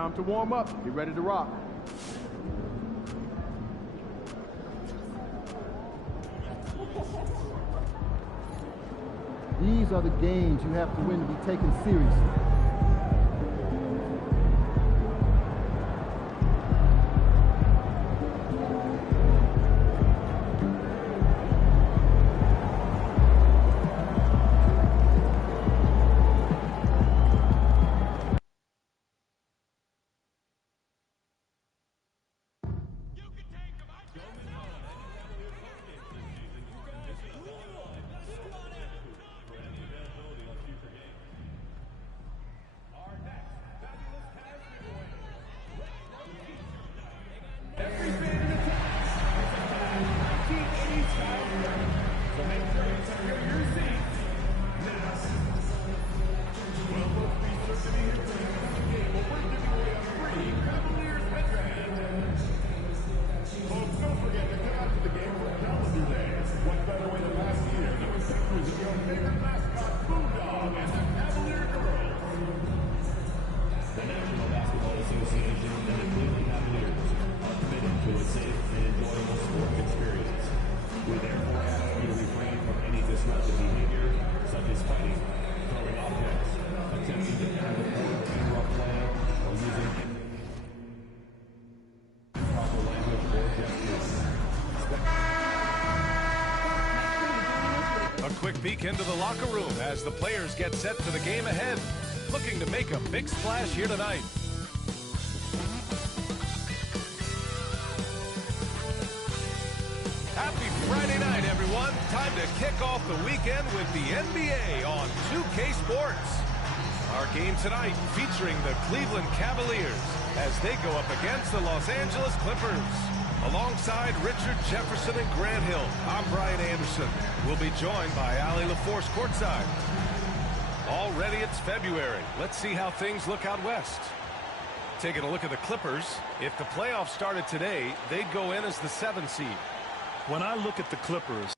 Time to warm up. Get ready to rock. These are the games you have to win to be taken seriously. A quick peek into the locker room as the players get set for the game ahead, looking to make a big splash here tonight. Happy Friday night, everyone. Time to kick off the weekend with the NBA on 2K Sports. Our game tonight featuring the Cleveland Cavaliers as they go up against the Los Angeles Clippers. Alongside Richard Jefferson and Grant Hill, I'm Brian Anderson. We'll be joined by Ali LaForce courtside. Already it's February. Let's see how things look out west. Taking a look at the Clippers, if the playoffs started today, they'd go in as the 7th seed. When I look at the Clippers,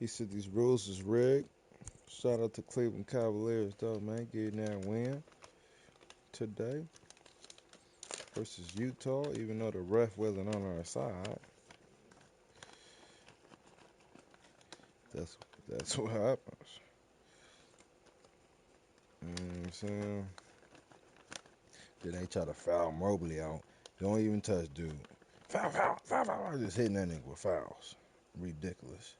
he said these rules is rigged. Shout out to Cleveland Cavaliers, though, man. Getting that win today versus Utah, even though the ref wasn't on our side. That's what happens. You know what I'm saying? Then they try to foul Mobley out. Don't even touch dude. Foul, foul, foul, foul. Just hitting that nigga with fouls. Ridiculous.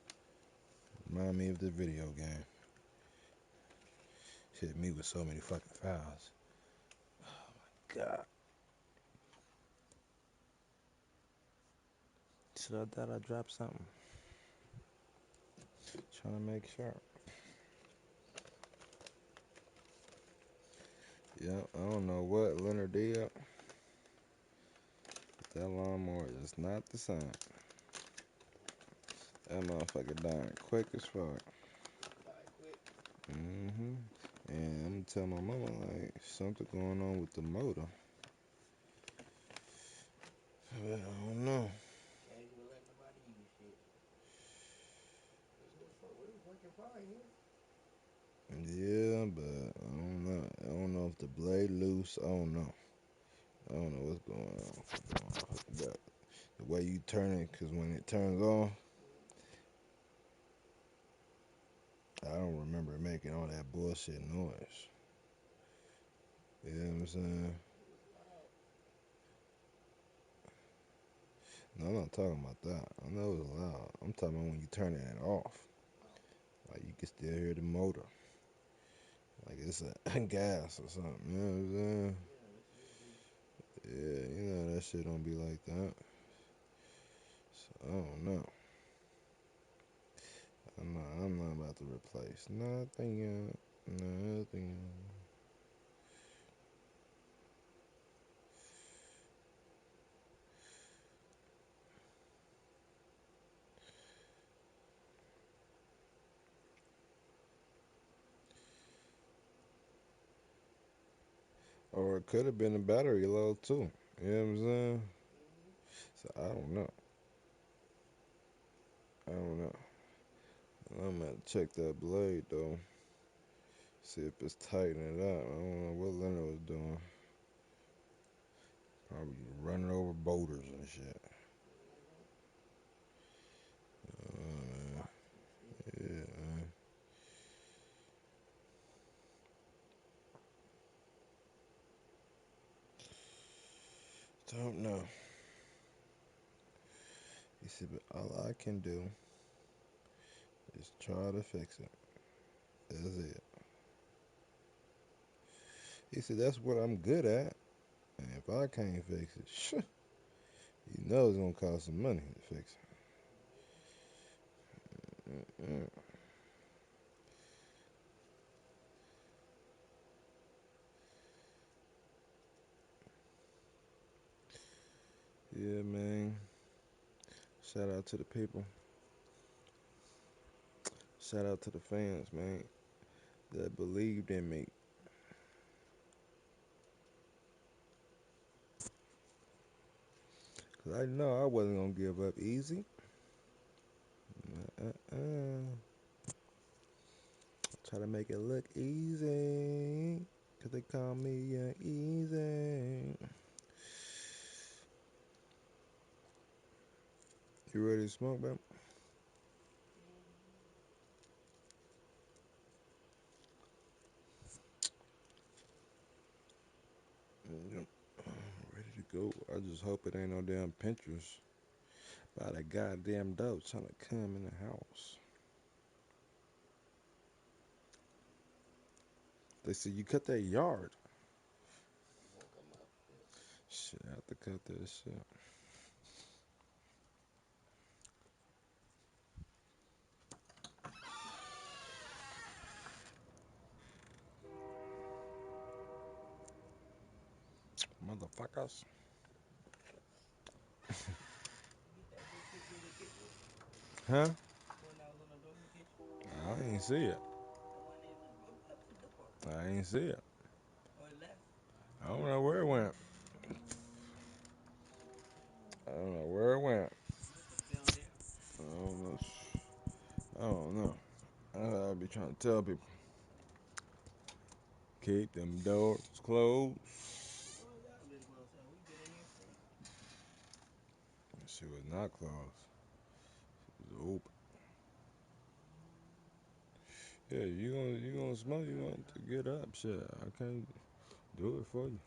Remind me of the video game. Hit me with so many fucking fouls. Oh my God. So I thought I dropped something. Trying to make sure. Yeah, I don't know what Leonard did. That lawnmower is not the same. That motherfucker dying quick as fuck. And I'm gonna tell my mama, like, something going on with the motor. But I don't know. Yeah, but I don't know. I don't know if the blade loose. I don't know. I don't know what's going on. But the way you turn it, because when it turns on, I don't remember making all that bullshit noise. You know what I'm saying? No, I'm not talking about that. I know it's loud. I'm talking about when you turn it off. Like, you can still hear the motor. Like it's a gas or something. You know what I'm saying? Yeah, you know that shit don't be like that. So, I don't know. I'm not about to replace nothing. Nothing. Or it could have been a battery low too. You know what I'm saying? So I don't know. I'm gonna check that blade though. See if it's tightening it up. I don't know what Leonard was doing. Probably running over boulders and shit. Yeah, man. Don't know. He said, but all I can do is try to fix it. That's it. He said, that's what I'm good at. And if I can't fix it, you know it's going to cost some money to fix it. Yeah, man. Shout out to the people. Shout out to the fans, man, that believed in me. Because I know I wasn't going to give up easy. Try to make it look easy. Because they call me easy. You ready to smoke, babe? Yep. Ready to go. I just hope it ain't no damn Pinterest by the goddamn door trying to come in the house. They said you cut that yard. Shit, I have to cut that shit. Motherfuckers. Huh? I ain't see it. I ain't see it. I don't know where it went. I don't know where it went. I don't know. I don't know. I'll be trying to tell people, keep them doors closed. She was not closed. It was open. Yeah, you gonna smoke? You want to get up? Shit, I can't do it for you.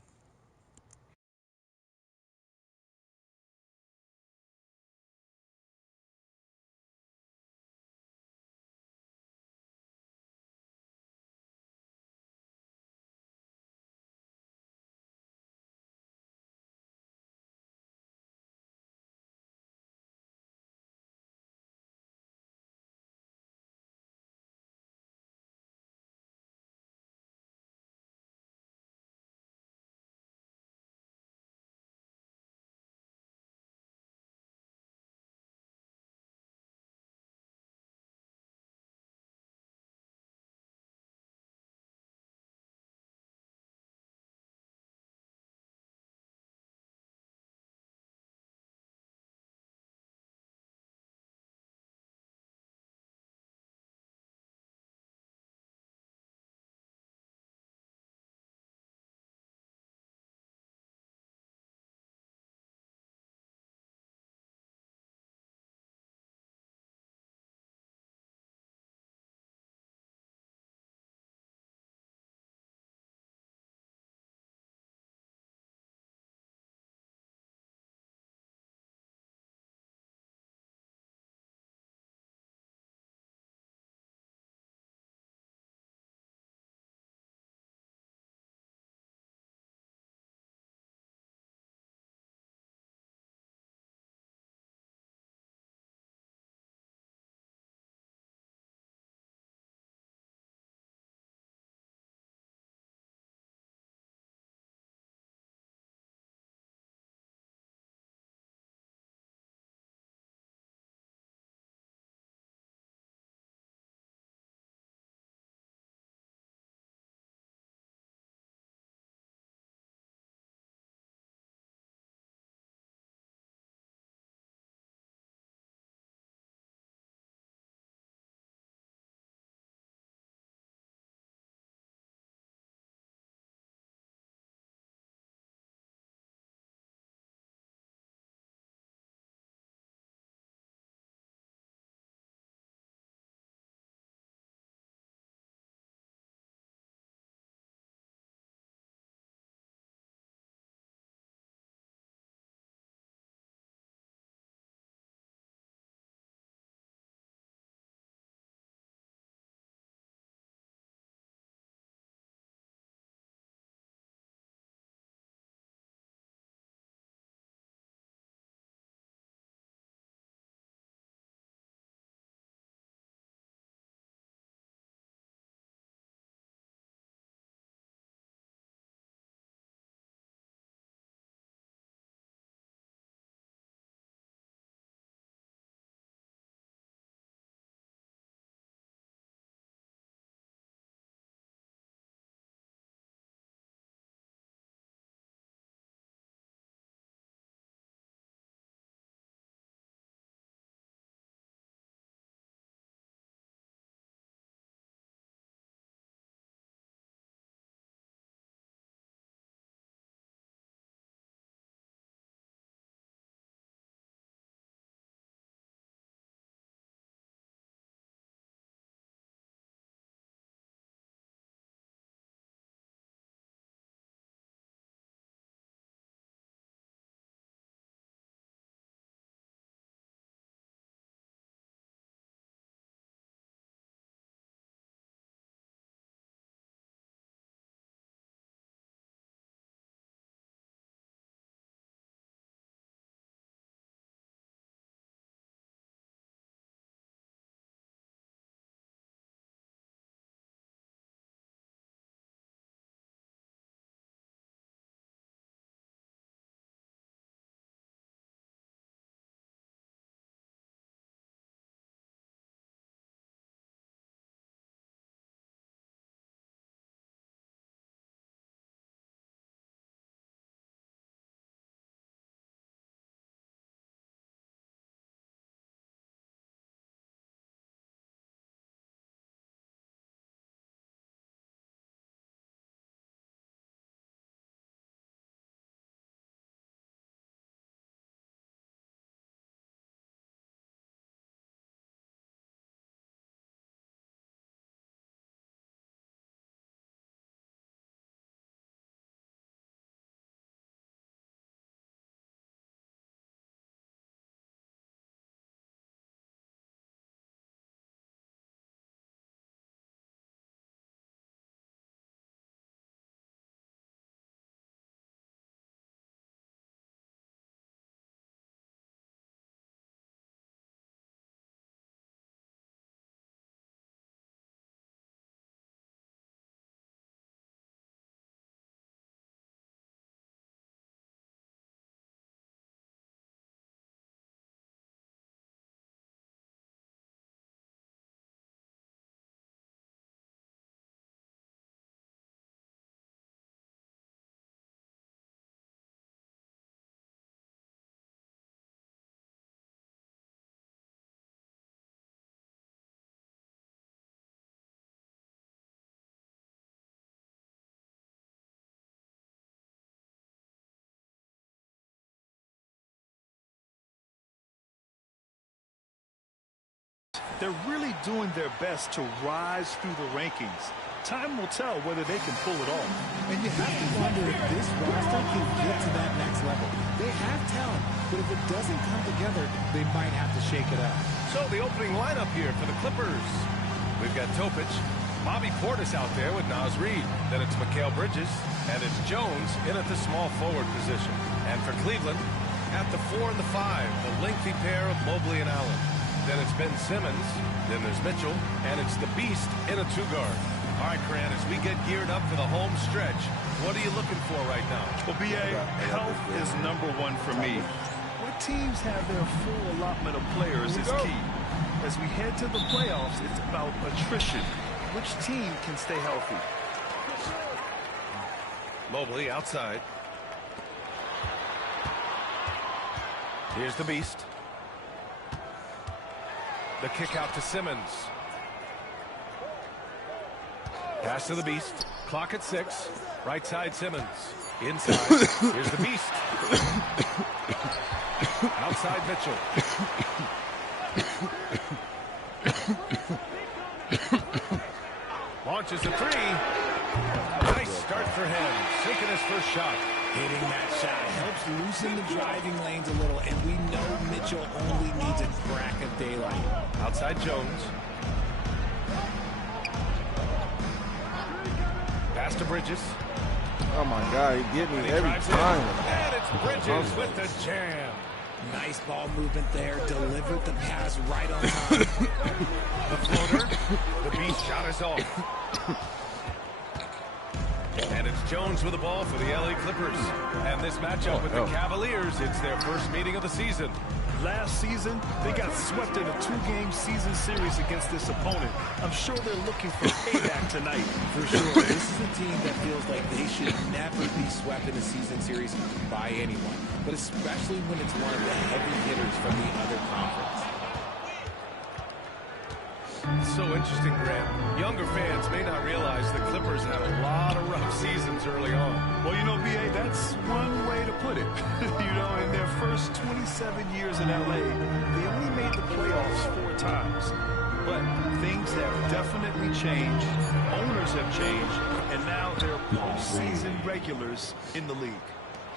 They're really doing their best to rise through the rankings. Time will tell whether they can pull it off. And you have to wonder if this roster can get to that next level. They have talent, but if it doesn't come together, they might have to shake it up. So the opening lineup here for the Clippers. We've got Topic, Bobby Portis out there with Naz Reid. Then it's Mikal Bridges, and it's Jones in at the small forward position. And for Cleveland, at the 4 and the 5, the lengthy pair of Mobley and Allen. Then it's Ben Simmons, then there's Mitchell, and it's the Beast in a 2-guard. All right, Grant, as we get geared up for the home stretch, what are you looking for right now? Well, B.A., health is #1 for me. What teams have their full allotment of players is key. As we head to the playoffs, it's about attrition. Which team can stay healthy? Mobley outside. Here's the Beast. The kick out to Simmons. Pass to the Beast. Clock at 6. Right side Simmons. Inside. Here's the Beast. Outside Mitchell. Launches a 3. Nice start for him. Sinking his first shot. Hitting that shot helps loosen the driving lanes a little, and we know Mitchell only needs a crack of daylight. Outside Jones. Pass to Bridges. Oh my God, he get me every drives time. And it's Bridges with the jam. Nice ball movement there. Delivered the pass right on time. The floater. The Beast shot is off. And it's Jones with the ball for the LA Clippers. And this matchup with the Cavaliers, it's their first meeting of the season. Last season, they got swept in a 2-game season series against this opponent. I'm sure they're looking for payback tonight. For sure, this is a team that feels like they should never be swept in a season series by anyone, but especially when it's one of the heavy hitters from the other conference. It's so interesting, Grant. Younger fans may not realize the Clippers had a lot of rough seasons early on. Well, you know, B.A., that's one way to put it. You know, in their first 27 years in L.A., they only made the playoffs 4 times. But things have definitely changed. Owners have changed. And now they're postseason regulars in the league.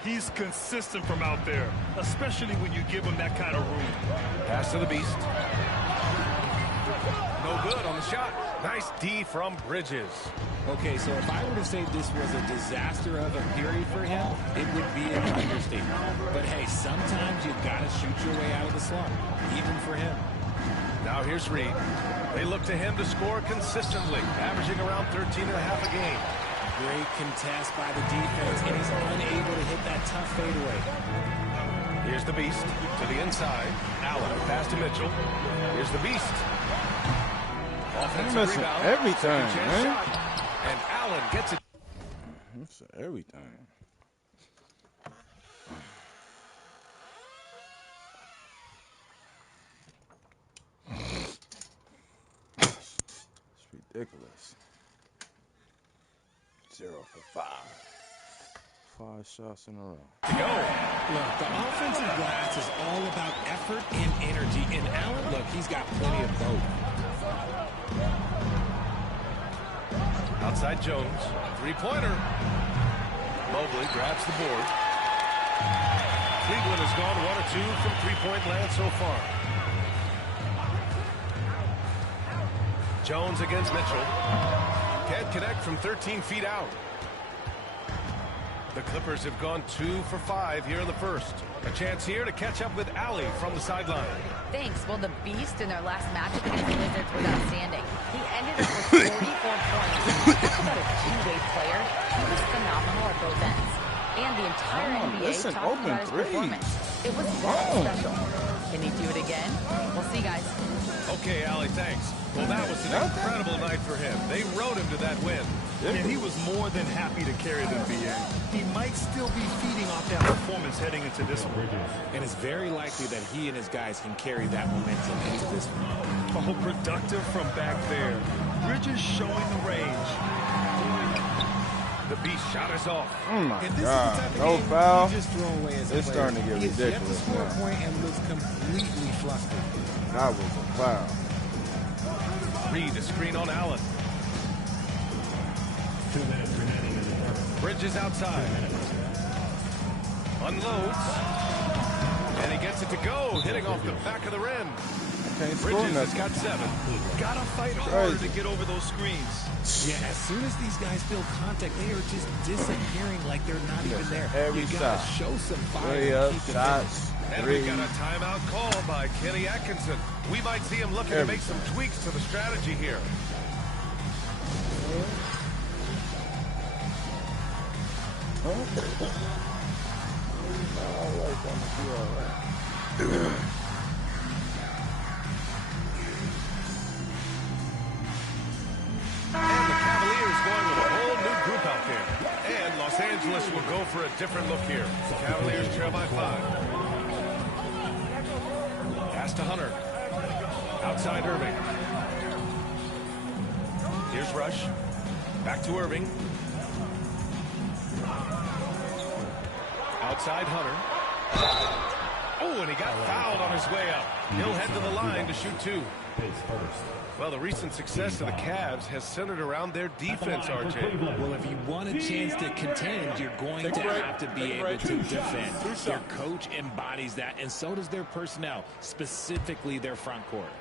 He's consistent from out there, especially when you give him that kind of room. Pass to the Beast. No good on the shot. Nice D from Bridges. Okay, so if I were to say this was a disaster of a period for him, it would be an understatement. But hey, sometimes you've got to shoot your way out of the slump, even for him. Now here's Reid. They look to him to score consistently, averaging around 13.5 a game. Great contest by the defense, and he's unable to hit that tough fadeaway. Here's the Beast to the inside. Allen pass to Mitchell. Here's the Beast. Offensive rebound. Everything, man. Shot, and Allen gets it. That's everything. It's ridiculous. 0 for 5. 5 shots in a row. To go. Look, the offensive glass is all about effort and energy. And Allen, look, he's got plenty of both. Outside Jones. 3-pointer. Mobley grabs the board. Cleveland has gone 1 or 2 from 3-point land so far. Jones against Mitchell. Can't connect from 13 feet out. The Clippers have gone 2 for 5 here in the first. A chance here to catch up with Allie from the sideline. Thanks. Well, the Beast in their last matchup against the Wizards was outstanding. He ended up with 44 points. Talk about a two-way player. He was phenomenal at both ends. And the entire NBA talked about his performance. It was very special. Can he do it again? We'll see, guys. Okay, Allie, thanks. Well, that was an incredible night for him. They rode him to that win. And he was more than happy to carry the NBA. He might still be feeding off that performance heading into this one. And it's very likely that he and his guys can carry that momentum into this one. Oh, productive from back there. Bridges showing the range. The Beast shot is off. Oh my And this God. is the type of No game foul. you just throw away as a It's player. starting to get He has yet to ridiculous score a now. point and looks completely flustered. That was a foul. Reed to screen on Allen. Bridges outside. Unloads. And he gets it to go, hitting off the back of the rim. Bridges has got 7. Gotta fight hard to get over those screens. Yeah, as soon as these guys feel contact, they are just disappearing like they're not even there. Every You gotta shot. show some fire. Way and up, keep the shots, And three. we got a timeout call by Kenny Atkinson. We might see him looking to make some tweaks to the strategy here. And the Cavaliers going with a whole new group out there. And Los Angeles will go for a different look here. Cavaliers trail by 5. Pass to Hunter. Outside Irving. Here's Rush. Back to Irving. Outside Hunter. Oh, and he got fouled on his way up. He'll head to the line to shoot 2. Well, the recent success of the Cavs has centered around their defense, RJ. Well, if you want a chance to contend, you're going to have to be able to defend. Their coach embodies that, and so does their personnel, specifically their front court.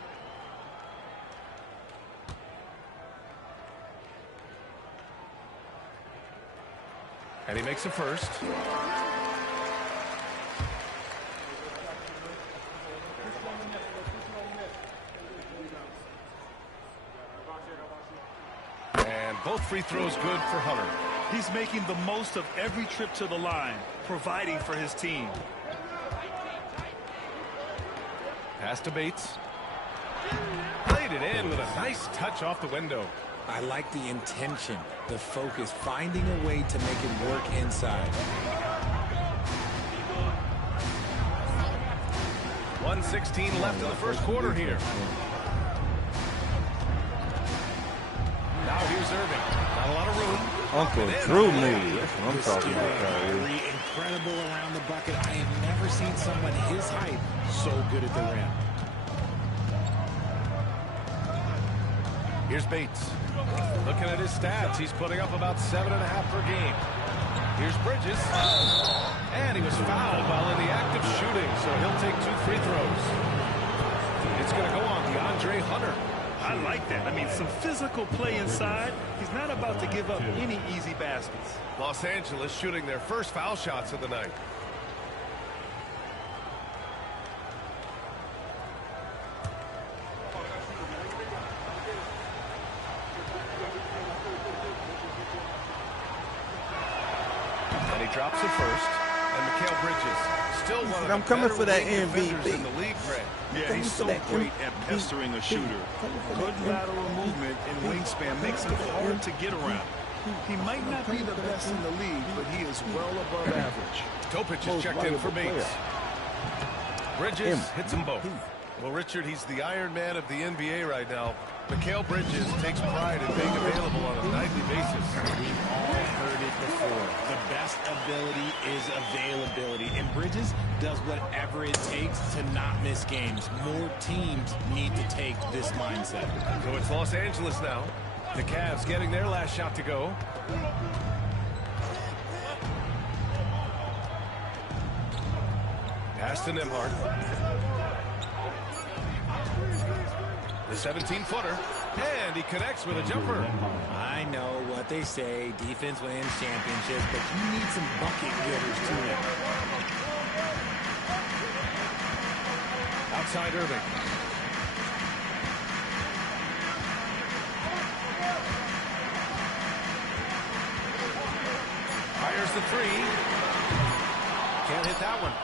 And he makes a first. And both free throws good for Hunter. He's making the most of every trip to the line, providing for his team. Pass to Bates. Played it in with a nice touch off the window. I like the intention, the focus, finding a way to make it work inside. 1:16 left in the first quarter here. Now here's Irving. Not a lot of room. Uncle Drew move. That's what I'm talking about. Very incredible around the bucket. I have never seen someone his height so good at the rim. Here's Bates. Looking at his stats, he's putting up about 7.5 per game. Here's Bridges. And he was fouled while in the act of shooting, so he'll take 2 free throws. It's going to go on DeAndre Hunter. I like that. I mean, some physical play inside. He's not about to give up any easy baskets. Los Angeles shooting their first foul shots of the night. And he drops it first. And Mikal Bridges, still one of the I'm coming better for that wing defenders MVP. in the league, Greg. Yeah, he's so great at pestering a shooter. Good lateral movement and wingspan makes him hard to get around. He might not be the best in the league, but he is well above average. Topic is checked in for Bates. Bridges hits them both. Well, Richard, he's the Iron Man of the NBA right now. Mikal Bridges takes pride in being available on a nightly basis. We've all heard it before. The best ability is availability. And Bridges does whatever it takes to not miss games. More teams need to take this mindset. So it's Los Angeles now. The Cavs getting their last shot to go. Pass to Nembhard. The 17-footer. And he connects with a jumper. I know what they say, defense wins championships, but you need some bucket getters too. Outside Irving. Fires the 3. Can't hit that one.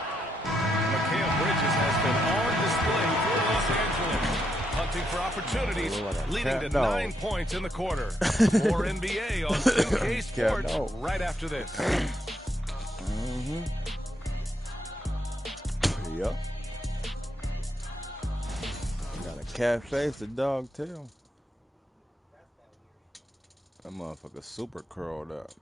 Mikal Bridges has been on display for Los Angeles. Hunting for opportunities, leading to 9 points in the quarter. More NBA on 2K Sports right after this. Yep. Got a cat face, a dog tail. That motherfucker super curled up.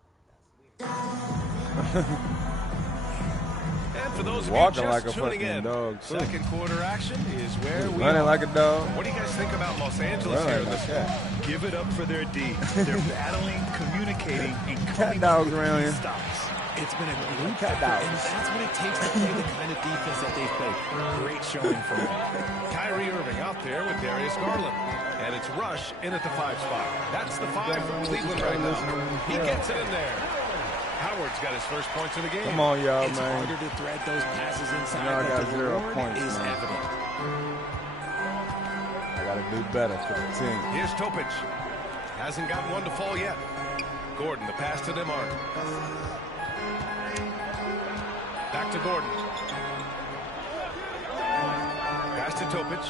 And for those of you Walking just like a tuning fucking in, dog, too. second quarter action is where we Running are. like a dog. What do you guys think about Los Angeles Running here in like this that. one? Give it up for their D. They're battling, communicating, and coming dogs up with around key here. stops. It's been a great Cat effort, dogs. and that's what it takes to play the kind of defense that they've played. Great showing from them. Kyrie Irving out there with Darius Garland. And it's Rush in at the 5 spot. That's the 5 from Cleveland right now. He gets it in there. Howard's got his first points of the game. Come on, y'all, It's man. harder to thread those passes inside, Y'all but got the 0 reward points, is man. evident. I got to do better for the team. Here's Topic. Hasn't got one to fall yet. Gordon, the pass to Nembhard. Back to Gordon. Pass to Topic.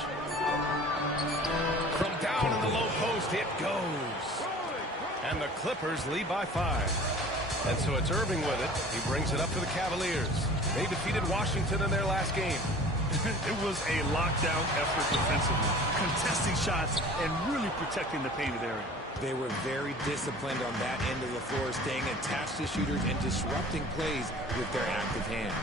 From down in the low post, it goes. And the Clippers lead by 5. And so it's Irving with it. He brings it up for the Cavaliers. They defeated Washington in their last game. It was a lockdown effort defensively, contesting shots and really protecting the painted area. They were very disciplined on that end of the floor, staying attached to shooters and disrupting plays with their active hands.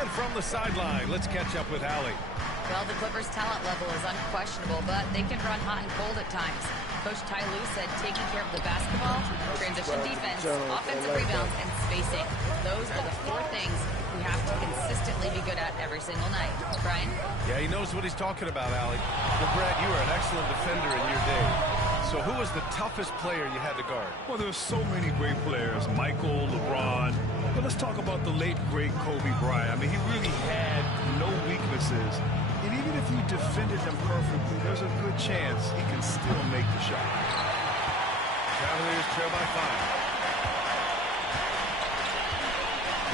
And from the sideline, let's catch up with Allie. Well, the Clippers' talent level is unquestionable, but they can run hot and cold at times. Coach Ty Lue said taking care of the basketball, transition defense, offensive rebounds, and spacing. Those are the 4 things we have to consistently be good at every single night. Brian? Yeah, he knows what he's talking about, Allie. But, Brad, you were an excellent defender in your day. So who was the toughest player you had to guard? Well, there's so many great players, Michael, LeBron. But let's talk about the late, great Kobe Bryant. I mean, he really had no weaknesses. And even if you defended him perfectly, there's a good chance he can still make the shot. Cavaliers trail by 5.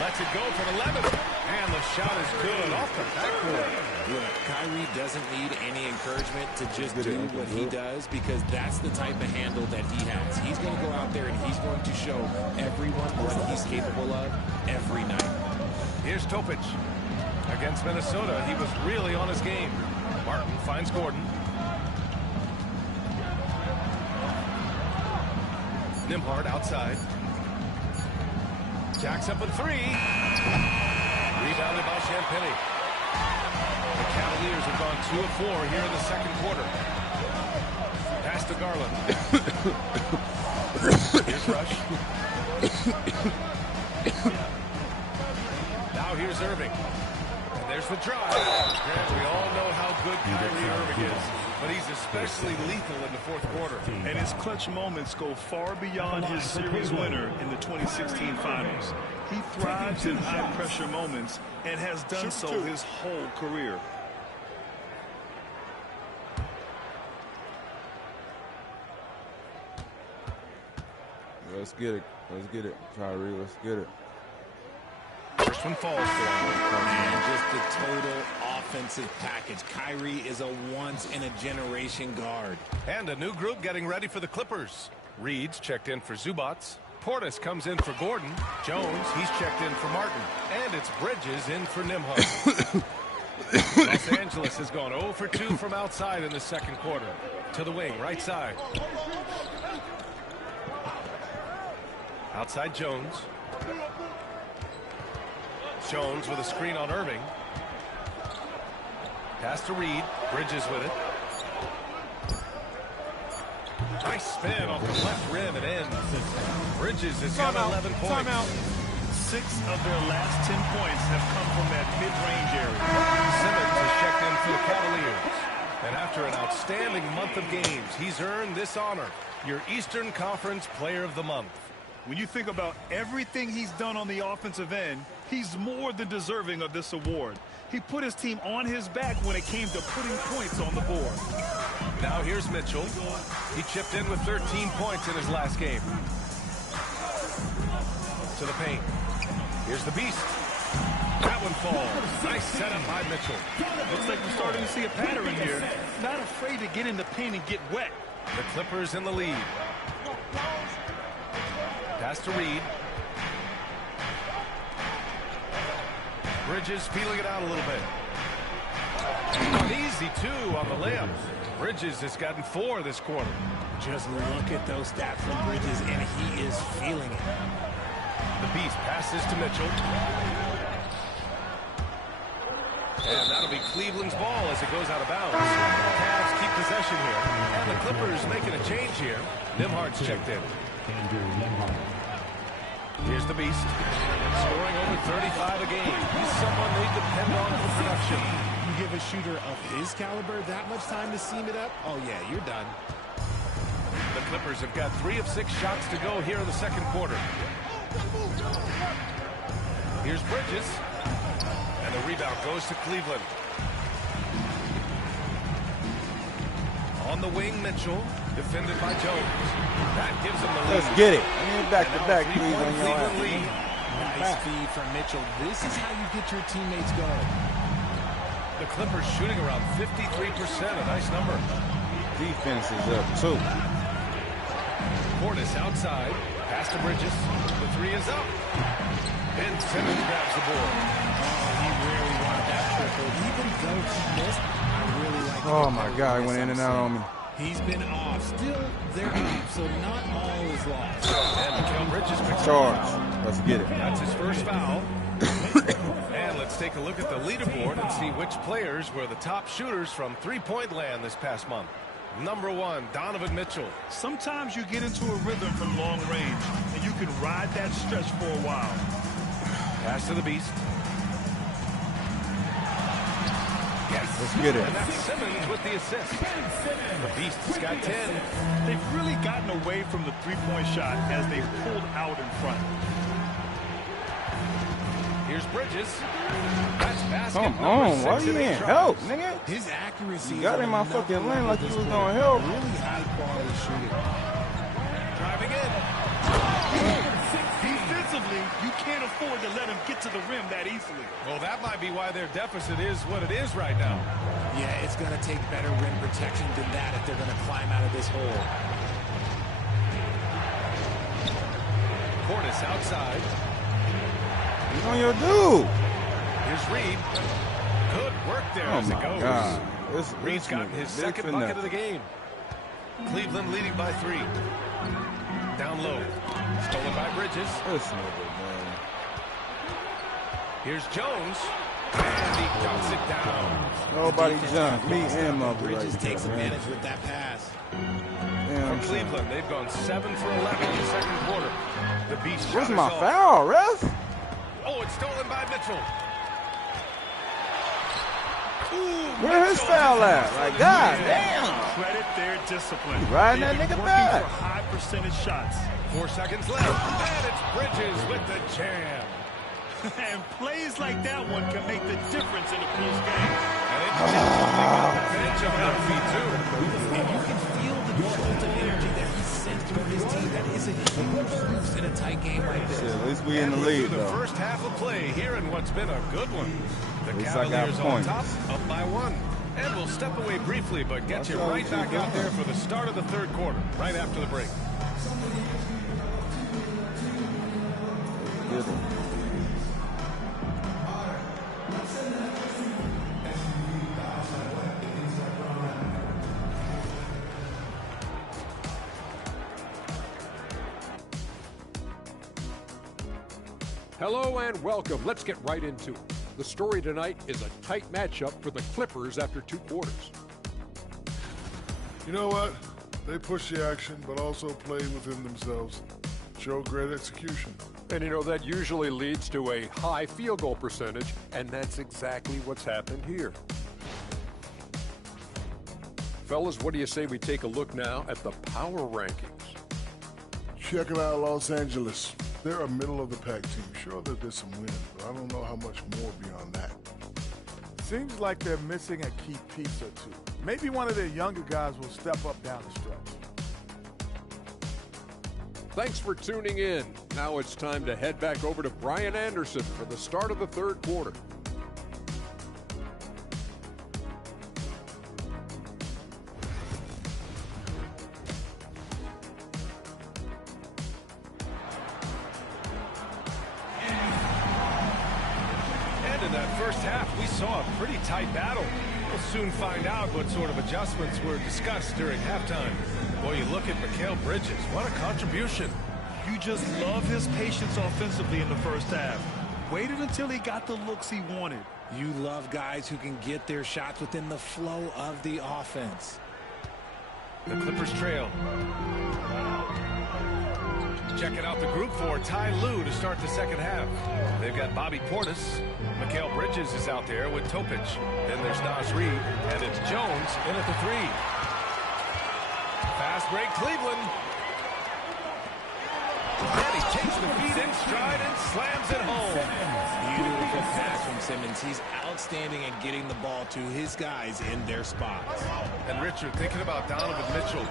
Lets it go from 11. And the shot is good off the backboard. Look, Kyrie doesn't need any encouragement to just do what he does, because that's the type of handle that he has. He's going to go out there and he's going to show everyone what he's capable of every night. Here's Topic. Against Minnesota, he was really on his game. Martin finds Gordon. Nembhard outside. Jacks up a 3. Rebounded by Champagnie. The Cavaliers have gone 2 of 4 here in the second quarter. Pass to Garland. Here's Rush. Now here's Irving. And there's the drive. And we all know how good Kyrie Irving is, but he's especially lethal in the fourth quarter. And his clutch moments go far beyond his series winner in the 2016 finals. He thrives in high-pressure moments and has done so his whole career. Let's get it. Let's get it, Kyrie. Let's get it. First one falls for him. And just the total offensive package. Kyrie is a once-in-a-generation guard. And a new group getting ready for the Clippers. Reed's checked in for Zubats. Portis comes in for Gordon. Jones, he's checked in for Martin. And it's Bridges in for Nembhard. Los Angeles has gone 0 for 2 from outside in the second quarter. To the wing, right side. Outside Jones. Jones with a screen on Irving. Pass to Reed. Bridges with it. Nice spin off the left rim and ends. Bridges has got 11 points. 6 of their last 10 points have come from that mid-range area. Simmons is checked in for the Cavaliers. And after an outstanding month of games, he's earned this honor, your Eastern Conference Player of the Month. When you think about everything he's done on the offensive end, he's more than deserving of this award. He put his team on his back when it came to putting points on the board. Now here's Mitchell. He chipped in with 13 points in his last game. To the paint. Here's the Beast. That one falls. Nice setup by Mitchell. Looks like we're starting to see a pattern here. Not afraid to get in the paint and get wet. The Clippers in the lead. Pass to Reed. Bridges feeling it out a little bit. An easy 2 on the layup. Bridges has gotten 4 this quarter. Just look at those stats from Bridges, and he is feeling it. The Beast passes to Mitchell. It'll be Cleveland's ball as it goes out of bounds. Cavs keep possession here. And the Clippers making a change here. Nembhard's checked in. Here's the Beast. Scoring over 35 a game. He's someone they depend on for production. You give a shooter of his caliber that much time to seam it up, oh yeah, you're done. The Clippers have got 3 of 6 shots to go here in the second quarter. Here's Bridges. And the rebound goes to Cleveland. On the wing, Mitchell. Defended by Jones. That gives him the lead. Let's get it. Back to back, Cleveland lead. Nice feed from Mitchell. This is how you get your teammates going. The Clippers shooting around 53%. A nice number. Defense is up, too. Portis outside. Pass to Bridges. The 3 is up. Ben Simmons grabs the board. Oh, he really wanted that triple. Even though he missed, I really like it. Oh, my God. He went in and out on me. He's been off. Still, they're up, so not all is lost. And Mikal Bridges picks Charge. up. Let's get it. That's his first foul. And let's take a look at the leaderboard and see which players were the top shooters from three-point land this past month. Number 1, Donovan Mitchell. Sometimes you get into a rhythm from long range, and you can ride that stretch for a while. Pass to the Beast. Yes. Let's get it. And that's Simmons with the assist. The Beast's got 10. They've really gotten away from the three-point shot as they've pulled out in front. Here's Bridges. That's basket Come number on. 6 Why you in 8 ain't tries. help, nigga? His accuracy You got is in my enough fucking lane like you this was point. gonna help. Really high quality shooting. Driving in. Defensively, you can't afford to let him get to the rim that easily. Well, that might be why their deficit is what it is right now. Yeah, it's going to take better rim protection than that if they're going to climb out of this hole. Portis outside. You on your dude. Here's Reed. Good work there Oh, as it my goes. God. Reed's gotten his second bucket of the game. Cleveland leading by 3. Down low. Stolen by Bridges. This nigga, man. Here's Jones. And he dunks it down. Nobody jump. Me and my Bridges takes advantage with that pass. For Cleveland, they've gone 7 for 11 in the second quarter. The Beast Where's shot my is off. foul, ref? Oh, it's stolen by Mitchell. Ooh, Where his Mitchell foul has at? it Like, on God his man. damn. Credit their discipline. Riding They've that been nigga working back. for high percentage shots. 4 seconds left. And it's Bridges with the jam. And plays like that one can make the difference in a close game. And it's got the bench on their feet, too. And you can feel the jolt of energy that he sent through his team. That is a huge boost in a tight game like this. Shit, at least we in the And lead, through the though. first half of play here in what's been a good one. The least I got Cavaliers on points. top, up by 1. And we'll step away briefly, but get you right back out there for the start of the third quarter, right after the break. Get him. Hello and welcome. Let's get right into it. The story tonight is a tight matchup for the Clippers after 2 quarters. You know what? They push the action, but also play within themselves. Show great execution. And you know, that usually leads to a high field goal percentage, and that's exactly what's happened here. Fellas, what do you say we take a look now at the power rankings? Checking out Los Angeles. They're a middle-of-the-pack team. Sure that there's some wins, but I don't know how much more beyond that. Seems like they're missing a key piece or two. Maybe one of their younger guys will step up down the stretch. Thanks for tuning in. Now it's time to head back over to Brian Anderson for the start of the third quarter. And in that first half, we saw a pretty tight battle. We'll soon find out what sort of adjustments were discussed during halftime. Boy, you look at Mikal Bridges. What a contribution. You just love his patience offensively in the first half. Waited until he got the looks he wanted. You love guys who can get their shots within the flow of the offense. The Clippers trail. Checking out the group for Ty Lue to start the second half. They've got Bobby Portis. Mikal Bridges is out there with Topic. Then there's Naz Reid, and it's Jones in at the 3. Fast break, Cleveland. And he takes the feet in stride and slams it home. Beautiful pass from Simmons. He's outstanding at getting the ball to his guys in their spots. And Richard, thinking about Donovan Mitchell,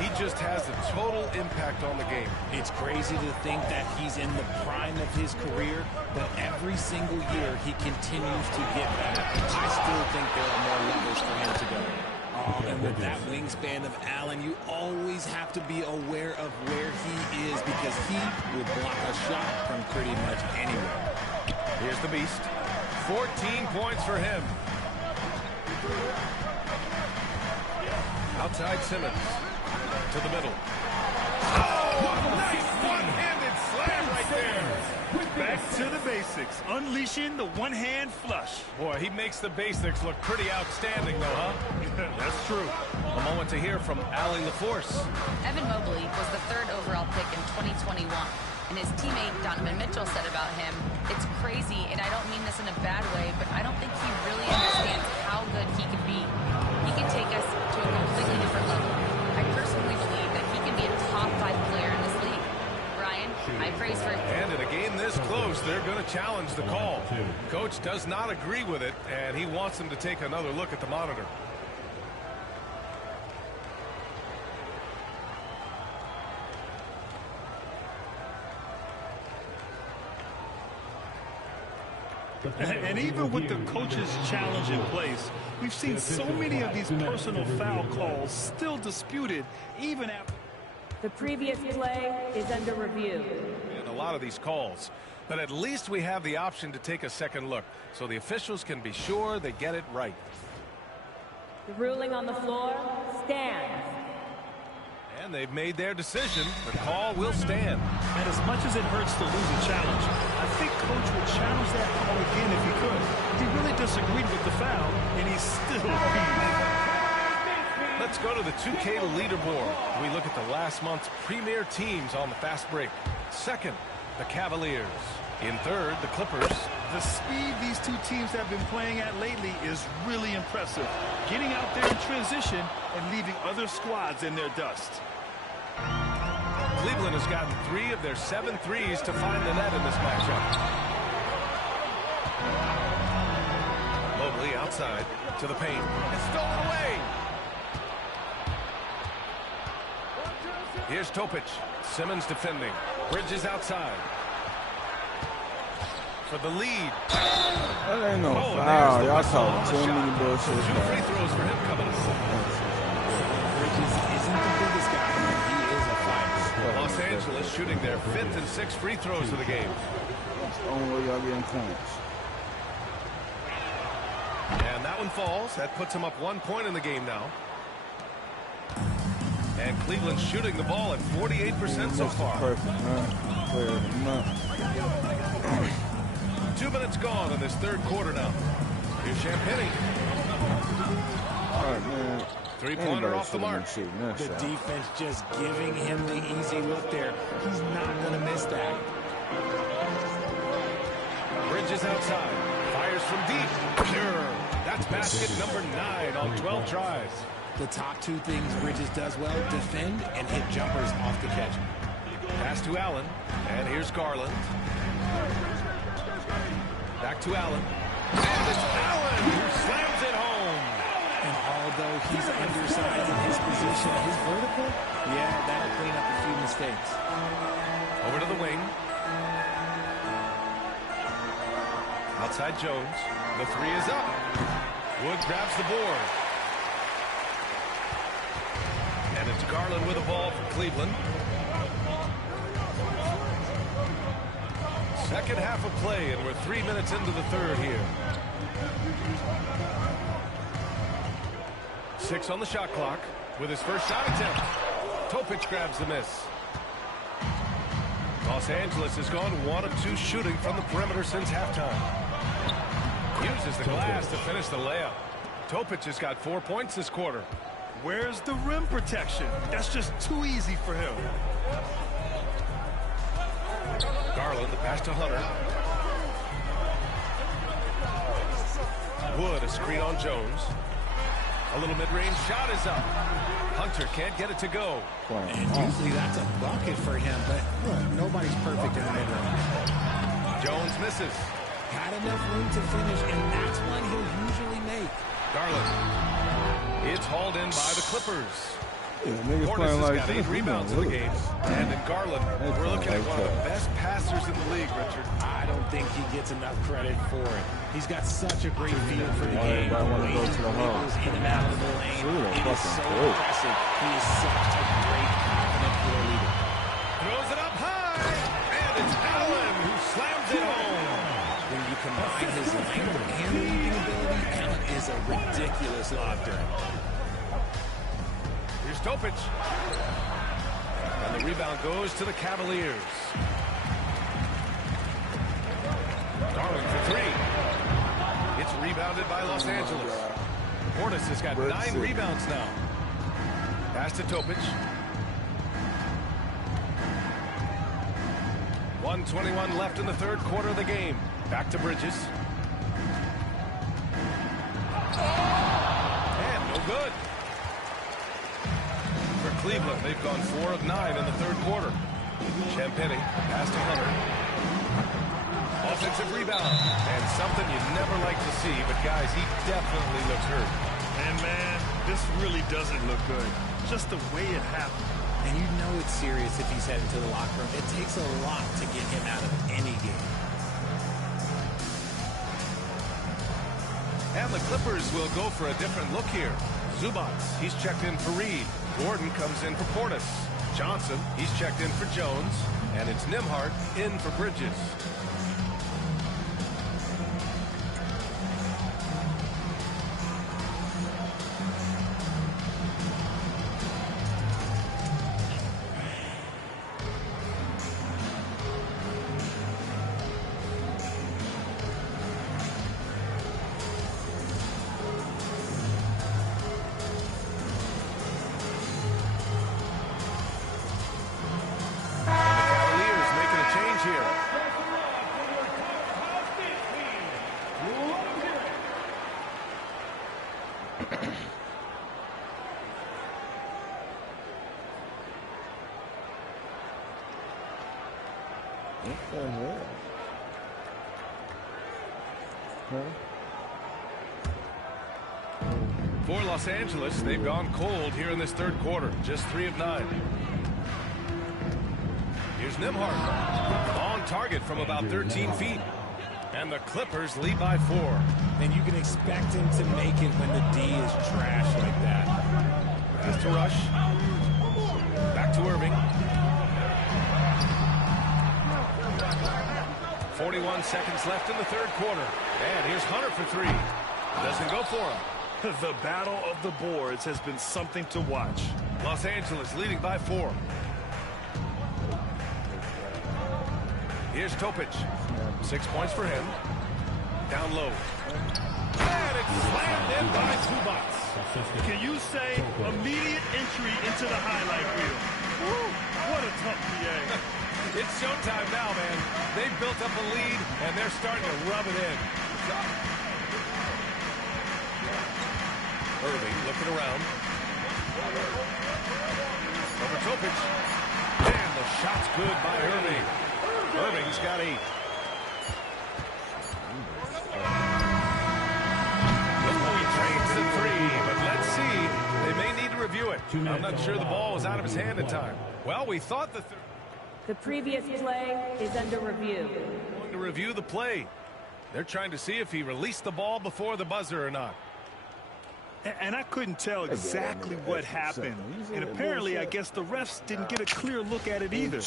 he just has a total impact on the game. It's crazy to think that he's in the prime of his career, but every single year he continues to get better. I still think there are more levels for him to go. And with that wingspan of Allen, you always have to be aware of where he is because he will block a shot from pretty much anywhere. Here's the Beast. 14 points for him. Outside Simmons. To the middle. Oh, nice one-handed slam right there. Back to the basics. Unleashing the one-hand flush. Boy, he makes the basics look pretty outstanding, though, huh? That's true. A moment to hear from Allie LaForce. Evan Mobley was the 3rd overall pick in 2021. And his teammate Donovan Mitchell said about him, "It's crazy, and I don't mean this in a bad way, but I don't think he really understands how good he can be. He can take us to a completely different level. I personally believe that he can be a top 5 player in this league." Ryan, I praise for him. And in a game this close, they're going to challenge the call. Coach does not agree with it, and he wants him to take another look at the monitor. And even with the coach's challenge in place, we've seen so many of these personal foul calls still disputed even after. The previous play is under review. And a lot of these calls. But at least we have the option to take a second look, so the officials can be sure they get it right. The ruling on the floor stands. And they've made their decision. The call will stand. And as much as it hurts to lose a challenge, I think Coach would challenge that call again if he could. He really disagreed with the foul, and he still beat. Let's go to the 2K leaderboard. We look at the last month's premier teams on the fast break. Second, the Cavaliers. In third, the Clippers. The speed these two teams have been playing at lately is really impressive. Getting out there in transition and leaving other squads in their dust. Cleveland has gotten 3 of their 7 threes to find the net in this matchup. Mobley outside to the paint. It's stolen away. Here's Topic. Simmons defending. Bridges outside. For the lead. That ain't no foul. Y'all talking too many bullshit. 2 free throws for him coming up. Bridges isn't the biggest guy, but he is a fighter. Los Angeles shooting their 5th and 6th free throws of the game. That's the only way y'all getting points. And that one falls. That puts him up 1 point in the game now. And Cleveland's shooting the ball at 48% so far. Perfect, man. 2 minutes gone in this 3rd quarter now. Here's Champagnie. All right, man. 3-pointer off the mark. The defense just giving him the easy look there. He's not going to miss that. Bridges outside. Fires from deep. Pure. That's basket number 9 on 12 tries. The top 2 things Bridges does well, defend and hit jumpers off the catch. Pass to Allen. And here's Garland. Back to Allen. And it's Allen who slams it home. And although he's undersized in his position, his vertical, yeah, that'll clean up a few mistakes. Over to the wing. Outside Jones. The 3 is up. Wood grabs the board. And it's Garland with the ball for Cleveland. Second half of play, and we're 3 minutes into the 3rd here. 6 on the shot clock with his first shot attempt. Topic grabs the miss. Los Angeles has gone 1 of 2 shooting from the perimeter since halftime. Uses the glass to finish the layup. Topic has got 4 points this quarter. Where's the rim protection? That's just too easy for him. Garland, the pass to Hunter. Wood, a screen on Jones. A little mid-range shot is up. Hunter can't get it to go. And usually that's a bucket for him, but look, nobody's perfect in the mid-range. Jones misses. Had enough room to finish, and that's one he'll usually make. Garland. It's hauled in by the Clippers. Yeah, Portis has like got 8 rebounds in the game. And in Garland, we're looking at one of the best passers in the league, Richard. I don't think he gets enough credit for it. He's got such a great feel for the game. The way he dribbles in and out of the lane, it is so impressive. He is such a great, confident floor leader. Throws it up high, and it's Allen who slams it home. When you combine his length and leaping ability, Allen is a ridiculous lobster. Here's Topic. And the rebound goes to the Cavaliers. Garland for 3. It's rebounded by Los Angeles. Portis has got 9 rebounds now. Pass to Topic. 1:21 left in the third quarter of the game. Back to Bridges. And no good. For Cleveland, they've gone 4 of 9 in the third quarter. Champagnie, pass to Hunter. Offensive rebound. And something you never like to see, but guys, he definitely looks hurt. And man, this really doesn't look good. Just the way it happened. And you know it's serious if he's heading to the locker room. It takes a lot to get him out of any game. And the Clippers will go for a different look here. Zubac, he's checked in for Reed. Gordon comes in for Portis. Johnson, he's checked in for Jones. And it's Nembhard in for Bridges. For Los Angeles, they've gone cold here in this third quarter. Just 3 of 9. Here's Nembhard. On target from about 13 feet. And the Clippers lead by 4. And you can expect him to make it when the D is trash like that. Pass to Rush. Back to Irving. 41 seconds left in the third quarter. And here's Hunter for 3. Doesn't go for him. The battle of the boards has been something to watch. Los Angeles leading by 4. Here's Topic. 6 points for him. Down low. And it's slammed in by Zubac. Can you say immediate entry into the highlight reel? Woo, what a tough PA. It's showtime now, man. They've built up a lead, and they're starting to rub it in. Irving looking around. Over Topic. And the shot's good by Irving. Irving's got 8. He trains the 3, but let's see. They may need to review it. I'm not sure the ball was out of his hand in time. Well, we thought the previous play is under review. Going to review the play. They're trying to see if he released the ball before the buzzer or not. And I couldn't tell exactly what happened. And apparently, I guess the refs didn't get a clear look at it either.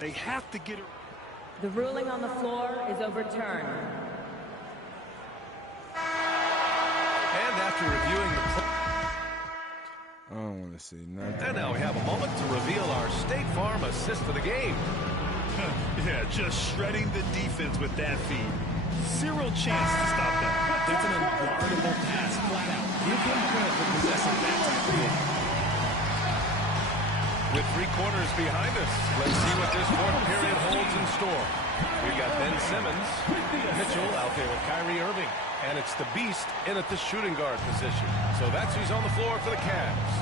They have to get it. The ruling on the floor is overturned. And after reviewing the play, I don't want to see nothing. And now we have a moment to reveal our State Farm assist for the game. Yeah, just shredding the defense with that feed. Zero chance to stop that. That's an unguardable pass, flat out. Give him credit for possessing that type of ball. With 3 quarters behind us, let's see what this fourth period holds in store. We've got Ben Simmons, Mitchell out there with Kyrie Irving, and it's the Beast in at the shooting guard position. So that's who's on the floor for the Cavs.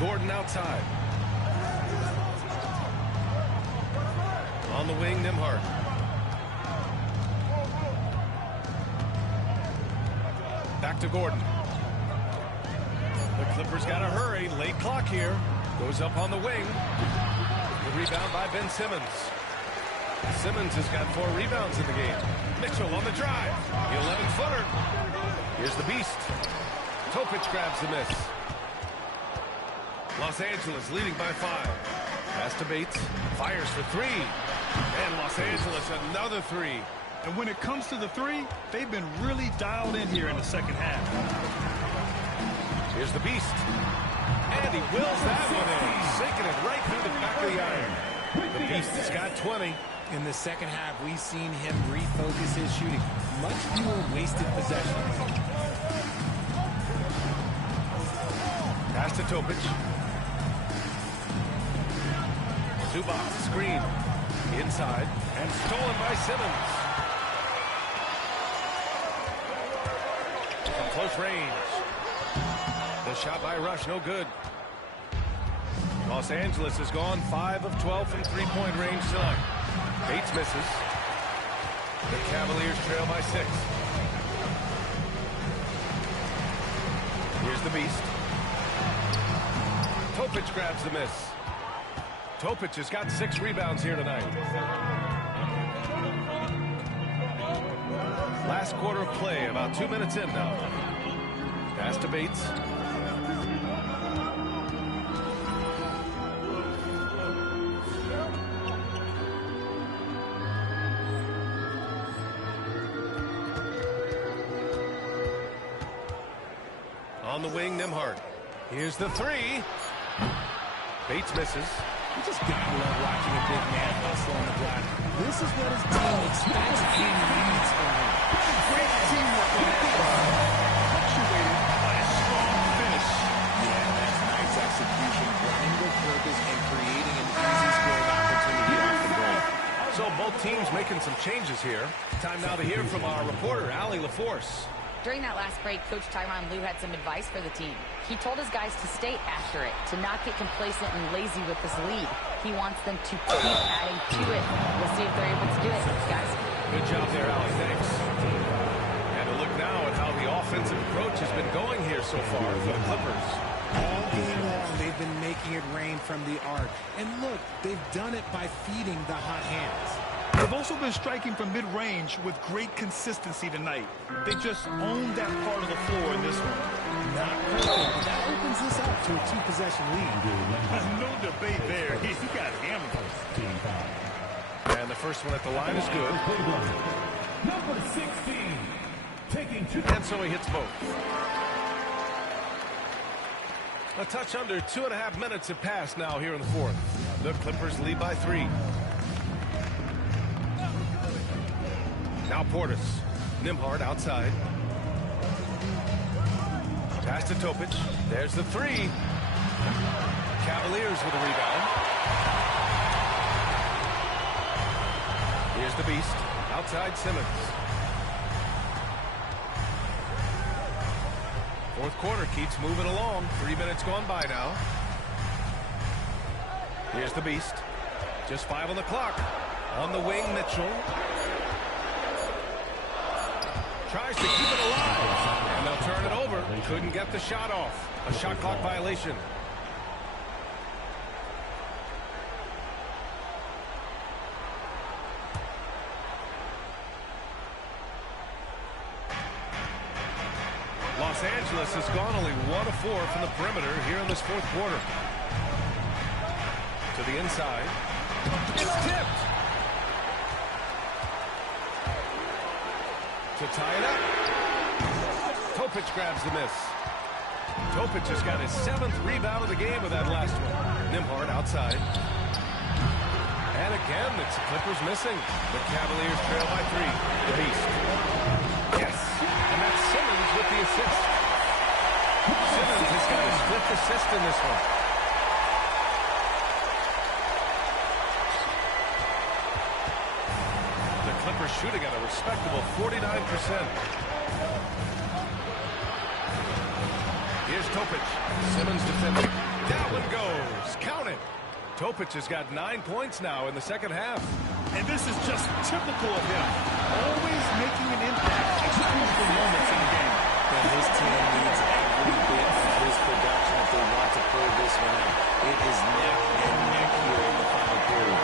Gordon outside. On the wing, Nembhard. Back to Gordon. The Clippers got to hurry. Late clock here. Goes up on the wing. The rebound by Ben Simmons. Simmons has got 4 rebounds in the game. Mitchell on the drive. The 11-footer. Here's the Beast. Topic grabs the miss. Los Angeles leading by 5. Pass to Bates. Fires for 3. And Los Angeles another 3. And when it comes to the 3, they've been really dialed in here in the second half. Here's the Beast. And he wills that one in. Sinking it right through the back of the iron. The Beast has got 20. In the second half, we've seen him refocus his shooting. Much fewer wasted possessions. Pass to Topic. Zubac screen. Inside. And stolen by Simmons. From close range. The shot by Rush, no good. Los Angeles has gone 5 of 12 from 3-point range tonight. Bates misses. The Cavaliers trail by 6. Here's the Beast. Topic grabs the miss. Topic has got 6 rebounds here tonight. Last quarter of play, about 2 minutes in now. Pass to Bates. On the wing, Nembhard. Here's the 3. Bates misses. You just gotta love watching a big man hustle on the glass. This is what his team expects and needs from him. Great teamwork on that drive. Punctuated by a strong finish. Yeah, that's nice execution, running with purpose and creating an easy scoring opportunity off the break. So both teams making some changes here. Time now to hear from our reporter, Allie LaForce. During that last break, Coach Tyronn Lue had some advice for the team. He told his guys to stay accurate, to not get complacent and lazy with this lead. He wants them to keep adding to it. We'll see if they're able to do it, guys. Good job there, Allie. Thanks. And a look now at how the offensive approach has been going here so far for the Clippers. All game long, they've been making it rain from the arc. And look, they've done it by feeding the hot hands. They've also been striking from mid-range with great consistency tonight. They just owned that part of the floor in this one. Not perfect, but that opens this up to a 2-possession lead. No debate there. He got hammered. And the first one at the line is good. Number 16, taking 2. And so he hits both. A touch under 2.5 minutes have passed now here in the fourth. The Clippers lead by 3. Now Portis. Nembhard outside. Pass to Topic. There's the 3. Cavaliers with a rebound. Here's the Beast. Outside Simmons. Fourth quarter keeps moving along. 3 minutes gone by now. Here's the Beast. Just 5 on the clock. On the wing, Mitchell. Tries to keep it alive. And they'll turn it over. Couldn't get the shot off. A shot clock violation. Los Angeles has gone only 1 of 4 from the perimeter here in this fourth quarter. To the inside. It's tipped. To tie it up. Topic grabs the miss. Topic has got his 7th rebound of the game with that last one. Nembhard outside. And again, it's the Clippers missing. The Cavaliers trail by 3. The Beast. Yes. And that's Simmons with the assist. Simmons has got his 5th assist in this one. The Clippers shooting at a respectable 49%. Here's Topic. Simmons defending. That one goes. Count it. Topic has got 9 points now in the second half. And this is just typical of him. Always making an impact at crucial moments in the game. And his team needs every bit of his production if they want to pull this one out. It is neck and neck here in the final period.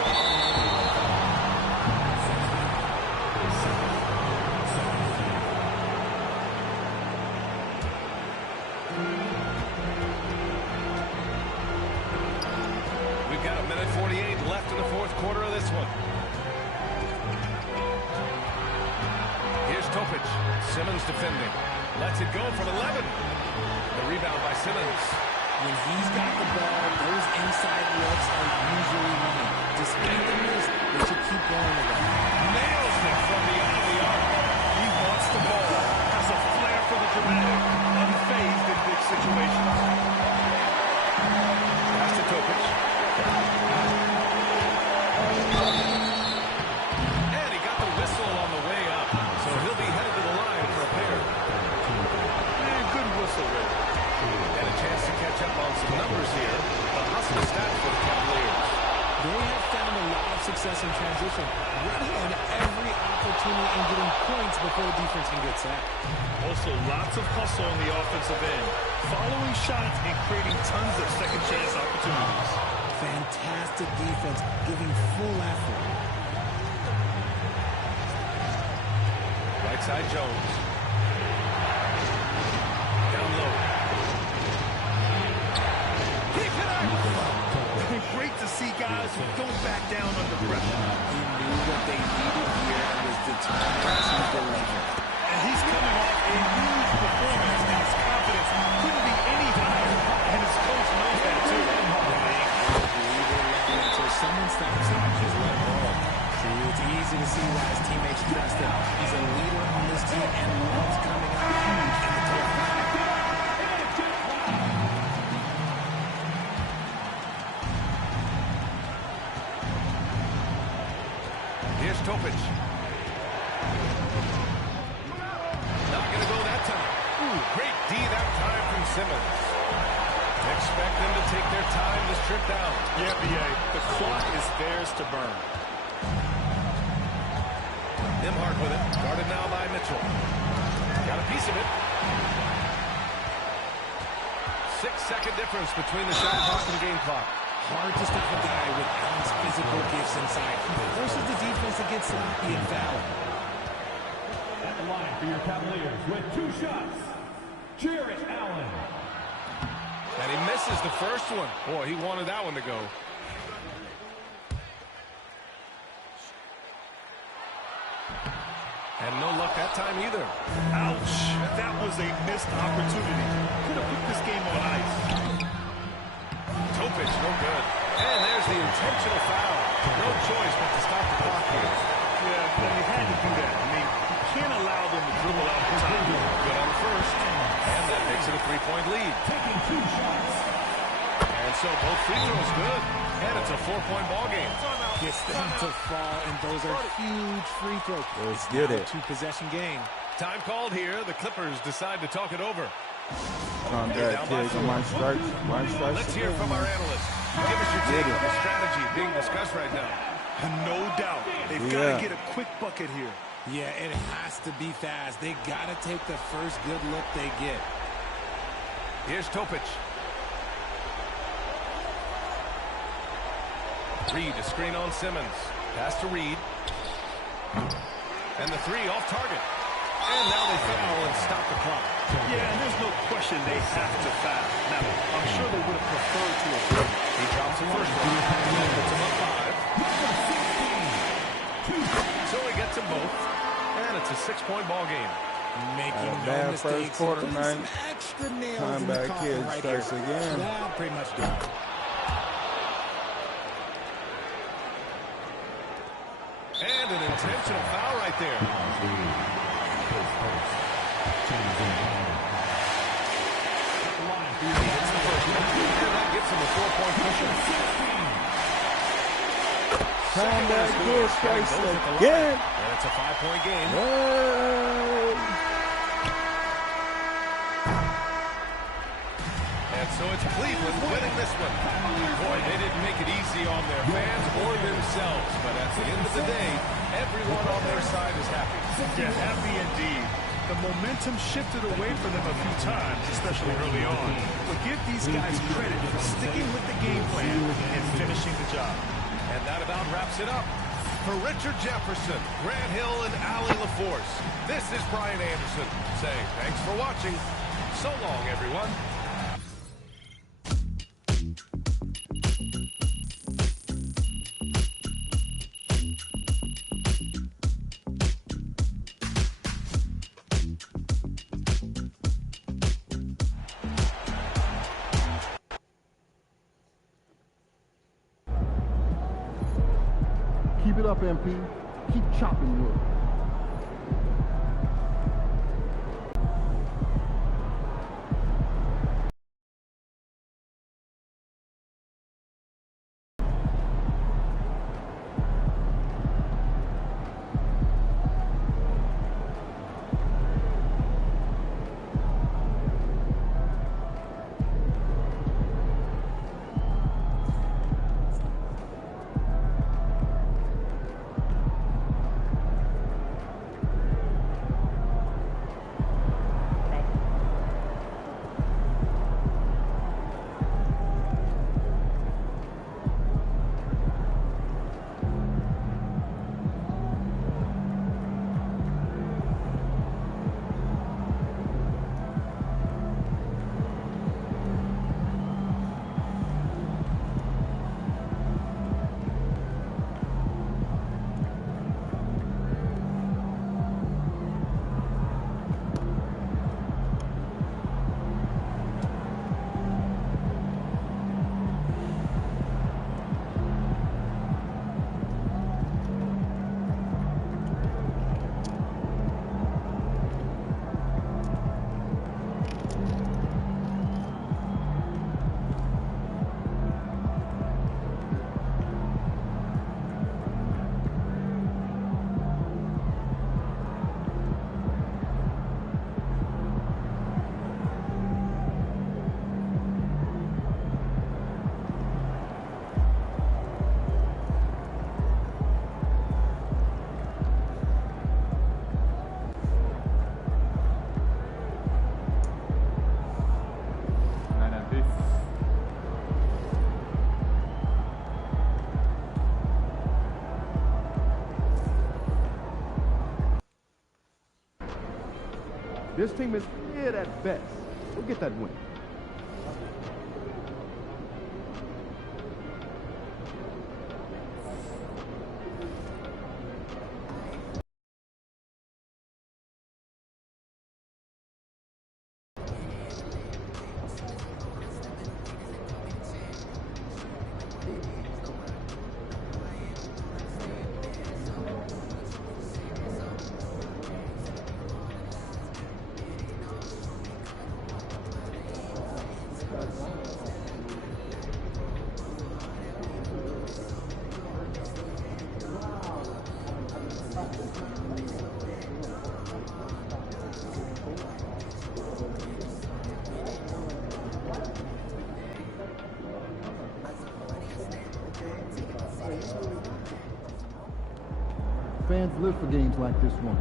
We've got 1:48 left in the fourth quarter of this one. Here's Topic. Simmons defending. Lets it go from 11. The rebound by Simmons. When he's got the ball, those inside looks are usually money. Despite the miss, they should keep going with it. Nails it from beyond the arc. He wants the ball. Has a flair for the dramatic. Unfazed in big situations. Pass to Topic. And he got the whistle on the way up. So he'll be headed to the line for a pair. Good whistle there. And a chance to catch up on some numbers here. The hustle stat for the Cavaliers. They have found a lot of success in transition, running on every opportunity and getting points before the defense can get sacked. Also, lots of hustle on the offensive end, following shots and creating tons of second chance opportunities. Fantastic defense, giving full effort. Right side Jones. Down low. Keep it up! Great to see guys who don't back down under pressure. He knew what they needed here and was determined to deliver. And he's coming off a huge performance, and his confidence couldn't be any higher. And his coach knows that too. Until someone stops him, just let him roll. See, it's easy to see why his teammates trust him. He's a leader on this team and loves coming out huge in the tough. Here's Topic. Not going to go that time. Ooh, great D that time from Simmons. Expect them to take their time to strip down. Yeah, B.A. The clock is theirs to burn. Nembhard with it. Guarded now by Mitchell. Got a piece of it. 6-second difference between the shot clock and game clock. Hard to stop a guy with Allen's physical gifts inside. He forces the defense to get sloppy and foul. At the line for your Cavaliers with 2 shots, Jarrett Allen. And he misses the first one. Boy, he wanted that one to go. And no luck that time either. Ouch. That was a missed opportunity. Could have put this game on ice. Topic, no good. And there's the intentional foul. No choice but to stop the clock here. Yeah, but he had to do that. I mean, you can't allow them to dribble out the time. Good on the first. And that makes it a 3-point lead. Taking 2 shots. And so both free throws good. And it's a 4-point ball game. Gets them to fall, and those are huge free throws. Let's get it. 2-possession game. Time called here. The Clippers decide to talk it over. Calm down, kids. One strike. Let's hear from our analyst. Give us your take on the strategy being discussed right now. No doubt. They've got to get a quick bucket here. Yeah, it has to be fast. They got to take the first good look they get. Here's Topic. Reed, a screen on Simmons. Pass to Reed. And the 3 off target. And now they foul and stop the clock. Yeah, and there's no question they have to foul. Now, I'm sure they would have preferred to avoid. He drops the first one. And puts him up 5. So he gets them both. And it's a 6-point ball game. Making no bad mistakes. first quarter, man. Extra nails Come in the back coffin here, right strikes here. again. That pretty much done. Time back good strikes again. And it's a 5-point game. And so it's Cleveland winning this one. Boy, they didn't make it easy on their fans or themselves. But at the end of the day, everyone on their side is happy. Yeah, happy indeed. The momentum shifted away from them a few times, especially early on. But give these guys credit for sticking with the game plan and finishing the job. And that about wraps it up. For Richard Jefferson, Grant Hill, and Allie LaForce, this is Brian Anderson saying thanks for watching. So long, everyone. Keep it up, MP. Keep chopping wood. This team is mid at best. We'll get that win. Fans live for games like this one.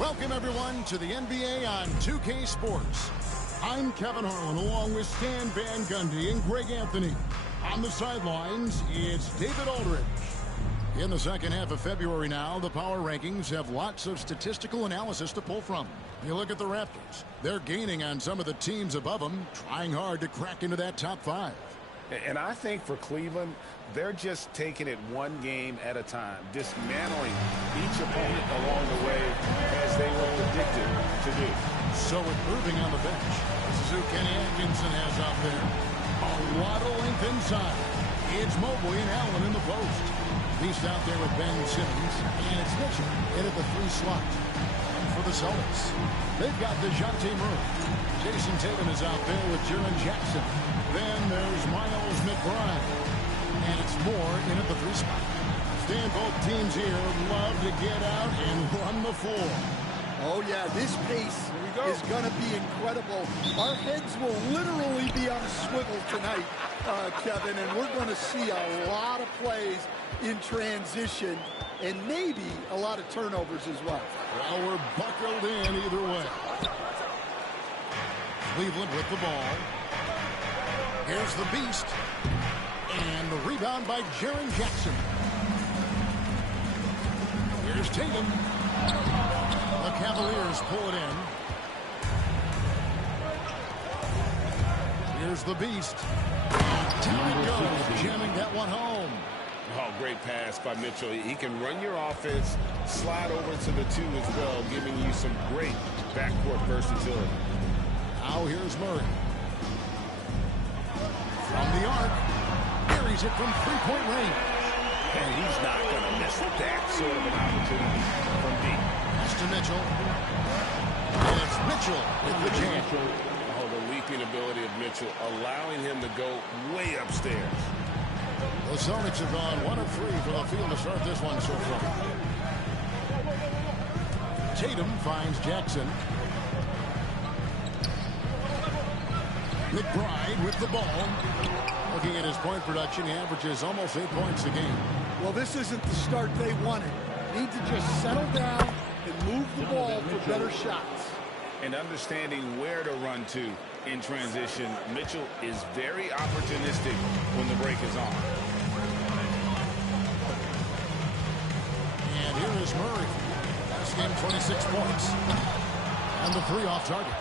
Welcome, everyone, to the NBA on 2K Sports. I'm Kevin Harlan, along with Stan Van Gundy and Greg Anthony. On the sidelines, it's David Aldridge. In the second half of February now, the power rankings have lots of statistical analysis to pull from. You look at the Raptors. They're gaining on some of the teams above them, trying hard to crack into that top 5. And I think for Cleveland, they're just taking it one game at a time, dismantling each opponent along the way as they were predicted to do. So with Irving on the bench, this is who Kenny Atkinson has out there. A lot of length inside. It's Mobley and Allen in the post. Beast out there with Ben Simmons, and it's Mitchell in at the 3 slot. And for the Celtics, they've got DeJounte Murray. Jason Tatum is out there with Jaren Jackson. Then there's Miles McBride. And it's Moore in at the 3 spot. Stan, both teams here love to get out and run the floor. Oh, yeah, this pace is going to be incredible. Our heads will literally be on a swivel tonight, Kevin, and we're going to see a lot of plays in transition and maybe a lot of turnovers as well. Well, we're buckled in either way. Cleveland with the ball. Here's the Beast. And the rebound by Jaren Jackson. Here's Tatum. The Cavaliers pull it in. Here's the Beast. Down it goes, jamming that one home. Oh, great pass by Mitchell. He can run your offense, slide over to the 2 as well, giving you some great backcourt versatility. Now here's Murray. From the arc, buries it from 3-point range. And he's not going to miss that sort of an opportunity from deep. Pass to Mitchell. And it's Mitchell with the jam. Oh, the leaping ability of Mitchell, allowing him to go way upstairs. The Celtics have gone 1 of 3 from the field to start this one so far. Tatum finds Jackson. McBride with the ball. Looking at his point production, he averages almost 8 points a game. Well, this isn't the start they wanted. Need to just settle down and move the ball for better shots. And understanding where to run to in transition, Mitchell is very opportunistic when the break is on. And here is Murray. Last game, 26 points. And the 3 off target.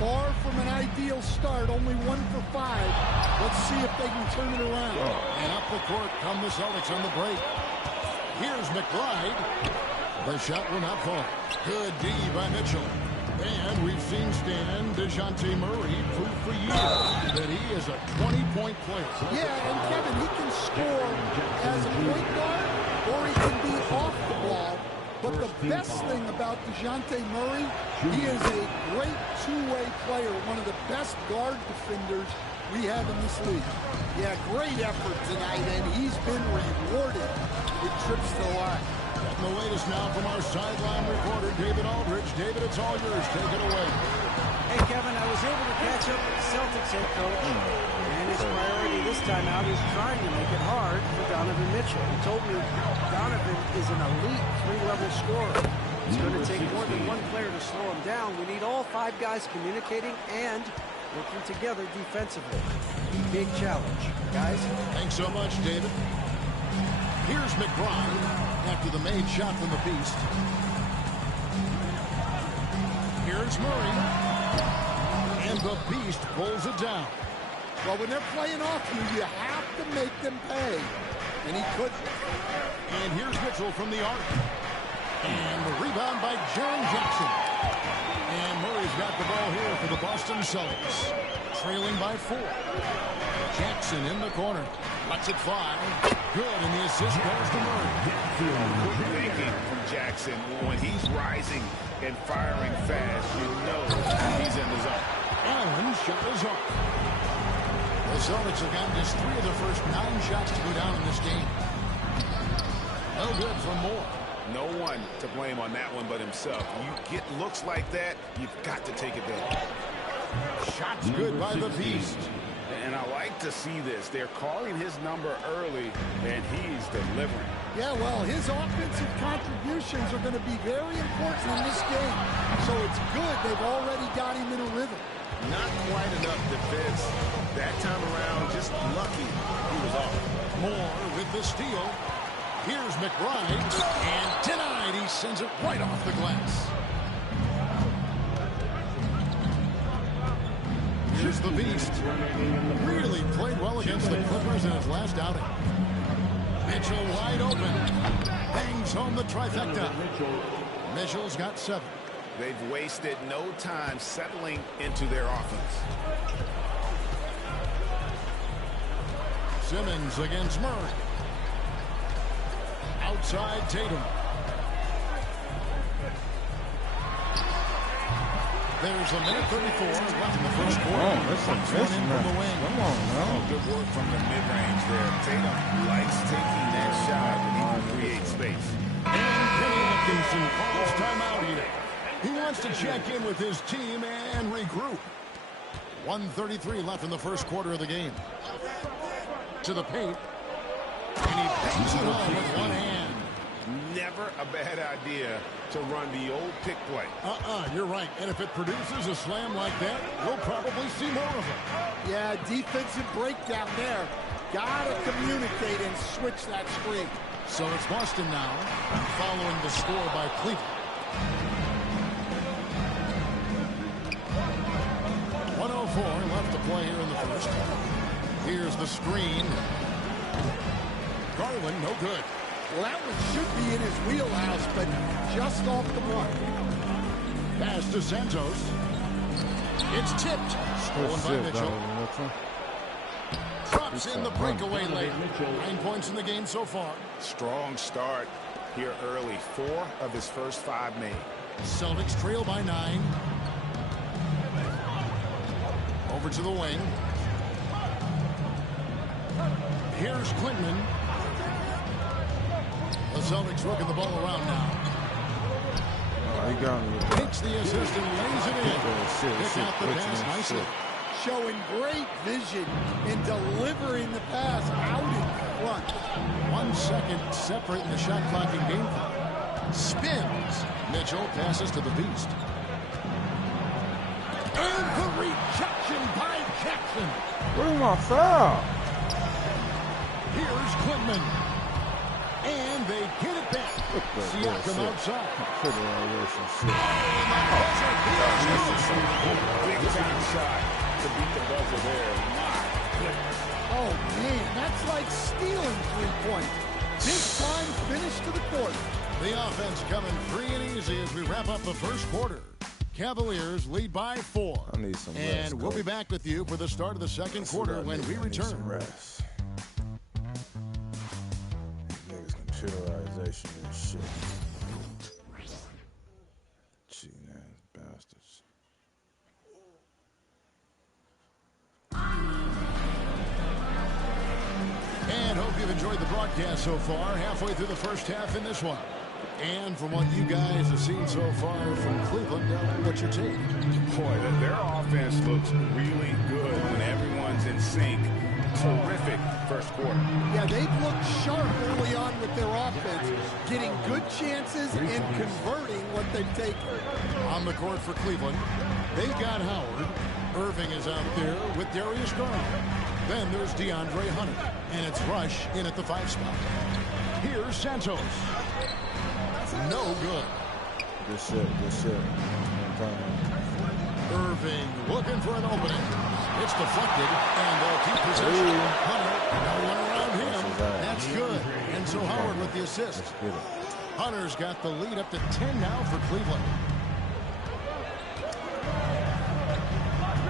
Far from an ideal start, only 1 for 5. Let's see if they can turn it around. And up the court come the Celtics on the break. Here's McBride. The shot will not fall. Good D by Mitchell. And we've seen Stan DeJounte Murray prove for years that he is a 20-point player. Yeah, and Kevin, he can score as a point guard, or he can be off the ball. But the best thing about DeJounte Murray, he is a great two-way player, one of the best guard defenders we have in this league. Yeah, great effort tonight, and he's been rewarded with trips to the line. And the latest now from our sideline reporter, David Aldridge. David, it's all yours. Take it away. Hey, Kevin, I was able to catch up with the Celtics head coach, and his priority this time out is trying to make it hard for Donovan Mitchell. He told me Donovan is an elite 3-level scorer. It's going to take more than one player to slow him down. We need all 5 guys communicating and working together defensively. Big challenge, guys. Thanks so much, David. Here's McBride after the made shot from the Beast. Here's Murray. And the Beast pulls it down. Well, when they're playing off you have to make them pay. And he couldn't. And here's Mitchell from the arc. And the rebound by Jaren Jackson. And Murray's got the ball here for the Boston Celtics. Trailing by 4. Jackson in the corner. Lets it fly. Good, and the assist goes to Murray. Good thinking from Jackson. When he's rising and firing fast, you know he's in the zone. Allen shot is off. The Celtics have gotten just 3 of the first 9 shots to go down in this game. No good for Moore. No one to blame on that one but himself. You get looks like that, you've got to take advantage. Shots good by the Beast. And I like to see this. They're calling his number early, and he's delivering. Yeah, well, his offensive contributions are going to be very important in this game. So it's good they've already got him in a rhythm. Not quite enough defense that time around. Just lucky he was off. Moore with the steal. Here's McBride. And denied. He sends it right off the glass. Here's the Beast. Really played well against the Clippers in his last outing. Mitchell wide open. Bangs home the trifecta. Mitchell's got 7. They've wasted no time settling into their offense. Simmons against Murray. Outside Tatum. There's a minute 34 left in the first quarter. Oh, that's a from the wing. Come on, man. Oh, good work from the mid-range there. Tatum likes taking that shot when he can create space. And Kenny Atkinson calls timeout here. He wants to check in with his team and regroup. 1:33 left in the first quarter of the game. To the paint. And he bangs it home with one hand. Never a bad idea to run the old pick play. You're right. And if it produces a slam like that, we'll probably see more of it. Yeah, defensive breakdown there. Gotta communicate and switch that screen. So it's Boston now, following the score by Cleveland. 1:04 left to play here in the first. Here's the screen. Garland, no good. Well, that one should be in his wheelhouse, but just off the mark. Pass to Santos. It's tipped. Stolen by Mitchell. Drops in the breakaway late. 9 points in the game so far. Strong start here early. 4 of his first 5 made. Celtics trail by 9. Over to the wing. Here's Quintman. The Celtics working the ball around now. He got me. Takes the assist and lays it in. Pick out the pass nicely. Showing great vision in delivering the pass out in front. 1 second separating the shot clock and game clock. Spins. Mitchell passes to the Beast. And the rejection by Jackson. Where's my foul? Here's Quintman. And they get it back. Siakam outside. Big time shot to beat the buzzer there. Oh, man, that's like stealing 3 points. Big time finish to the court. The offense coming free and easy as we wrap up the first quarter. Cavaliers lead by 4. I need some rest, and we'll be back with you for the start of the second quarter when we return. Rest. Niggas computerization and shit. Cheating ass bastards. And hope you've enjoyed the broadcast so far. Halfway through the first half in this one. And from what you guys have seen so far from Cleveland, what's your take? Boy, their offense looks really good when everyone's in sync. Terrific first quarter. Yeah, they've looked sharp early on with their offense, getting good chances and converting what they've taken. On the court for Cleveland, they've got Howard. Irving is out there with Darius Garland. Then there's DeAndre Hunter, and it's Rush in at the 5 spot. Here's Santos. No good. Good shit. Irving looking for an opening. It's deflected, and they'll keep possession. Hunter, no one around him. That's good. And so Howard with the assist. Hunter's got the lead up to 10 now for Cleveland.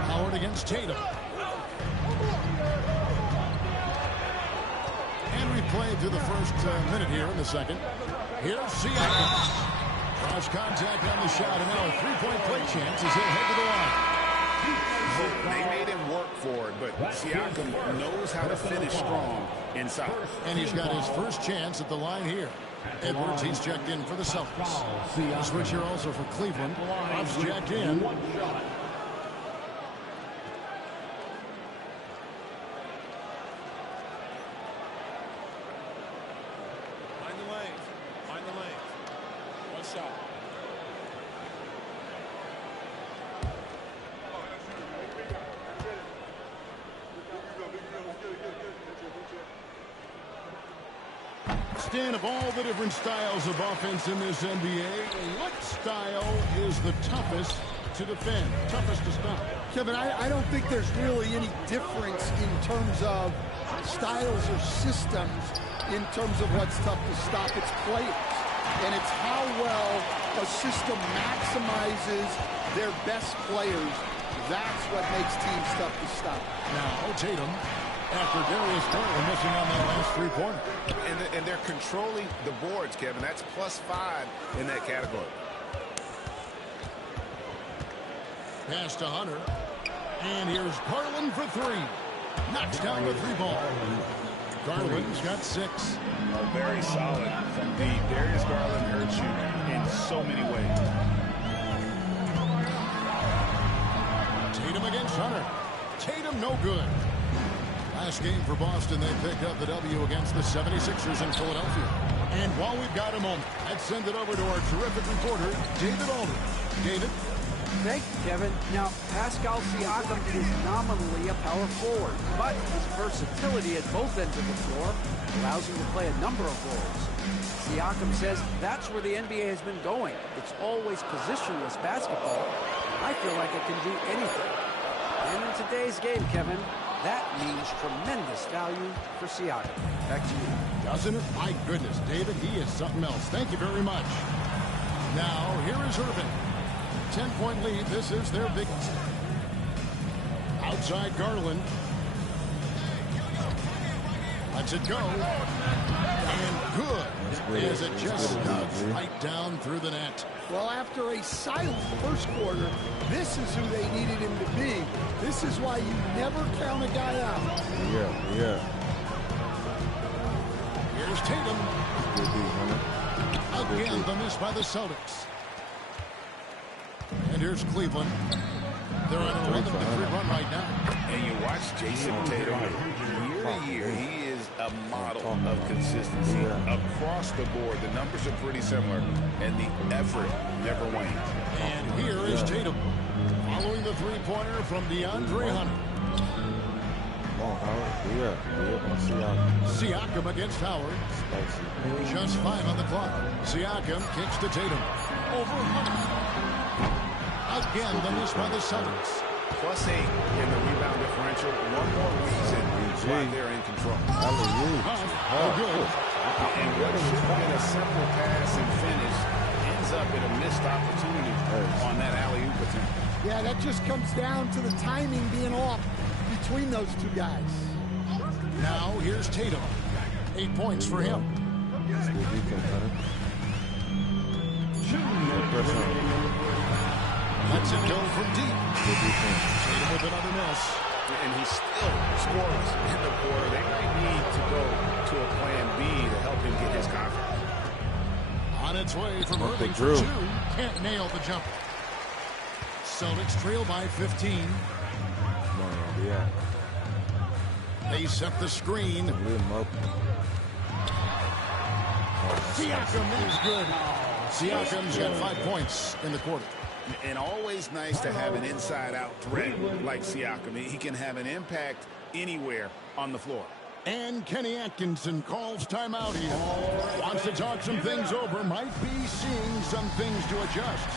Howard against Tatum. And we played through the first minute here in the second. Here's Siakam. Cross contact on the shot, and now a 3-point play chance as he'll head to the line. They made him work for it, but Siakam knows how to finish strong inside. And he's got his first chance at the line here. Edwards, he's checked in for the Celtics. A switch here also for Cleveland. Hobbs jacked in. Stan, of all the different styles of offense in this NBA, what style is the toughest to defend, toughest to stop? Kevin, I don't think there's really any difference in terms of styles or systems in terms of what's tough to stop. It's players. And it's how well a system maximizes their best players. That's what makes teams tough to stop. Now, Tatum, after Darius Garland missing on that last three-pointer. And they're controlling the boards, Kevin. That's +5 in that category. Pass to Hunter. And here's Garland for three. Knocks down the three ball. Garland's got 6. Oh, very solid from deep. Darius Garland hurts you in so many ways. Tatum against Hunter. Tatum no good. Last game for Boston, they picked up the W against the 76ers in Philadelphia. And while we've got a moment, let's send it over to our terrific reporter, David Aldridge. David? Thank you, Kevin. Now, Pascal Siakam is nominally a power forward, but his versatility at both ends of the floor allows him to play a number of roles. Siakam says that's where the NBA has been going. It's always positionless basketball. I feel like I can do anything. And in today's game, Kevin, that means tremendous value for Siakam. Back to you. Doesn't it? My goodness, David, he is something else. Thank you very much. Now, here is Irving. 10-point lead. This is their biggest. Outside Garland. Lets it go. And good. As it just snugs right down through the net. Well, after a silent first quarter, this is who they needed him to be. This is why you never count a guy out. Yeah. Here's Tatum. Again, the miss by the Celtics. And here's Cleveland. They're on a 11-3 run right now. And you watch Jason Tatum year to year. He is a model of consistency across the board. The numbers are pretty similar, and the effort never wanes. And here is Tatum following the three-pointer from DeAndre Hunter. Siakam against Howard. Just 5 on the clock. Siakam kicks to Tatum. Over Hunter. Again, the miss by the Celtics. +8 in the rebound differential. One more reason why they're in control. Oh, good. And what should have been a simple pass and finish ends up in a missed opportunity on that alley-oop attempt. Yeah, that just comes down to the timing being off between those two guys. Now, here's Tatum. 8 points for him. Lets it go from deep. Tatum with another miss. And he's still scoreless in the quarter. They might need to go to a plan B to help him get his confidence. On its way from Irving for 2. Can't nail the jumper. Celtics trail by 15. They set the screen. Siakam is good. Siakam's got 5 points in the quarter. And always nice to have an inside-out threat like Siakam. He can have an impact anywhere on the floor. And Kenny Atkinson calls timeout here. Wants to talk some things over. Might be seeing some things to adjust.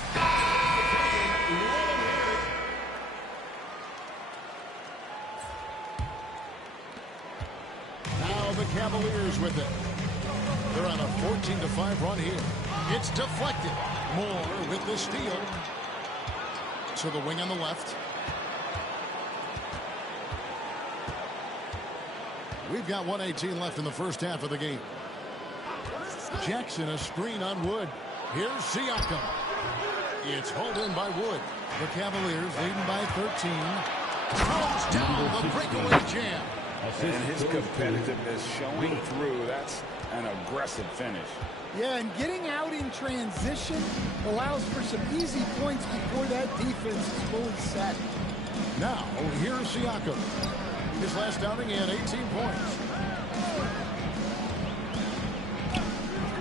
Now the Cavaliers with it. They're on a 14-5 run here. It's deflected. Moore with the steal. To the wing on the left. We've got 1:18 left in the first half of the game. Jackson, a screen on Wood. Here's Siakam. It's hauled in by Wood. The Cavaliers leading by 13. Throws down the breakaway jam. And his competitiveness showing through. That's an aggressive finish. Yeah, and getting out in transition allows for some easy points before that defense is fully set. Now, here's Siakam. His last outing, he had 18 points.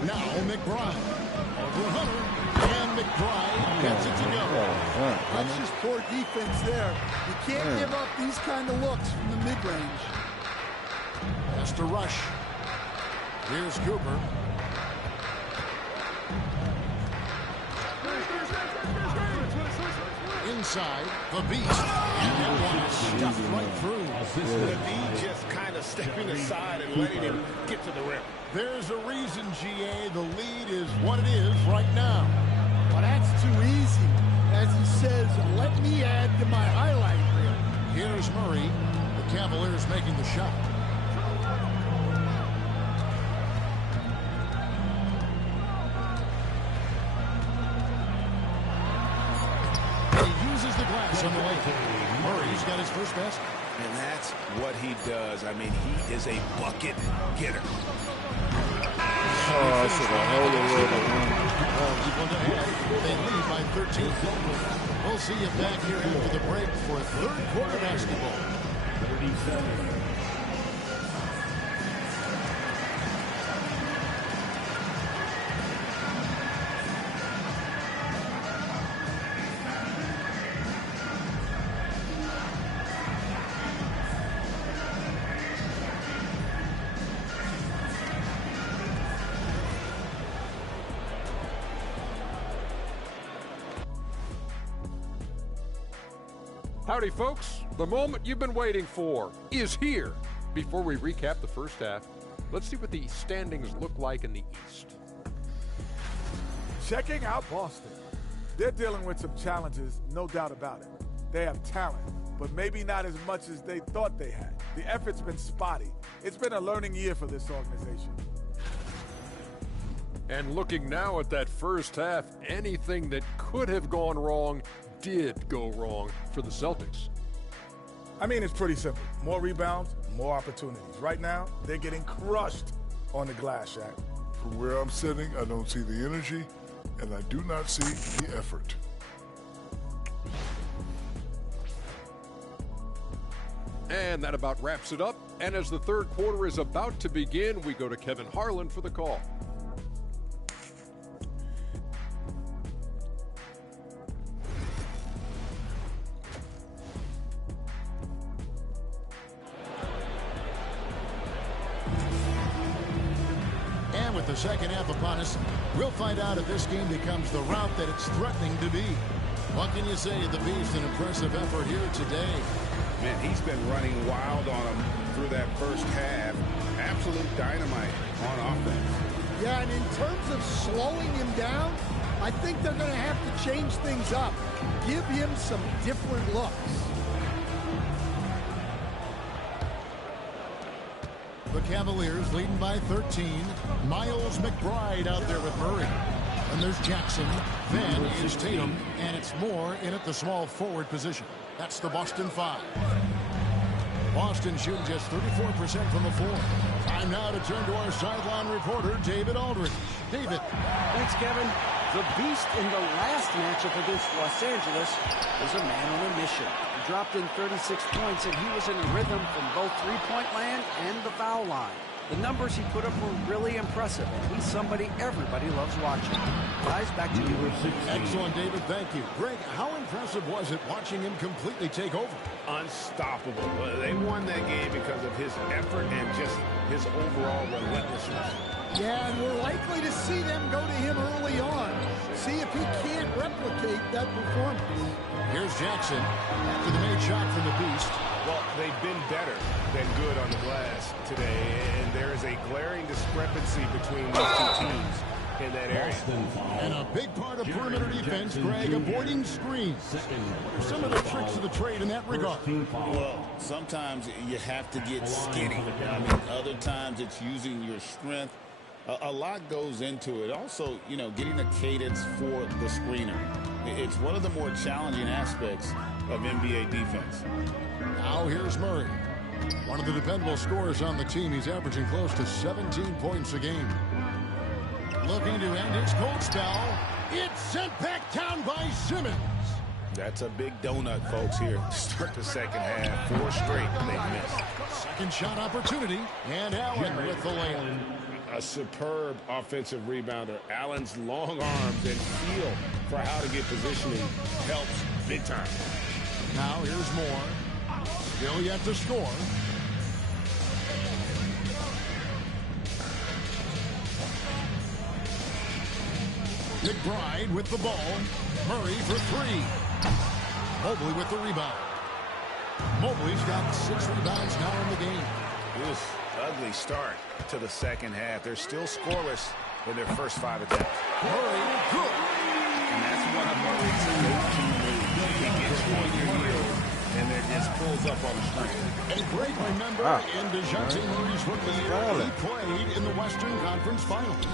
Now, McBride. Over Hunter. And McBride gets it to go. That's just poor defense there. You can't give up these kind of looks from the mid-range. Has to rush. Here's Cooper. inside. The Beast. And that one is stuffed right through. The Beast just kind of stepping aside and letting him get to the rim. There's a reason, GA. The lead is what it is right now. Well, that's too easy. As he says, let me add to my highlight reel. Here's Murray. The Cavaliers making the shot. The glass on the way. Murray's got his first basket. And that's what he does. I mean, he is a bucket getter. Oh, I should have held it They lead by 13. We'll see you back here after the break for third quarter basketball. 37. Howdy, folks. The moment you've been waiting for is here. Before we recap the first half, let's see what the standings look like in the East. Checking out Boston. They're dealing with some challenges, no doubt about it. They have talent, but maybe not as much as they thought they had. The effort's been spotty. It's been a learning year for this organization. And looking now at that first half, anything that could have gone wrong did go wrong for the Celtics. I mean, it's pretty simple. More rebounds, more opportunities. Right now, they're getting crushed on the glass, Shaq. From where I'm sitting, I don't see the energy, and I do not see the effort. And that about wraps it up. And as the third quarter is about to begin, we go to Kevin Harlan for the call. With the second half upon us, we'll find out if this game becomes the route that it's threatening to be. What can you say of the Beast? An impressive effort here today. Man, he's been running wild on him through that first half. Absolute dynamite on offense. Yeah, and in terms of slowing him down, I think they're going to have to change things up. Give him some different looks. The Cavaliers leading by 13. Miles McBride out there with Murray. And there's Jackson. Then is Tatum. And it's Moore in at the small forward position. That's the Boston Five. Boston shooting just 34% from the floor. Time now to turn to our sideline reporter, David Aldridge. David. Thanks, Kevin. The Beast in the last matchup against Los Angeles was a man on a mission. He dropped in 36 points, and he was in rhythm from both three-point land and the foul line. The numbers he put up were really impressive, and he's somebody everybody loves watching. Guys, back to you. Excellent, David. Thank you. Greg, how impressive was it watching him completely take over? Unstoppable. They won that game because of his effort and just his overall relentlessness. Yeah, and we're likely to see them go to him early on. See if he can't replicate that performance. Here's Jackson after the made shot from the Beast. Well, they've been better than good on the glass today, and there is a glaring discrepancy between those two teams in that area. And a big part of perimeter defense, Greg, avoiding screens. Some of the tricks of the trade in that regard. Well, sometimes you have to get skinny. I mean, other times it's using your strength. A lot goes into it. Also, you know, getting a cadence for the screener. It's one of the more challenging aspects of NBA defense. Now here's Murray. One of the dependable scorers on the team. He's averaging close to 17 points a game. Looking to end his cold spell. It's sent back down by Simmons. That's a big donut, folks, here to start the second half. 4 straight they missed. Second shot opportunity. And Allen with the layup. A superb offensive rebounder. Allen's long arms and feel for how to get positioning helps big time. Now here's Moore. Still yet to score. McBride with the ball. Murray for 3. Mobley with the rebound. Mobley's got 6 rebounds now in the game. Oof, ugly start to the second half. They're still scoreless in their first 5 attempts. Murray, good. And that's one of Murray's go-to moves. He gets you on your heels, and then just pulls up on the string. A great remember in DeJounte Murray's rookie year. He played in the Western Conference Finals.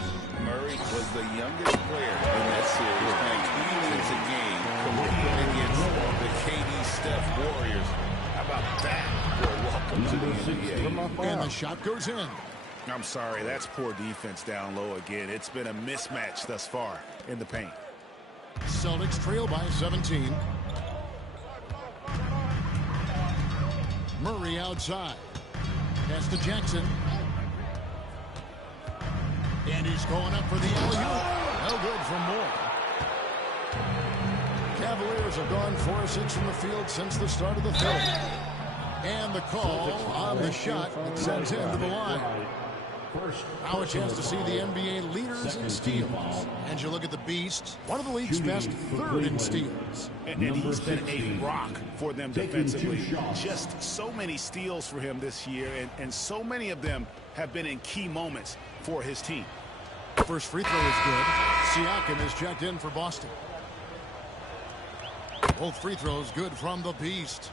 Murray was the youngest player in that series, playing 20 minutes a game, competing against the KD Steph Warriors. How about that for a welcome to the NBA? And the shot goes in. I'm sorry, that's poor defense down low again. It's been a mismatch thus far in the paint. Celtics trail by 17. Murray outside. Pass to Jackson. And he's going up for the alley-oop. No good from Moore. Cavaliers have gone 4 of 6 from the field since the start of the third. And the call on the shot that sends him to the line. Now a chance to see the NBA leaders in steals. And you look at the Beast, one of the league's best, 3rd in steals. And he's been a rock for them defensively. Just so many steals for him this year, and so many of them have been in key moments for his team. First free throw is good. Siakam is checked in for Boston. Both free throws good from the Beast.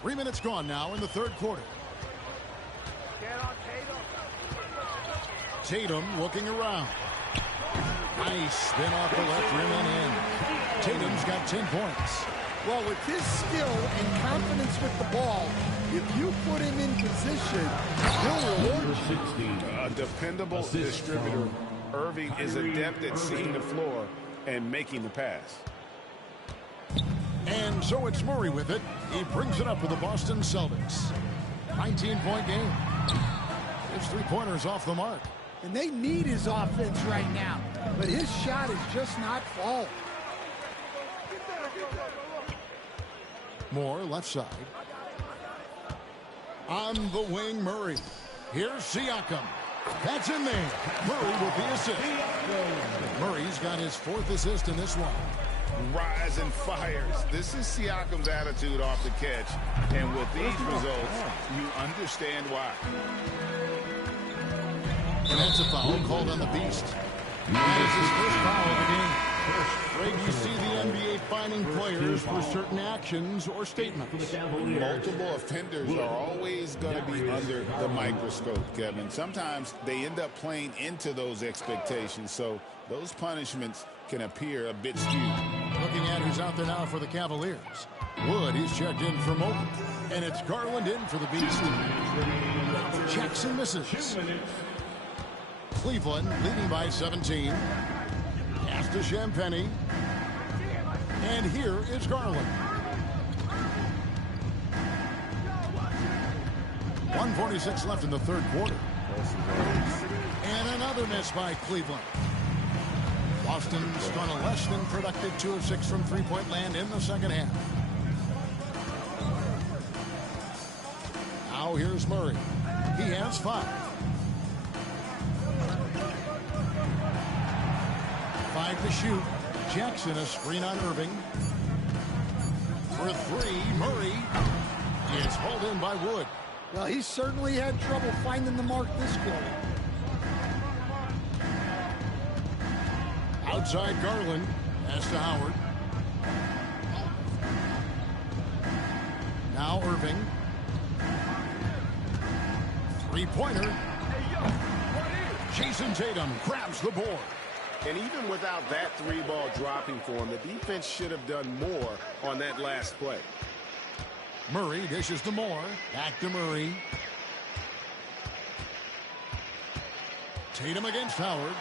3 minutes gone now in the third quarter. Tatum looking around. Nice spin off the left rim and in. Tatum's got 10 points. Well, with his skill and confidence with the ball, if you put him in position, he'll reward you. A dependable distributor. Irving is adept at seeing the floor and making the pass. And so it's Murray with it. He brings it up for the Boston Celtics. 19-point game. His 3-pointers off the mark. And they need his offense right now. But his shot is just not falling. Moore left side. On the wing, Murray. Here's Siakam. That's in there. Murray with the assist. Murray's got his 4th assist in this one. Rise and fires. This is Siakam's attitude off the catch. And with these results, you understand why. And that's a foul called on the Beast. That is his first foul of the game. Greg, you see the NBA fining players for certain actions or statements. Multiple offenders are always going to be under the microscope, Kevin. Sometimes they end up playing into those expectations, so those punishments can appear a bit skewed. Looking at who's out there now for the Cavaliers. Wood, he's checked in for Mobley. And it's Garland in for the Beast. Jackson misses. Cleveland leading by 17. Pass to Champagnie. And here is Garland. 1:46 left in the third quarter. And another miss by Cleveland. Boston's gone a less than productive 2 of 6 from three-point land in the second half. Now here's Murray. He has 5. 5 to shoot. Jackson a screen on Irving. For 3, Murray is hauled in by Wood. Well, he certainly had trouble finding the mark this quarter. Outside Garland. Pass to Howard. Now Irving. 3-pointer. Jason Tatum grabs the board. And even without that 3-ball dropping for him, the defense should have done more on that last play. Murray dishes to Moore. Back to Murray. Tatum against Howard.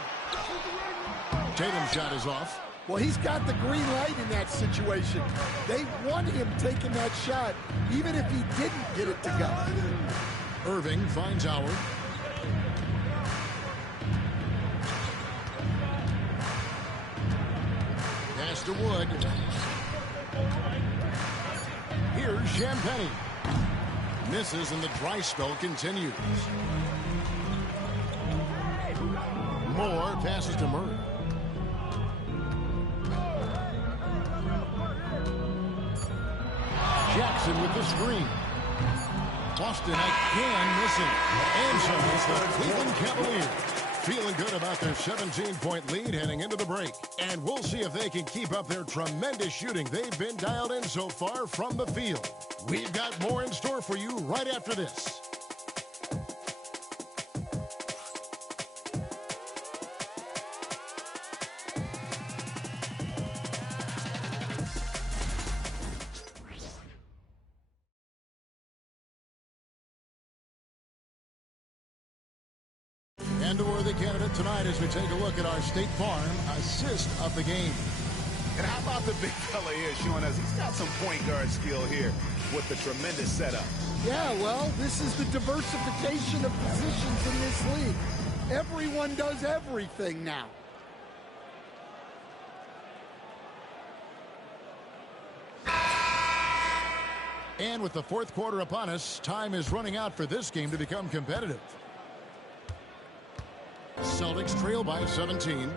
Tatum's shot is off. Well, he's got the green light in that situation. They want him taking that shot, even if he didn't get it to go. Irving finds Howard. Pass to Wood. Here's Champagnie. Misses and the dry spell continues. Moore passes to Murray. Benson with the screen. Boston again missing. And so it's the Cleveland Cavaliers feeling good about their 17-point lead heading into the break. And we'll see if they can keep up their tremendous shooting they've been dialed in so far from the field. We've got more in store for you right after this. And a worthy candidate tonight as we take a look at our State Farm assist of the game. And how about the big fella here showing us he's got some point guard skill here with the tremendous setup. Yeah, well, this is the diversification of positions in this league. Everyone does everything now. And with the fourth quarter upon us, time is running out for this game to become competitive. Celtics trail by 17.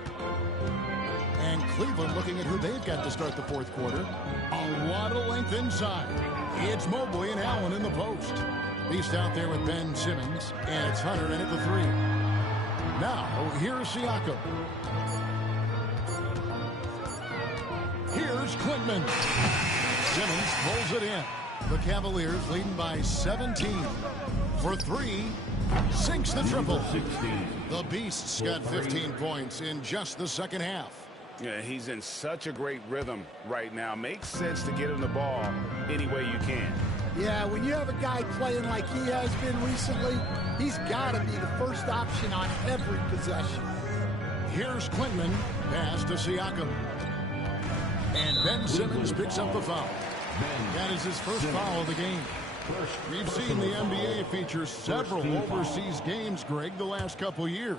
And Cleveland looking at who they've got to start the fourth quarter. A lot of length inside. It's Mobley and Allen in the post. Beast out there with Ben Simmons. And it's Hunter in at the three. Now, here's Siakam. Here's Klintman. Simmons pulls it in. The Cavaliers leading by 17. For three. Sinks the triple. The Beast's got 15 points in just the second half. Yeah, he's in such a great rhythm right now. Makes sense to get him the ball any way you can. Yeah, when you have a guy playing like he has been recently, he's got to be the first option on every possession. Here's Klintman. Pass to Siakam. And Ben Simmons picks up the foul. That is his first foul of the game. We've seen the NBA feature several overseas games, Greg, the last couple years.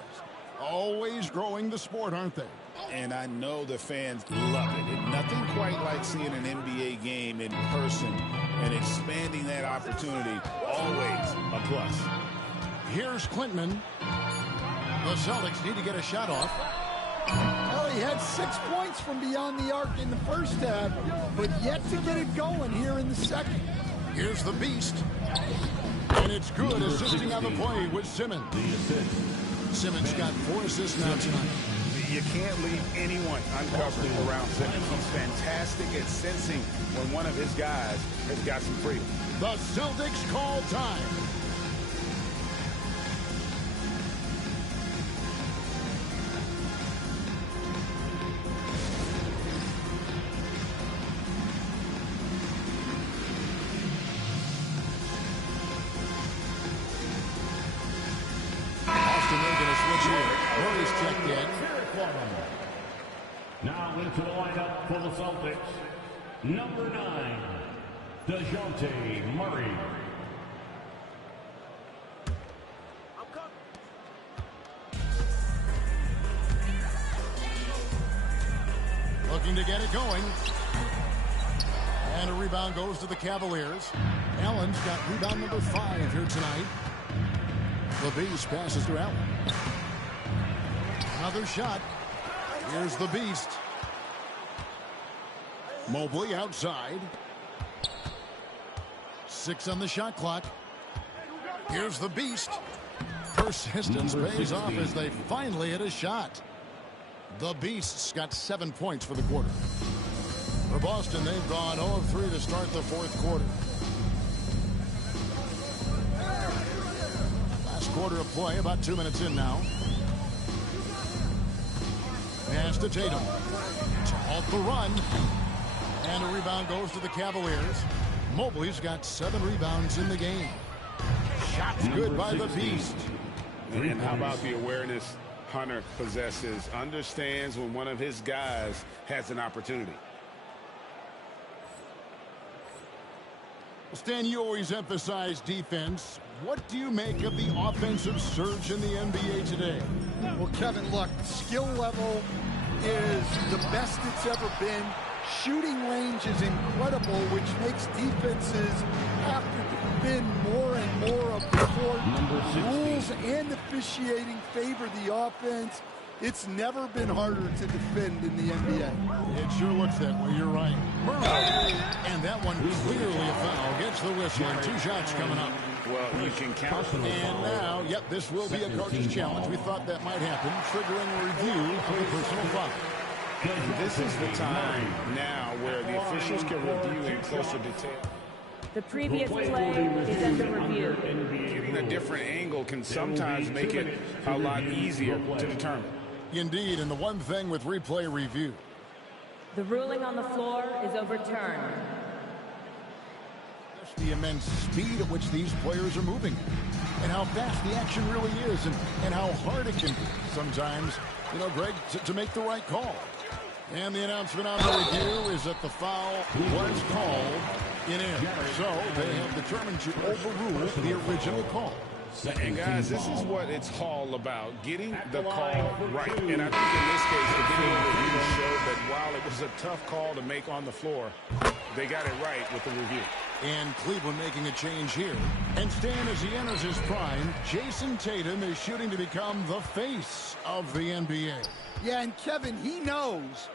Always growing the sport, aren't they? And I know the fans love it. And nothing quite like seeing an NBA game in person and expanding that opportunity. Always a plus. Here's Klintman. The Celtics need to get a shot off. Well, he had 6 points from beyond the arc in the first half, but yet to get it going here in the second. Here's the Beast. And it's good, assisting on the play with Simmons. Simmons got 4 assists now tonight. You can't leave anyone uncovered around Simmons. He's fantastic at sensing when one of his guys has got some freedom. The Celtics call time. Now into the lineup for the Celtics, number 9, DeJounte Murray. Looking to get it going. And a rebound goes to the Cavaliers. Allen's got rebound number 5 here tonight. The Beast passes to Allen. Another shot. Here's the Beast. Mobley outside. 6 on the shot clock. Here's the Beast. Persistence pays off as they finally hit a shot. The Beast's got 7 points for the quarter. For Boston, they've gone 0 of 3 to start the fourth quarter. Last quarter of play, about 2 minutes in now. Pass to Tatum. To halt the run. And a rebound goes to the Cavaliers. Mobley's got 7 rebounds in the game. Shots good by the Beast. And how about the awareness Hunter possesses? Understands when one of his guys has an opportunity. Stan, you always emphasize defense. What do you make of the offensive surge in the NBA today? Well, Kevin, look, skill level is the best it's ever been. Shooting range is incredible, which makes defenses have to defend more and more of the court. Rules and officiating favor the offense. It's never been harder to defend in the NBA. It sure looks that way. You're right. Murray. And that one clearly a foul. Gets the whistle and 2 shots coming up. Well, you can count. And now, yep, this will be a coach's challenge. We thought that might happen, triggering a review for the personal foul. And this is the time now where the officials can review in closer detail. The previous play is under review. Getting a different angle can sometimes make it a lot easier to determine. Indeed, and the one thing with replay review. The ruling on the floor is overturned. The immense speed at which these players are moving and how fast the action really is and how hard it can be sometimes, you know, Greg, to make the right call. And the announcement on the review is that the foul was called in. So they have determined to overrule the original call. And guys, this is what it's all about, getting the call right. And I think in this case, the video review showed that while it was a tough call to make on the floor, they got it right with the review. And Cleveland making a change here. And Stan, as he enters his prime, Jason Tatum is shooting to become the face of the NBA. Yeah, and Kevin, he knows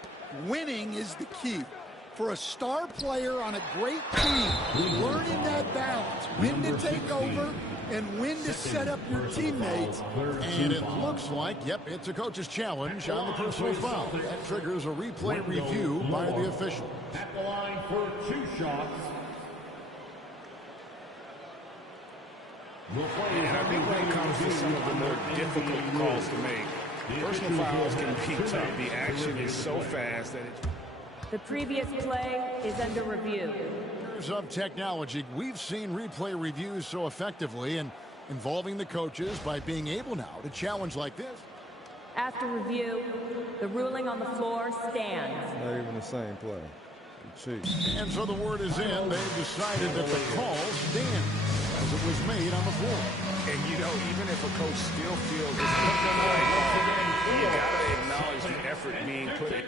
winning is the key. For a star player on a great team, learning that balance, when to take over and when to set up your teammates. And it looks like, yep, it's a coach's challenge on the personal foul. That triggers a replay review by the official. At the line for 2 shots. And I think when it comes to some of the more difficult calls to make, personal fouls can be tough. The action is so fast that it's... The previous play is under review. Of technology, we've seen replay reviews so effectively and involving the coaches by being able now to challenge like this. After review, the ruling on the floor stands. Not even the same play. Cheat. And so the word is in. They've decided that the call stands as it was made on the floor. And you know, even if a coach still feels it's not the right call, you gotta acknowledge the effort being put in.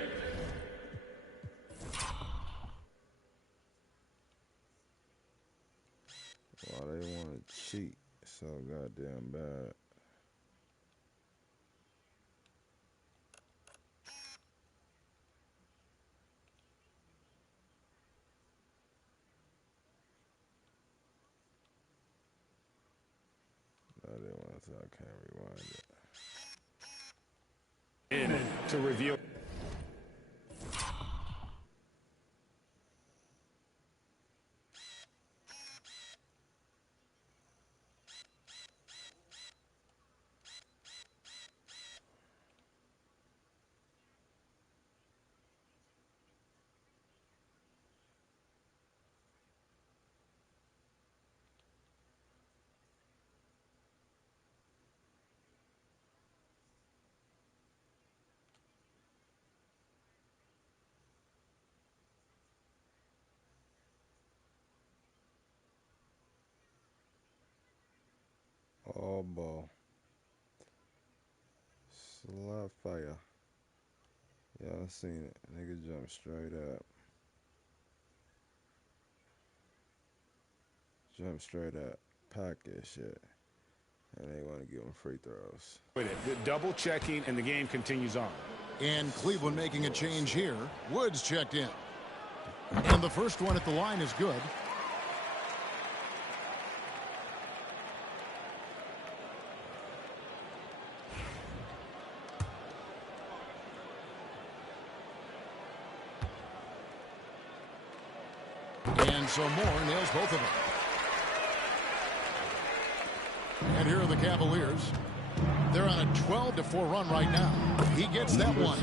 Why they want to cheat so goddamn bad. No, they want to, I can't rewind it. In to review. All ball. Slap fire. Y'all seen it. Nigga jump straight up. Jump straight up. Pack that shit. And they want to give him free throws. The double checking and the game continues on. And Cleveland making a change here. Woods checked in. And the first one at the line is good. And so Moore nails both of them. And here are the Cavaliers. They're on a 12-4 run right now. He gets that one.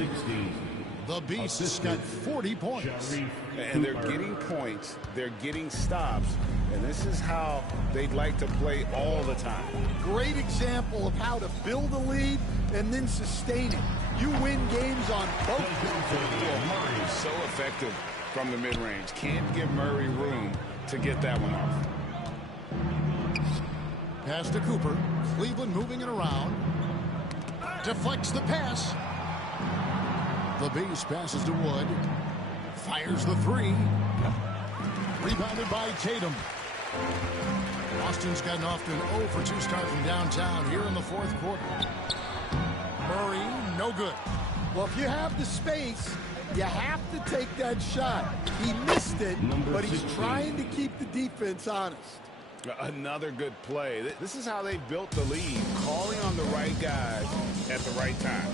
The Beast's got 40 points. And they're getting points. They're getting stops. And this is how they'd like to play all the time. Great example of how to build a lead and then sustain it. You win games on both ends of the floor. Murray is so effective from the mid-range. Can't give Murray room to get that one off. Pass to Cooper. Cleveland moving it around. Deflects the pass. The Beast passes to Wood. Fires the three. Rebounded by Tatum. Boston's gotten off to an 0 for 2 start from downtown here in the fourth quarter. Murray no good. Well, if you have the space, you have to take that shot. He missed it, but he's trying to keep the defense honest. Another good play. This is how they built the lead, calling on the right guys at the right time.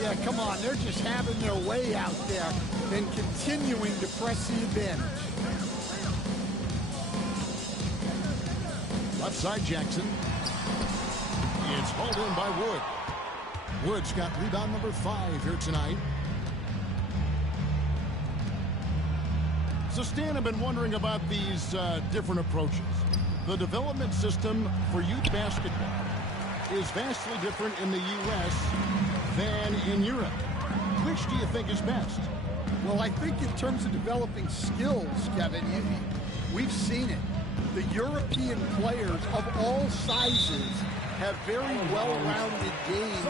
Yeah, come on. They're just having their way out there and continuing to press the advantage. Left side, Jackson. It's hauled in by Wood. Wood's got rebound number 5 here tonight. So Stan, I've been wondering about these different approaches. The development system for youth basketball is vastly different in the U.S. than in Europe. Which do you think is best? Well, I think in terms of developing skills, Kevin, we've seen it. The European players of all sizes have very well-rounded games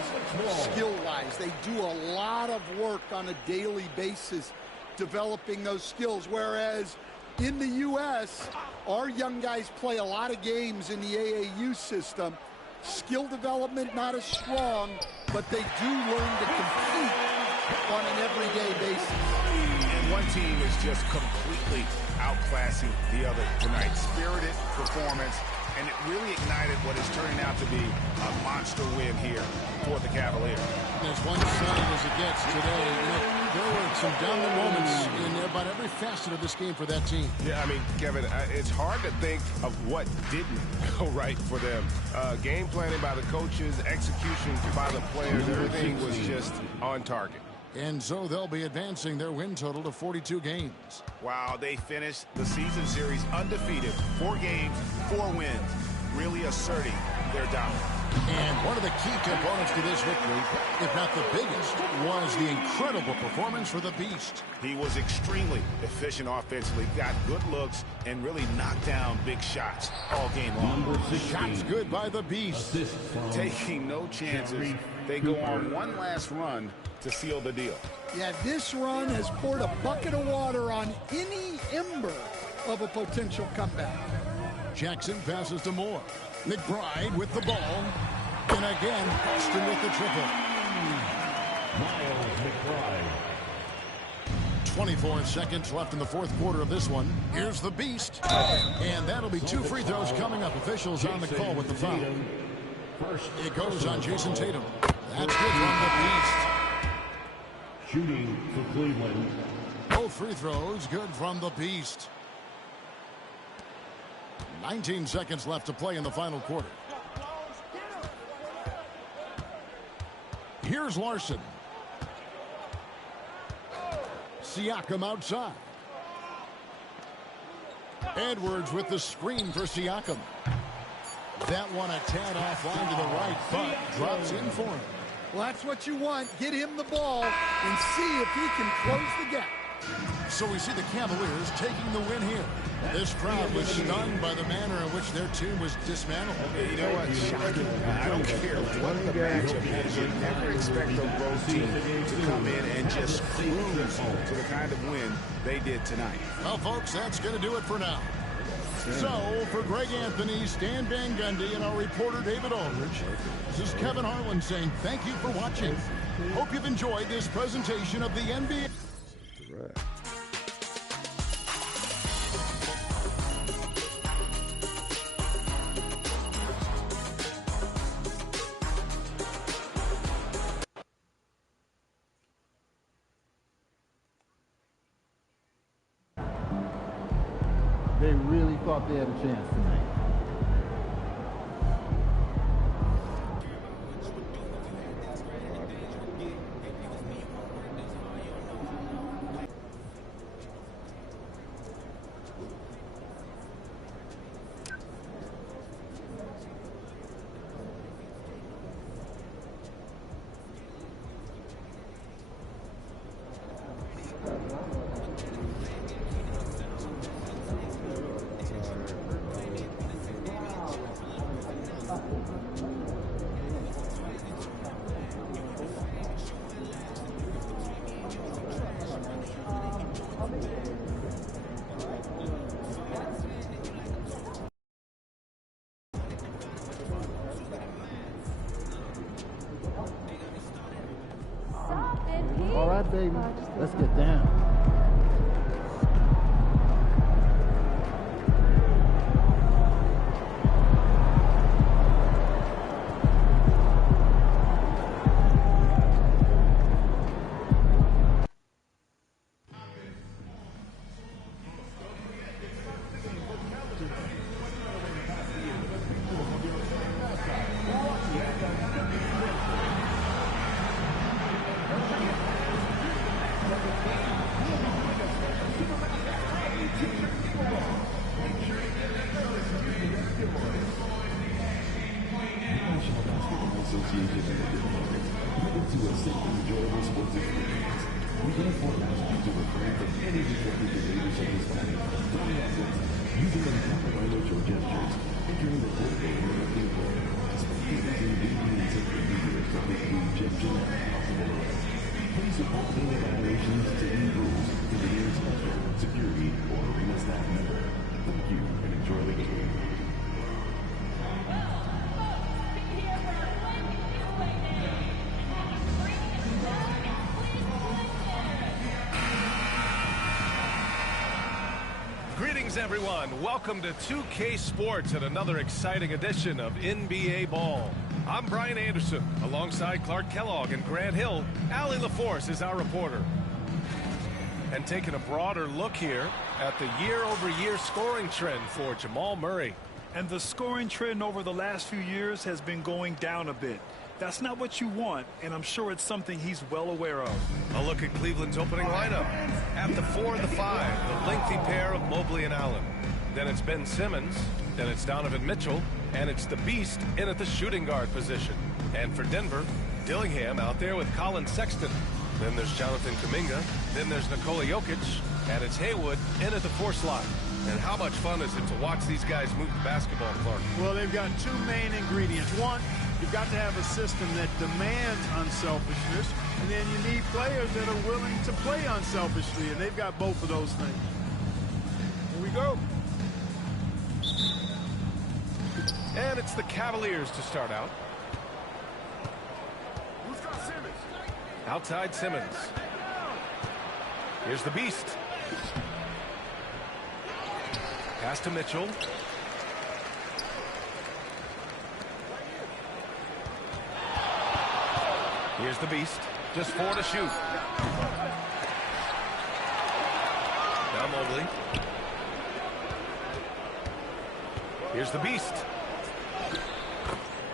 skill-wise. They do a lot of work on a daily basis developing those skills, whereas in the U.S., our young guys play a lot of games in the AAU system. Skill development not as strong, but they do learn to compete on an everyday basis. And one team is just completely outclassing the other tonight. Spirited performance, and it really ignited what is turning out to be a monster win here for the Cavaliers. As one sided as it gets today, there were some dominant moments in about every facet of this game for that team. Yeah, I mean, Kevin, it's hard to think of what didn't go right for them. Game planning by the coaches, execution by the players, everything was just on target. And so they'll be advancing their win total to 42 games. Wow, they finished the season series undefeated. 4 games, 4 wins, really asserting their dominance. And one of the key components to this victory, if not the biggest, was the incredible performance for the Beast. He was extremely efficient offensively, got good looks, and really knocked down big shots all game long. Shots good by the Beast. Taking no chances. They go on one last run to seal the deal. Yeah, this run has poured a bucket of water on any ember of a potential comeback. Jackson passes to Moore. McBride with the ball. And again, Boston with the triple. Miles McBride. 24 seconds left in the fourth quarter of this one. Here's the Beast. And that'll be 2 free throws coming up. Officials on the call with the foul. It goes on Jason Tatum. That's good from the Beast. Shooting for Cleveland. Both free throws good from the Beast. 19 seconds left to play in the final quarter. Here's Larson. Siakam outside. Edwards with the screen for Siakam. That one a tad offline to the right, but drops in for him. Well, that's what you want. Get him the ball and see if he can close the gap. So we see the Cavaliers taking the win here. This crowd was stunned by the manner in which their team was dismantled. You know what? Shocking. I don't care what the matchup is. You never expect a road team to come in and just cruise to the kind of win they did tonight. Well, folks, that's going to do it for now. So, for Greg Anthony, Stan Van Gundy, and our reporter David Aldridge, this is Kevin Harlan saying thank you for watching. Hope you've enjoyed this presentation of the NBA. They really thought they had a chance tonight. outside, baby. Let's get down. Greetings, everyone. Welcome to 2K Sports and another exciting edition of NBA Ball. I'm Brian Anderson, alongside Clark Kellogg and Grant Hill. Allie LaForce is our reporter. And taking a broader look here at the year-over-year scoring trend for Jamal Murray. And the scoring trend over the last few years has been going down a bit. That's not what you want, and I'm sure it's something he's well aware of. A look at Cleveland's opening lineup. At the 4 and the 5, the lengthy pair of Mobley and Allen. Then it's Ben Simmons, then it's Donovan Mitchell, and it's the Beast in at the shooting guard position. And for Denver, Dillingham out there with Colin Sexton. Then there's Jonathan Kuminga, then there's Nikola Jokic, and it's Haywood in at the 4 slot. And how much fun is it to watch these guys move the basketball, Clark? Well, they've got two main ingredients. One, you've got to have a system that demands unselfishness, and then you need players that are willing to play unselfishly, and they've got both of those things. Here we go. And it's the Cavaliers to start out. Who's got Simmons? Outside Simmons. Here's the Beast. Pass to Mitchell. Here's the Beast. Just 4 to shoot. Now Mobley. Here's the Beast.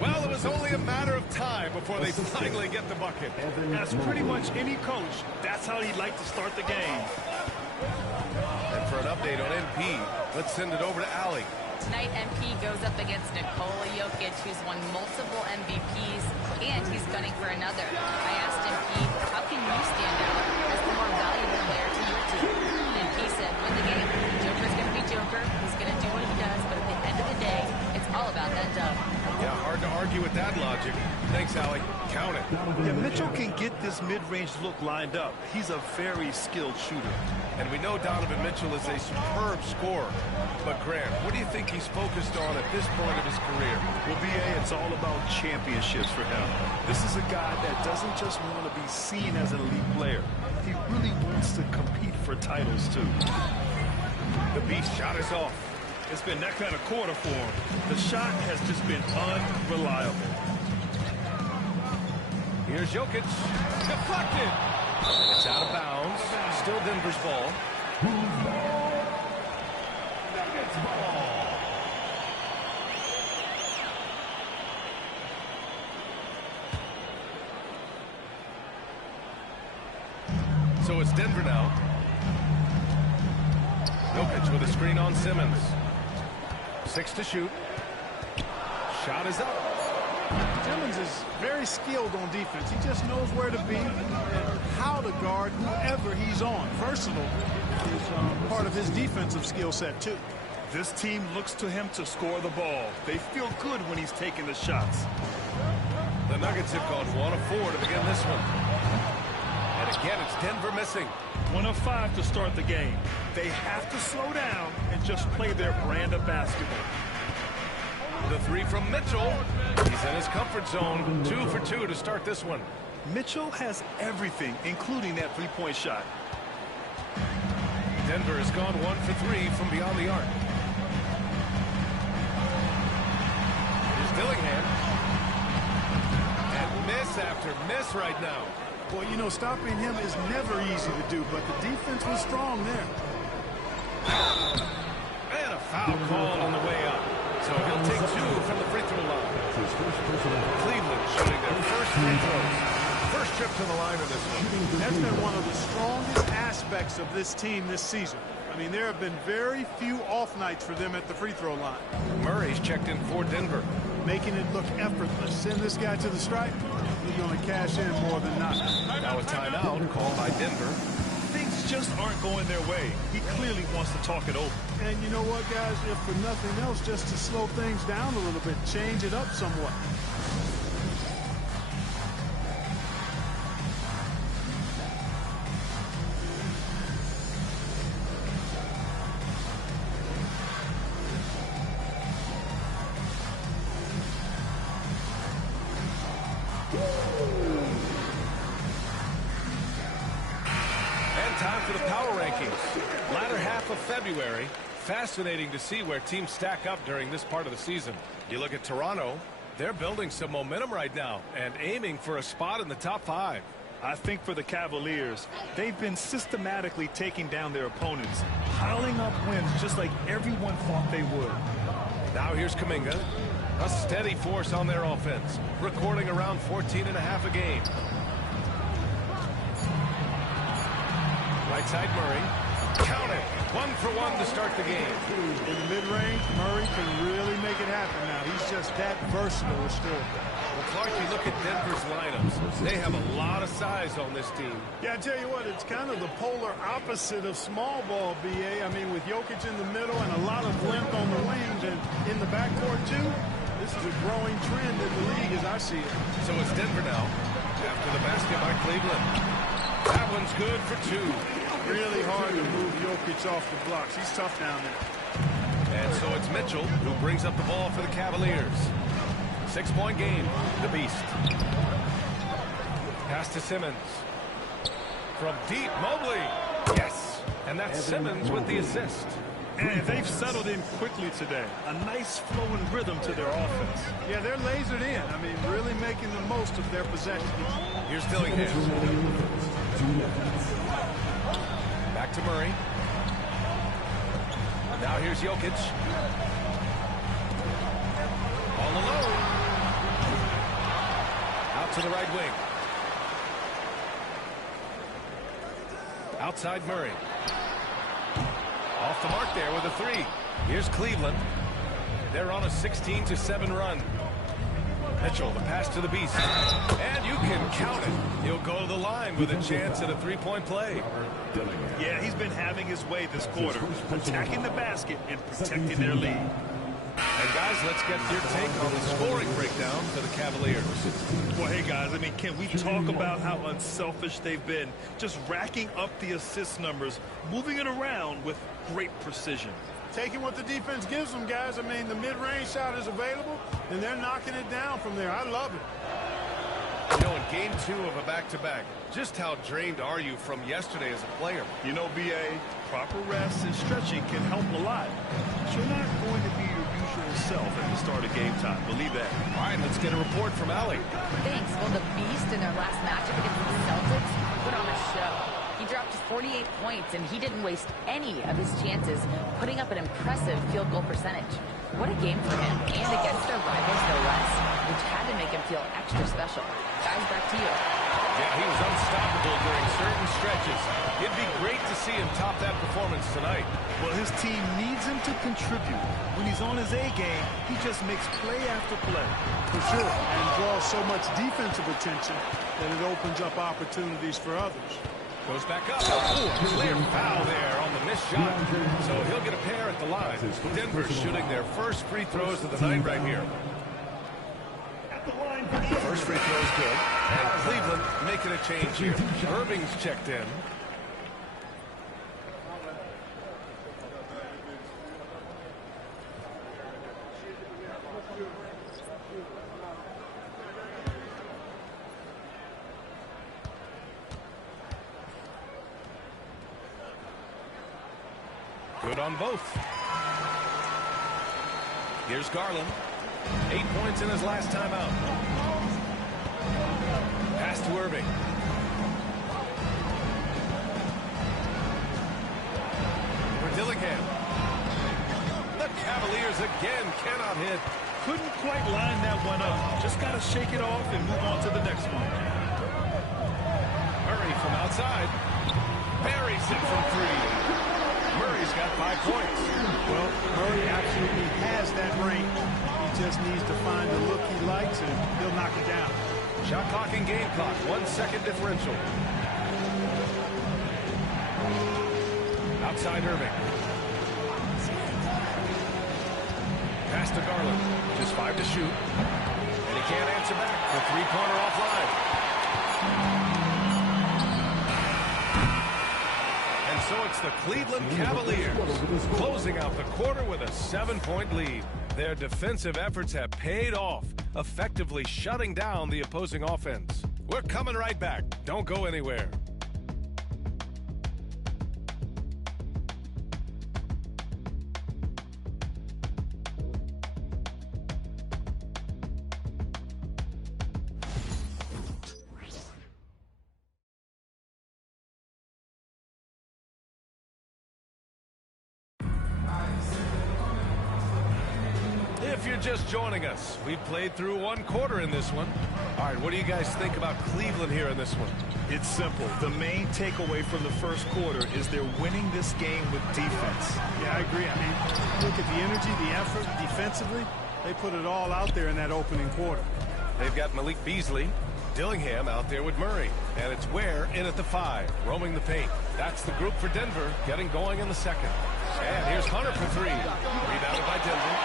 Well, it was only a matter of time before they finally get the bucket. As pretty much any coach, that's how he'd like to start the game. And for an update on MP, let's send it over to Allie. Tonight, MP goes up against Nikola Jokic, who's won multiple MVPs, and he's gunning for another. I asked MP, how can you stand out as the more valuable player to your team? MP said, win the game. Joker's going to be Joker. He's going to do what he does, but at the end of the day, it's all about that dub. Yeah, hard to argue with that logic. Thanks, Allie. Count it. Yeah, Mitchell can get this mid-range look lined up. He's a very skilled shooter. And we know Donovan Mitchell is a superb scorer. But, Grant, what do you think he's focused on at this point of his career? Well, B.A., it's all about championships for him. This is a guy that doesn't just want to be seen as an elite player. He really wants to compete for titles, too. The Beast shot is off. It's been that kind of quarter for him. The shot has just been unreliable. Here's Jokic. Deflected. It's out of bounds. Still Denver's ball. Nuggets ball. So it's Denver now. Jokic with a screen on Simmons. 6 to shoot. Shot is up. Simmons is very skilled on defense. He just knows where to be and how to guard whoever he's on. Versatile is part of his defensive skill set, too. This team looks to him to score the ball. They feel good when he's taking the shots. The Nuggets have gone 1 of 4 to begin this one. And again, it's Denver missing. 1 of 5 to start the game. They have to slow down and just play their brand of basketball. The 3 from Mitchell. He's in his comfort zone. 2 for 2 to start this one. Mitchell has everything, including that three-point shot. Denver has gone 1 for 3 from beyond the arc. Here's Dillingham. And miss after miss right now. Well, you know, stopping him is never easy to do, but the defense was strong there. And a foul call on the way up. So he'll take 2 from the free throw line. Cleveland shooting their first free throws. First trip to the line in this one. That's been one of the strongest aspects of this team this season. I mean, there have been very few off nights for them at the free throw line. Murray's checked in for Denver. Making it look effortless. Send this guy to the stripe. He's going to cash in more than not. Now a timeout called by Denver. Things just aren't going their way. He clearly wants to talk it over. And you know what, guys? If for nothing else, just to slow things down a little bit, change it up somewhat. Time for the power rankings. Latter half of February. Fascinating to see where teams stack up during this part of the season. You look at Toronto, they're building some momentum right now and aiming for a spot in the top 5. I think for the Cavaliers, they've been systematically taking down their opponents, piling up wins just like everyone thought they would. Now here's Kuminga, a steady force on their offense, recording around 14.5 a game. Right side Murray. Count it. 1 for 1 to start the game. In the mid-range, Murray can really make it happen now. He's just that versatile with scoring. Well, Clark, you look at Denver's lineups. They have a lot of size on this team. Yeah, I tell you what, it's kind of the polar opposite of small ball, B.A. I mean, with Jokic in the middle and a lot of length on the wings and in the backcourt, too, this is a growing trend in the league as I see it. So it's Denver now after the basket by Cleveland. That one's good for 2. Really hard to move Jokic off the blocks. He's tough down there. And so it's Mitchell who brings up the ball for the Cavaliers. 6-point game. The Beast. Pass to Simmons. From deep, Mobley. Yes. And that's Simmons with the assist. And they've settled in quickly today. A nice flowing rhythm to their offense. Yeah, they're lasered in. I mean, really making the most of their possession. Here's Dillingham. Back to Murray. Now here's Jokic. All alone. Out to the right wing. Outside Murray. Off the mark there with a 3. Here's Cleveland. They're on a 16-7 run. Mitchell, the pass to the Beast. And you can count it. He'll go to the line with a chance at a 3-point play. Yeah, he's been having his way this quarter, attacking the basket and protecting their lead. And guys, let's get your take on the scoring breakdown for the Cavaliers. Well, hey guys, I mean, can we talk about how unselfish they've been? Just racking up the assist numbers, moving it around with great precision. Taking what the defense gives them, guys. I mean, the mid-range shot is available, and they're knocking it down from there. I love it. You know, in game 2 of a back-to-back, just how drained are you from yesterday as a player? You know, B.A., proper rest and stretching can help a lot. But you're not going to be your usual self at the start of game time. Believe that. All right, let's get a report from Allie. Thanks. Well, the Beast in their last matchup against the Celtics put on a show. He dropped 48 points, and he didn't waste any of his chances, putting up an impressive field goal percentage. What a game for him, and against their rivals, no less, which had to make him feel extra special. Guys, back to you. Yeah, he was unstoppable during certain stretches. It'd be great to see him top that performance tonight. Well, his team needs him to contribute. When he's on his A game, he just makes play after play. For sure, and draws so much defensive attention that it opens up opportunities for others. Goes back up. Oh, clear foul there on the missed shot. So he'll get a pair at the line. Denver shooting their first free throws of the night right here. First free throw is good. And Cleveland making a change here. Irving's checked in. Good on both. Here's Garland. 8 points in his last time out. Pass to Irving. For Dillingham. The Cavaliers again cannot hit. Couldn't quite line that one up. Just got to shake it off and move on to the next one. Murray from outside. Buries it from 3. Murray's got 5 points. Well, Murray absolutely has that range. He just needs to find the look he likes, and he'll knock it down. Shot clock and game clock, 1 second differential. Outside Irving. Pass to Garland. Just 5 to shoot. And he can't answer back. The three-pointer offline. And so it's the Cleveland Cavaliers closing out the quarter with a 7-point lead. Their defensive efforts have paid off, effectively shutting down the opposing offense. We're coming right back. Don't go anywhere. If you're just joining us, we've played through 1 quarter in this one. All right, what do you guys think about Cleveland here in this one? It's simple. The main takeaway from the first quarter is they're winning this game with defense. Yeah, I agree. I mean, look at the energy, the effort defensively. They put it all out there in that opening quarter. They've got Malik Beasley, Dillingham out there with Murray. And it's Ware in at the 5, roaming the paint. That's the group for Denver, getting going in the second. And here's Hunter for 3. Rebounded by Denver.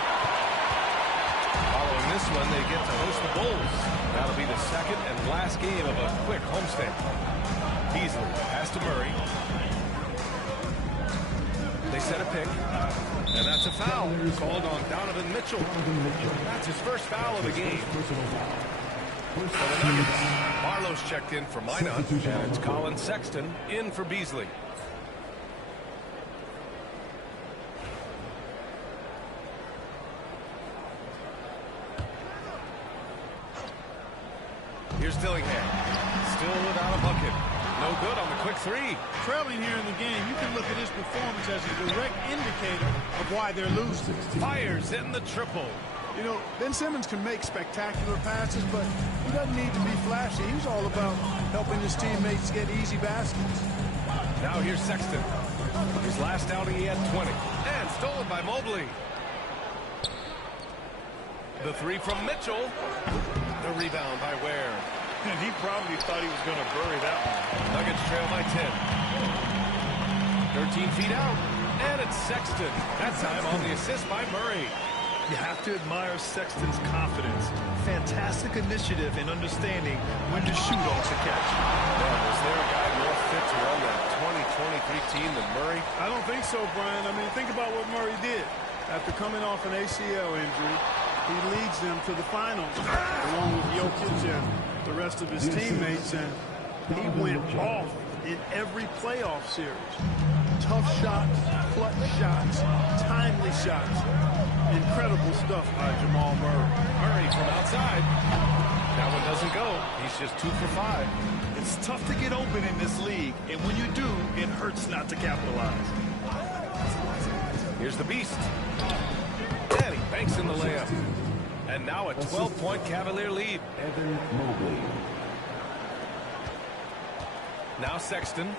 Following this one, they get to host the Bulls. That'll be the second and last game of a quick homestand. Beasley pass to Murray. They set a pick. And that's a foul called on Donovan Mitchell. That's his first foul of the game. For the Nuggets, Barlow's checked in for Minot. And it's Colin Sexton in for Beasley. Here's Dillingham. Still without a bucket. No good on the quick 3. Trailing here in the game, you can look at his performance as a direct indicator of why they're losing. Fires in the triple. You know, Ben Simmons can make spectacular passes, but he doesn't need to be flashy. He's all about helping his teammates get easy baskets. Now here's Sexton. His last outing, he had 20. And stolen by Mobley. The 3 from Mitchell. The rebound by Ware. And he probably thought he was going to bury that one. Nuggets trail by 10. 13 feet out. And it's Sexton. That time on the assist by Murray. You have to admire Sexton's confidence. Fantastic initiative in understanding when to shoot off the catch. Man, was there a guy more fit to run that 2023 team than Murray? I don't think so, Brian. I mean, think about what Murray did. After coming off an ACL injury, he leads them to the finals, along with Jokic and the rest of his teammates, and he went off in every playoff series. Tough shots, clutch shots, timely shots. Incredible stuff by Jamal Murray. Murray from outside. That one doesn't go. He's just 2 for 5. It's tough to get open in this league, and when you do, it hurts not to capitalize. Here's the Beast. And he banks in the layup. And now a 12-point Cavalier lead. Evan Mobley. Now Sexton.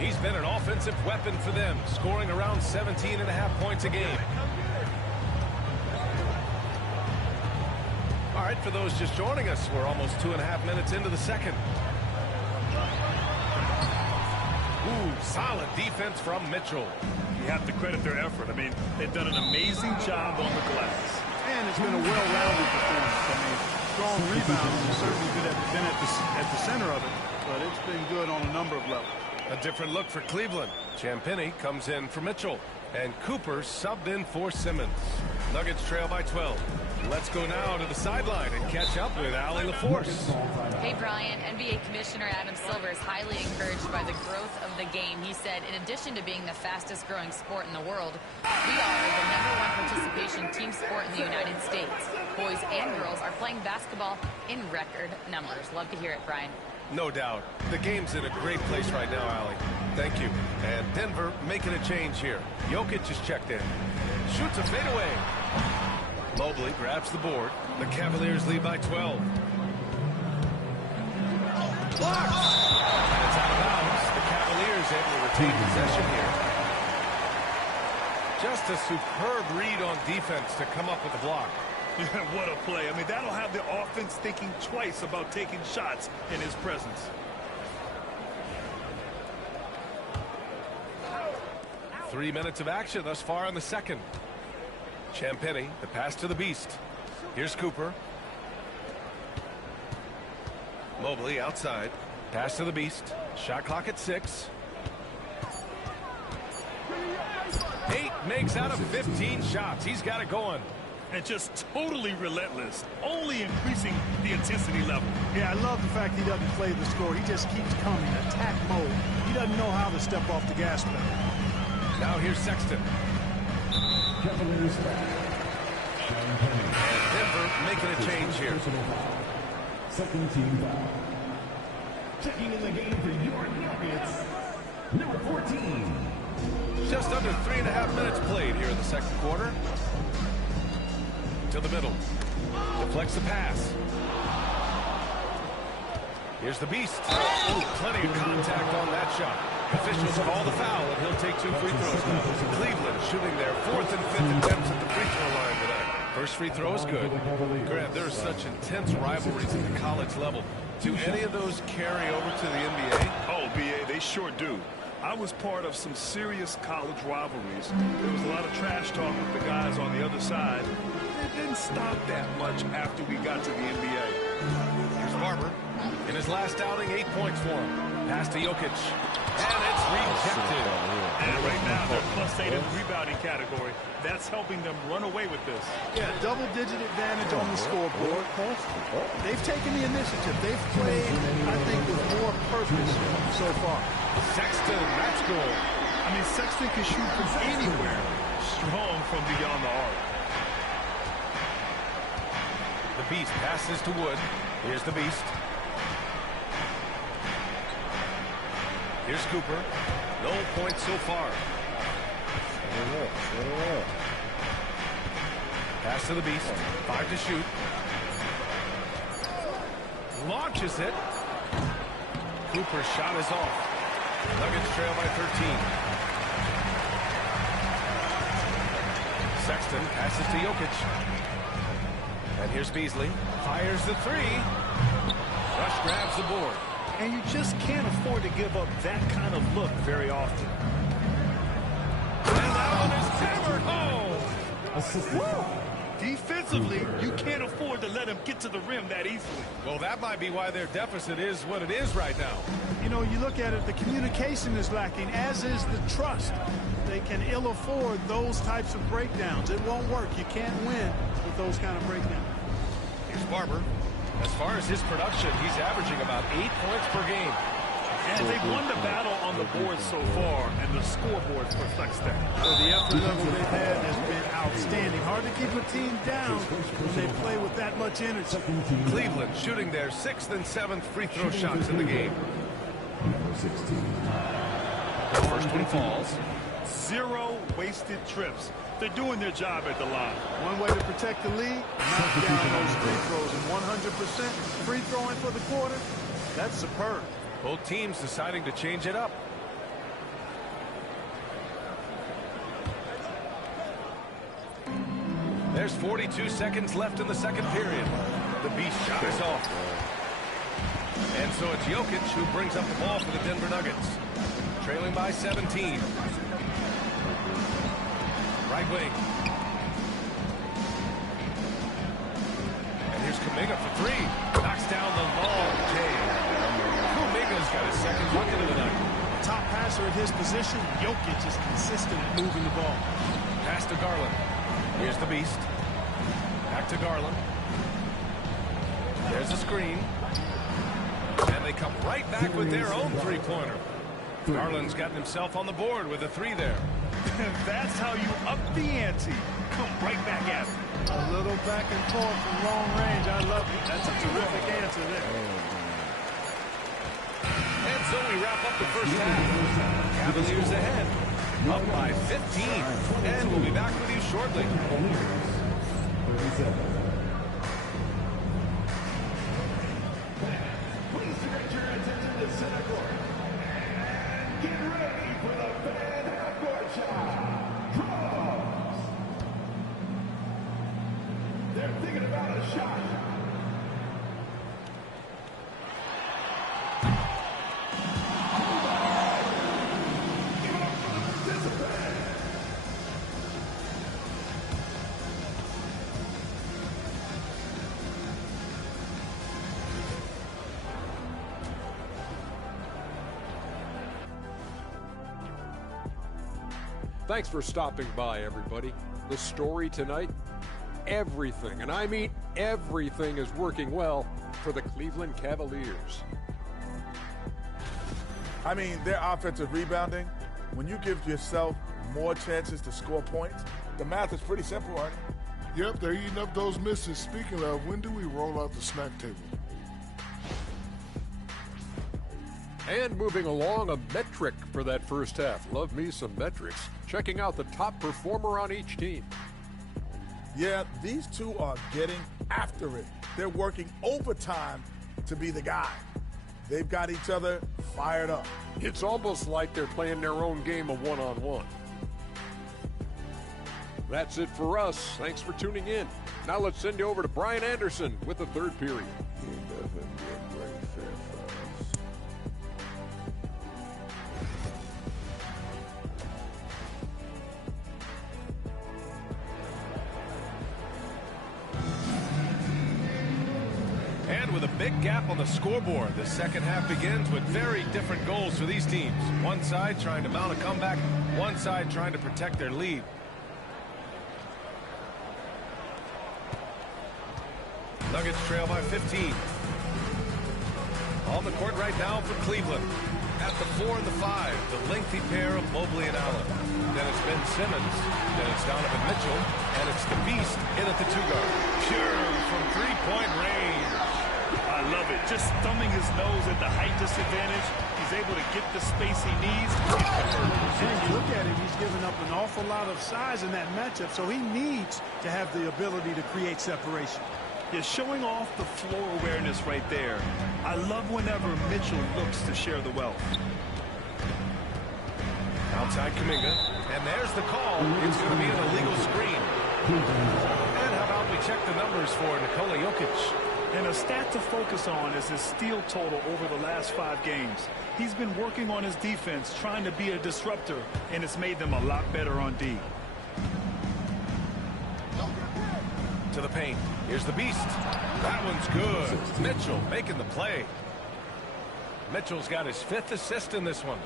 He's been an offensive weapon for them, scoring around 17.5 points a game. All right, for those just joining us, we're almost 2.5 minutes into the second. Ooh, solid defense from Mitchell. You have to credit their effort. I mean, they've done an amazing job on the glass. And it's been a well-rounded performance. I mean, strong rebounds have certainly been at the center of it, but it's been good on a number of levels. A different look for Cleveland. Champagnie comes in for Mitchell, and Cooper subbed in for Simmons. Nuggets trail by 12. Let's go now to the sideline and catch up with Allie LaForce. Hey, Brian. NBA Commissioner Adam Silver is highly encouraged by the growth of the game. He said, in addition to being the fastest growing sport in the world, we are the #1 participation team sport in the United States. Boys and girls are playing basketball in record numbers. Love to hear it, Brian. No doubt. The game's in a great place right now, Allie. Thank you. And Denver making a change here. Jokic is checked in. Shoots a fadeaway. Mobley grabs the board. The Cavaliers lead by 12. Blocked! And it's out of bounds. The Cavaliers able to retain possession here. Just a superb read on defense to come up with the block. What a play. I mean, that'll have the offense thinking twice about taking shots in his presence. Three minutes of action thus far in the second. Champagnie, the pass to the Beast. Here's Cooper. Mobley outside. Pass to the Beast. Shot clock at 6. 8 makes out of 15 shots. He's got it going. And just totally relentless, only increasing the intensity level. Yeah, I love the fact he doesn't play the score. He just keeps coming, attack mode. He doesn't know how to step off the gas pedal. Now here's Sexton. Cavaliers. And Denver making a change here. Second team foul. Checking in the game for your Nuggets, number 14. Just under 3.5 minutes played here in the second quarter. To the middle. Deflects the pass. Here's the Beast. Oh, plenty of contact on that shot. Officials call the foul, and he'll take 2 free throws now. Cleveland shooting their 4th and 5th attempts at the free throw line today. First free throw is good. Grant, there are such intense rivalries at the college level. Do any of those carry over to the NBA? Oh, BA, they sure do. I was part of some serious college rivalries. There was a lot of trash talk with the guys on the other side. It didn't stop that much after we got to the NBA. Here's Barber. In his last outing, 8 points for him. Pass to Jokic. And it's rejected. And right now, they're +8 in the rebounding category. That's helping them run away with this. Yeah, double-digit advantage on the scoreboard. They've taken the initiative. They've played, I think, with more purpose so far. Sexton, match goal. I mean, Sexton can shoot from anywhere. Strong from beyond the arc. The Beast passes to Wood. Here's the Beast. Here's Cooper. No points so far. Pass to the Beast. 5 to shoot. Launches it. Cooper's shot is off. Nuggets trail by 13. Sexton passes to Jokic. And here's Beasley. Fires the 3. Rush grabs the board. And you just can't afford to give up that kind of look very often. And that one is hammered home. Defensively, you can't afford to let him get to the rim that easily. Well, that might be why their deficit is what it is right now. You know, you look at it, the communication is lacking, as is the trust. They can ill afford those types of breakdowns. It won't work. You can't win with those kind of breakdowns. Here's Barber. As far as his production, he's averaging about 8 points per game. And they've won the battle on the board so far, and the scoreboard reflects that. So the effort level they've had has been outstanding. Hard to keep a team down when they play with that much energy. Cleveland shooting their 6th and 7th free throw shots in the game. Number 16. The first one falls. 0 wasted trips. They're doing their job at the line. One way to protect the lead, knock down those free throws. And 100% free throwing for the quarter, that's superb. Both teams deciding to change it up. There's 42 seconds left in the second period. The Beast shot is off. And so it's Jokic who brings up the ball for the Denver Nuggets. Trailing by 17. Right wing. And here's Kuminga for 3. Knocks down the long J. Kuminga's got his second bucket of the night. Top passer at his position, Jokic is consistent at moving the ball. Pass to Garland. Here's the Beast. Back to Garland. There's a screen. And they come right back with their own three-pointer. Garland's gotten himself on the board with a 3 there. That's how you up the ante. Come right back at it. A little back and forth from long range. I love it. That's a terrific answer there. And so we wrap up the first half. Cavaliers ahead. Up by 15. And we'll be back with you shortly. Please direct your attention to center court. And get ready for the fan half-court shot. Draws. They're thinking about a shot. Thanks for stopping by, everybody. The story tonight, everything, and I mean everything, is working well for the Cleveland Cavaliers. I mean, their offensive rebounding, when you give yourself more chances to score points, the math is pretty simple, Arnie. Yep, they're eating up those misses. Speaking of, when do we roll out the snack table? And moving along, a metric for that first half. Love me some metrics. Checking out the top performer on each team. Yeah, these two are getting after it. They're working overtime to be the guy. They've got each other fired up. It's almost like they're playing their own game of one-on-one. That's it for us. Thanks for tuning in. Now let's send you over to Brian Anderson with the third period. And with a big gap on the scoreboard, the second half begins with very different goals for these teams. One side trying to mount a comeback, one side trying to protect their lead. Nuggets trail by 15. On the court right now for Cleveland. At the 4 and the 5, the lengthy pair of Mobley and Allen. Then it's Ben Simmons, then it's Donovan Mitchell, and it's the Beast in at the 2-guard. Pure from three-point range. I love it. Just thumbing his nose at the height disadvantage. He's able to get the space he needs. And you look at it, he's given up an awful lot of size in that matchup, so he needs to have the ability to create separation. You're showing off the floor awareness right there. I love whenever Mitchell looks to share the wealth. Outside Kuminga, and there's the call. It's going to be an illegal screen. And how about we check the numbers for Nikola Jokic? And a stat to focus on is his steal total over the last 5 games. He's been working on his defense, trying to be a disruptor, and it's made them a lot better on D. To the paint. Here's the Beast. That one's good. Mitchell making the play. Mitchell's got his 5th assist in this one.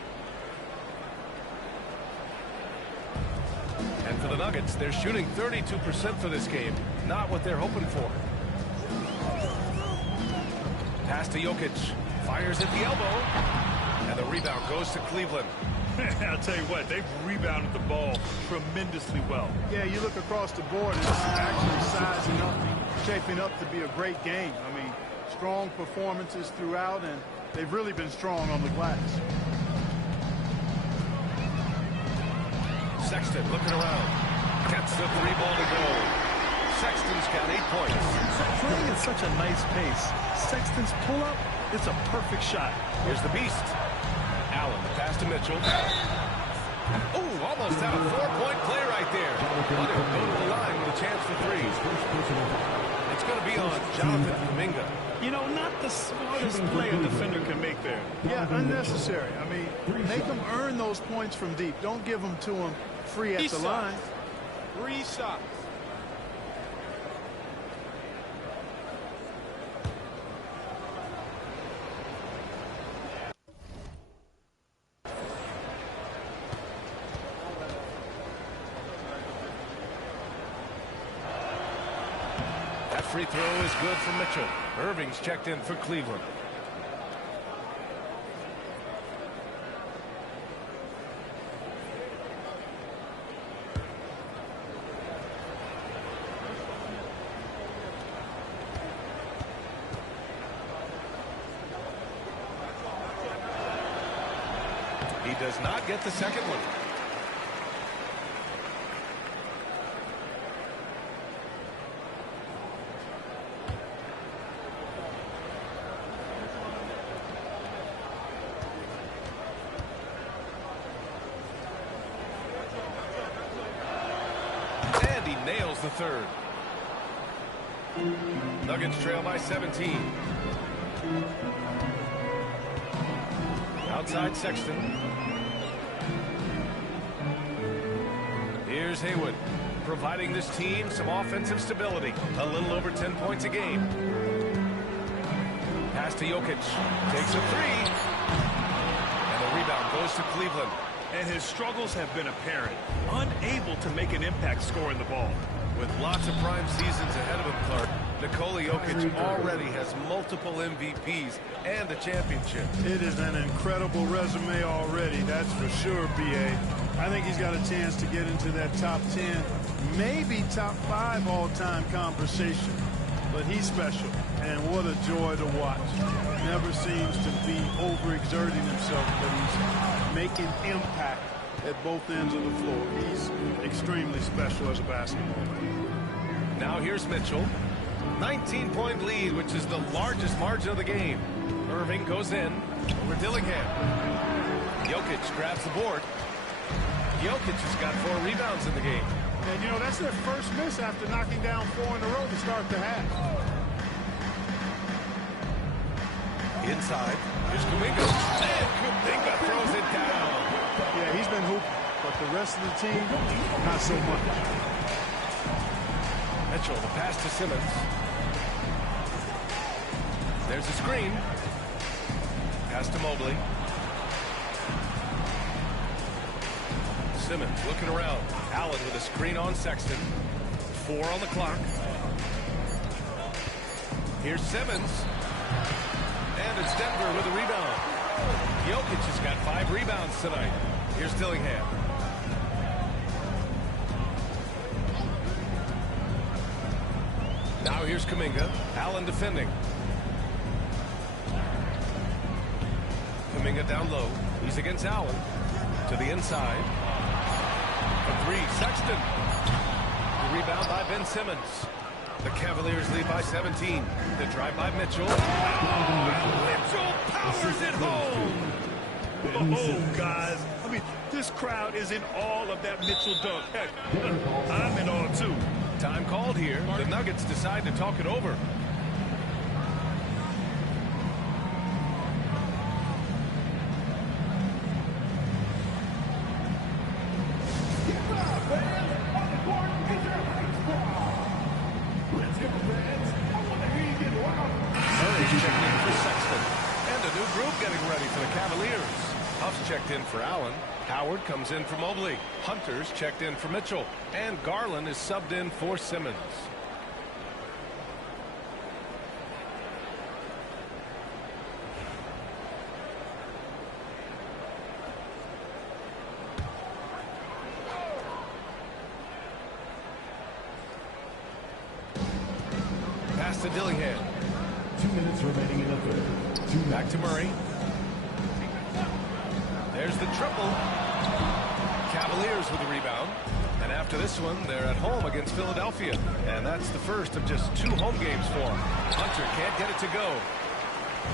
And for the Nuggets, they're shooting 32% for this game. Not what they're hoping for. Pass to Jokic. Fires at the elbow. And the rebound goes to Cleveland. I'll tell you what, they've rebounded the ball tremendously well. Yeah, you look across the board, it's actually sizing up, shaping up to be a great game. I mean, strong performances throughout, and they've really been strong on the glass. Sexton looking around. Gets the 3-ball to go. Sexton's got 8 points. Playing at such a nice pace, Sexton's pull-up, it's a perfect shot. Here's the Beast. Allen, pass to Mitchell. Oh, almost had a 4-point play right there. But he'll go to the line with a chance for 3. It's going to be on Jonathan Kuminga. You know, not the smartest play a defender can make there. Yeah, unnecessary. I mean, make them earn those points from deep. Don't give them to them free at the line. 3 shots. free throw is good for Mitchell. Irving's checked in for Cleveland. He does not get the second one. And he nails the third. Nuggets trail by 17. Outside Sexton. Here's Haywood, providing this team some offensive stability. A little over 10 points a game. Pass to Jokic. Takes a three. And the rebound goes to Cleveland. And his struggles have been apparent. Unable to make an impact scoring the ball. With lots of prime seasons ahead of him, Clark, Nikola Jokic already has multiple MVPs and a championship. It is an incredible resume already, that's for sure, B.A. I think he's got a chance to get into that top 10, maybe top 5 all-time conversation. But he's special, and what a joy to watch. Never seems to be overexerting himself, but he's making impact at both ends of the floor. He's extremely special as a basketball player. Now here's Mitchell. 19-point lead, which is the largest margin of the game. Irving goes in over Dillingham. Jokic grabs the board. Jokic has got 4 rebounds in the game. And, you know, that's their first miss after knocking down 4 in a row to start the half. Inside. Here's Kuminga. And Kuminga throws it down. Yeah, he's been hooping, but the rest of the team, not so much. Mitchell, the pass to Simmons. There's a screen. Pass to Mobley. Simmons looking around. Allen with a screen on Sexton. 4 on the clock. Here's Simmons. And it's Denver with a rebound. Jokic has got 5 rebounds tonight. Here's Dillingham. Now here's Kuminga. Allen defending. Kuminga down low. He's against Allen. To the inside. For 3, Sexton. The rebound by Ben Simmons. The Cavaliers lead by 17. The drive by Mitchell. Mitchell powers it home. Oh, guys. I mean, this crowd is in awe of that Mitchell dunk. Heck, I'm in awe, too. Time called here. The Nuggets decide to talk it over. Checked in for Allen. Howard comes in for Mobley. Hunter's checked in for Mitchell. And Garland is subbed in for Simmons. Pass to Dillingham. 2 minutes remaining in the third. Back to Murray. There's the triple. Cavaliers with the rebound. And after this one, they're at home against Philadelphia. And that's the first of just 2 home games for them. Hunter can't get it to go.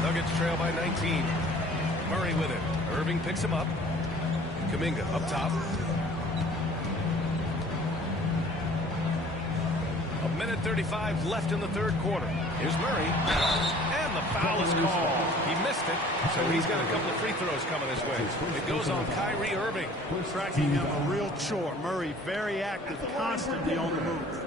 Nuggets trail by 19. Murray with it. Irving picks him up. Kuminga up top. 1:35 left in the third quarter. Here's Murray. And the foul is called. He missed it, so he's got a couple of free throws coming his way. It goes on Kyrie Irving. Tracking him a real chore. Murray very active, constantly on the move.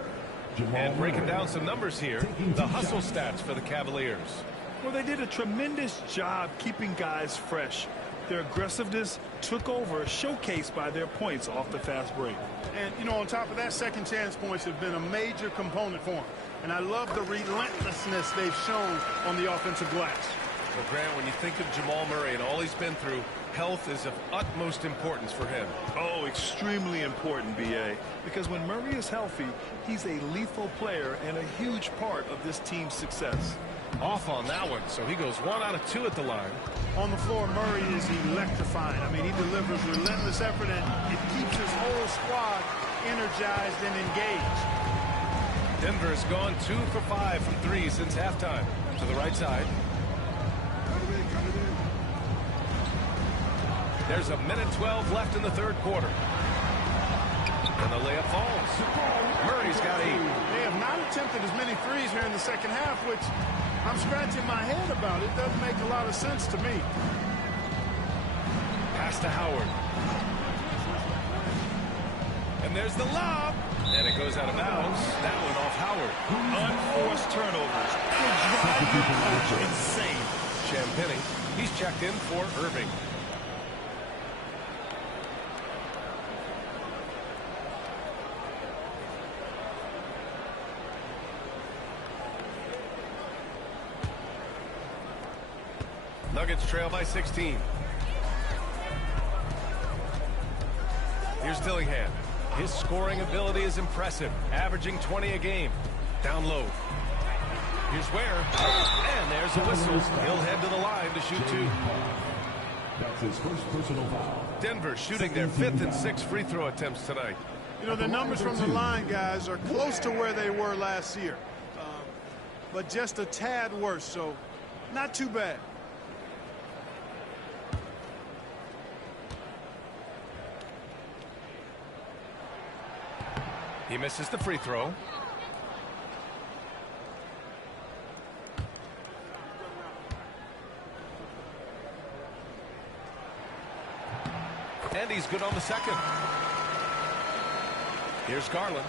And breaking down some numbers here, the hustle stats for the Cavaliers. Well, they did a tremendous job keeping guys fresh. Their aggressiveness took over, showcased by their points off the fast break. And, you know, on top of that, second chance points have been a major component for him. And I love the relentlessness they've shown on the offensive glass. Well, Grant, when you think of Jamal Murray and all he's been through, health is of utmost importance for him. Oh, extremely important, B.A. Because when Murray is healthy, he's a lethal player and a huge part of this team's success. Off on that one, so he goes 1 out of 2 at the line. On the floor, Murray is electrifying. I mean, he delivers relentless effort, and it keeps his whole squad energized and engaged. Denver has gone 2 for 5 from 3 since halftime. To the right side. There's a minute 12 left in the third quarter. And the layup falls. Murray's got 8. They have not attempted as many threes here in the second half, which I'm scratching my head about. It doesn't make a lot of sense to me. Pass to Howard. And there's the lob. And it goes out of bounds. That one off Howard. Unforced turnovers. They drive your coach insane. Champagnie. He's checked in for Irving. Nuggets trail by 16. Here's Dillingham. His scoring ability is impressive, averaging 20 a game. Down low. Here's Ware. And there's a whistle. He'll head to the line to shoot 2. That's his first personal foul. Denver shooting their 5th and 6th free throw attempts tonight. You know, the numbers from the line, guys, are close to where they were last year. But just a tad worse, so not too bad. He misses the free throw. And he's good on the second. Here's Garland.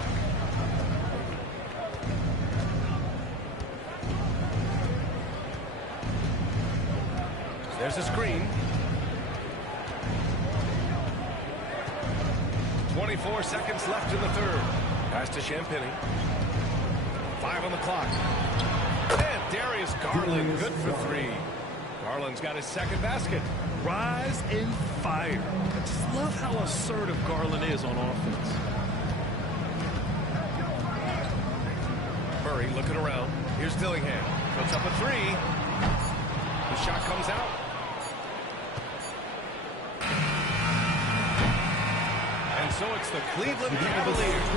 There's a screen. 24 seconds left in the third. Pass to Champagnie. 5 on the clock. And Darius Garland, good for 3. Garland's got his second basket. Rise and fire. I just love how assertive Garland is on offense. Murray looking around. Here's Dillingham. Puts up a 3. The shot comes out. And so it's the Cleveland Cavaliers.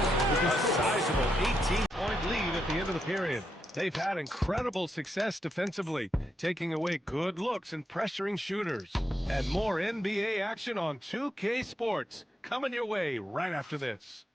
A sizable 18-point lead at the end of the period. They've had incredible success defensively, taking away good looks and pressuring shooters. And more NBA action on 2K Sports coming your way right after this.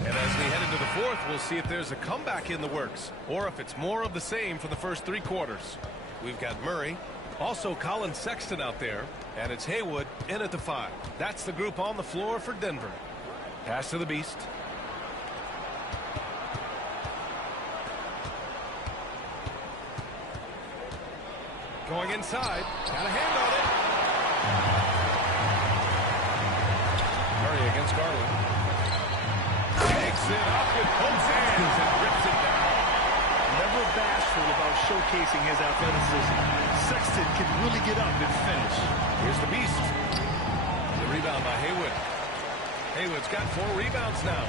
And as we head into the fourth, we'll see if there's a comeback in the works or if it's more of the same for the first 3 quarters. We've got Murray, also Colin Sexton out there, and it's Haywood in at the 5. That's the group on the floor for Denver. Pass to the Beast. Going inside. Got a hand on it. Murray against Garland. Takes it up with both hands and rips it down. Never bashful about showcasing his athleticism. Sexton can really get up and finish. Here's the Beast. The rebound by Haywood. Haywood's got 4 rebounds now.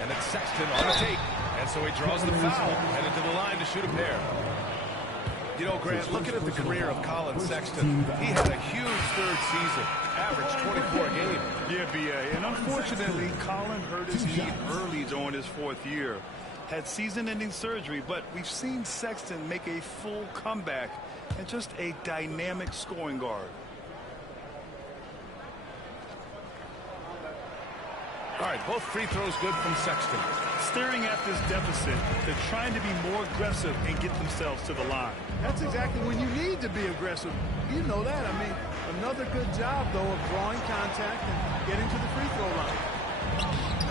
And it's Sexton on the take. And so he draws the foul, headed to the line to shoot a pair. You know, Grant, looking at the career of Colin Sexton, he had a huge third season, averaged 24 a game. Yeah, B.A. And unfortunately, Colin hurt his knee early during his 4th year. Had season-ending surgery, but we've seen Sexton make a full comeback and just a dynamic scoring guard. All right, both free throws good from Sexton. Staring at this deficit, they're trying to be more aggressive and get themselves to the line. That's exactly when you need to be aggressive. You know that. I mean, another good job, though, of drawing contact and getting to the free throw line.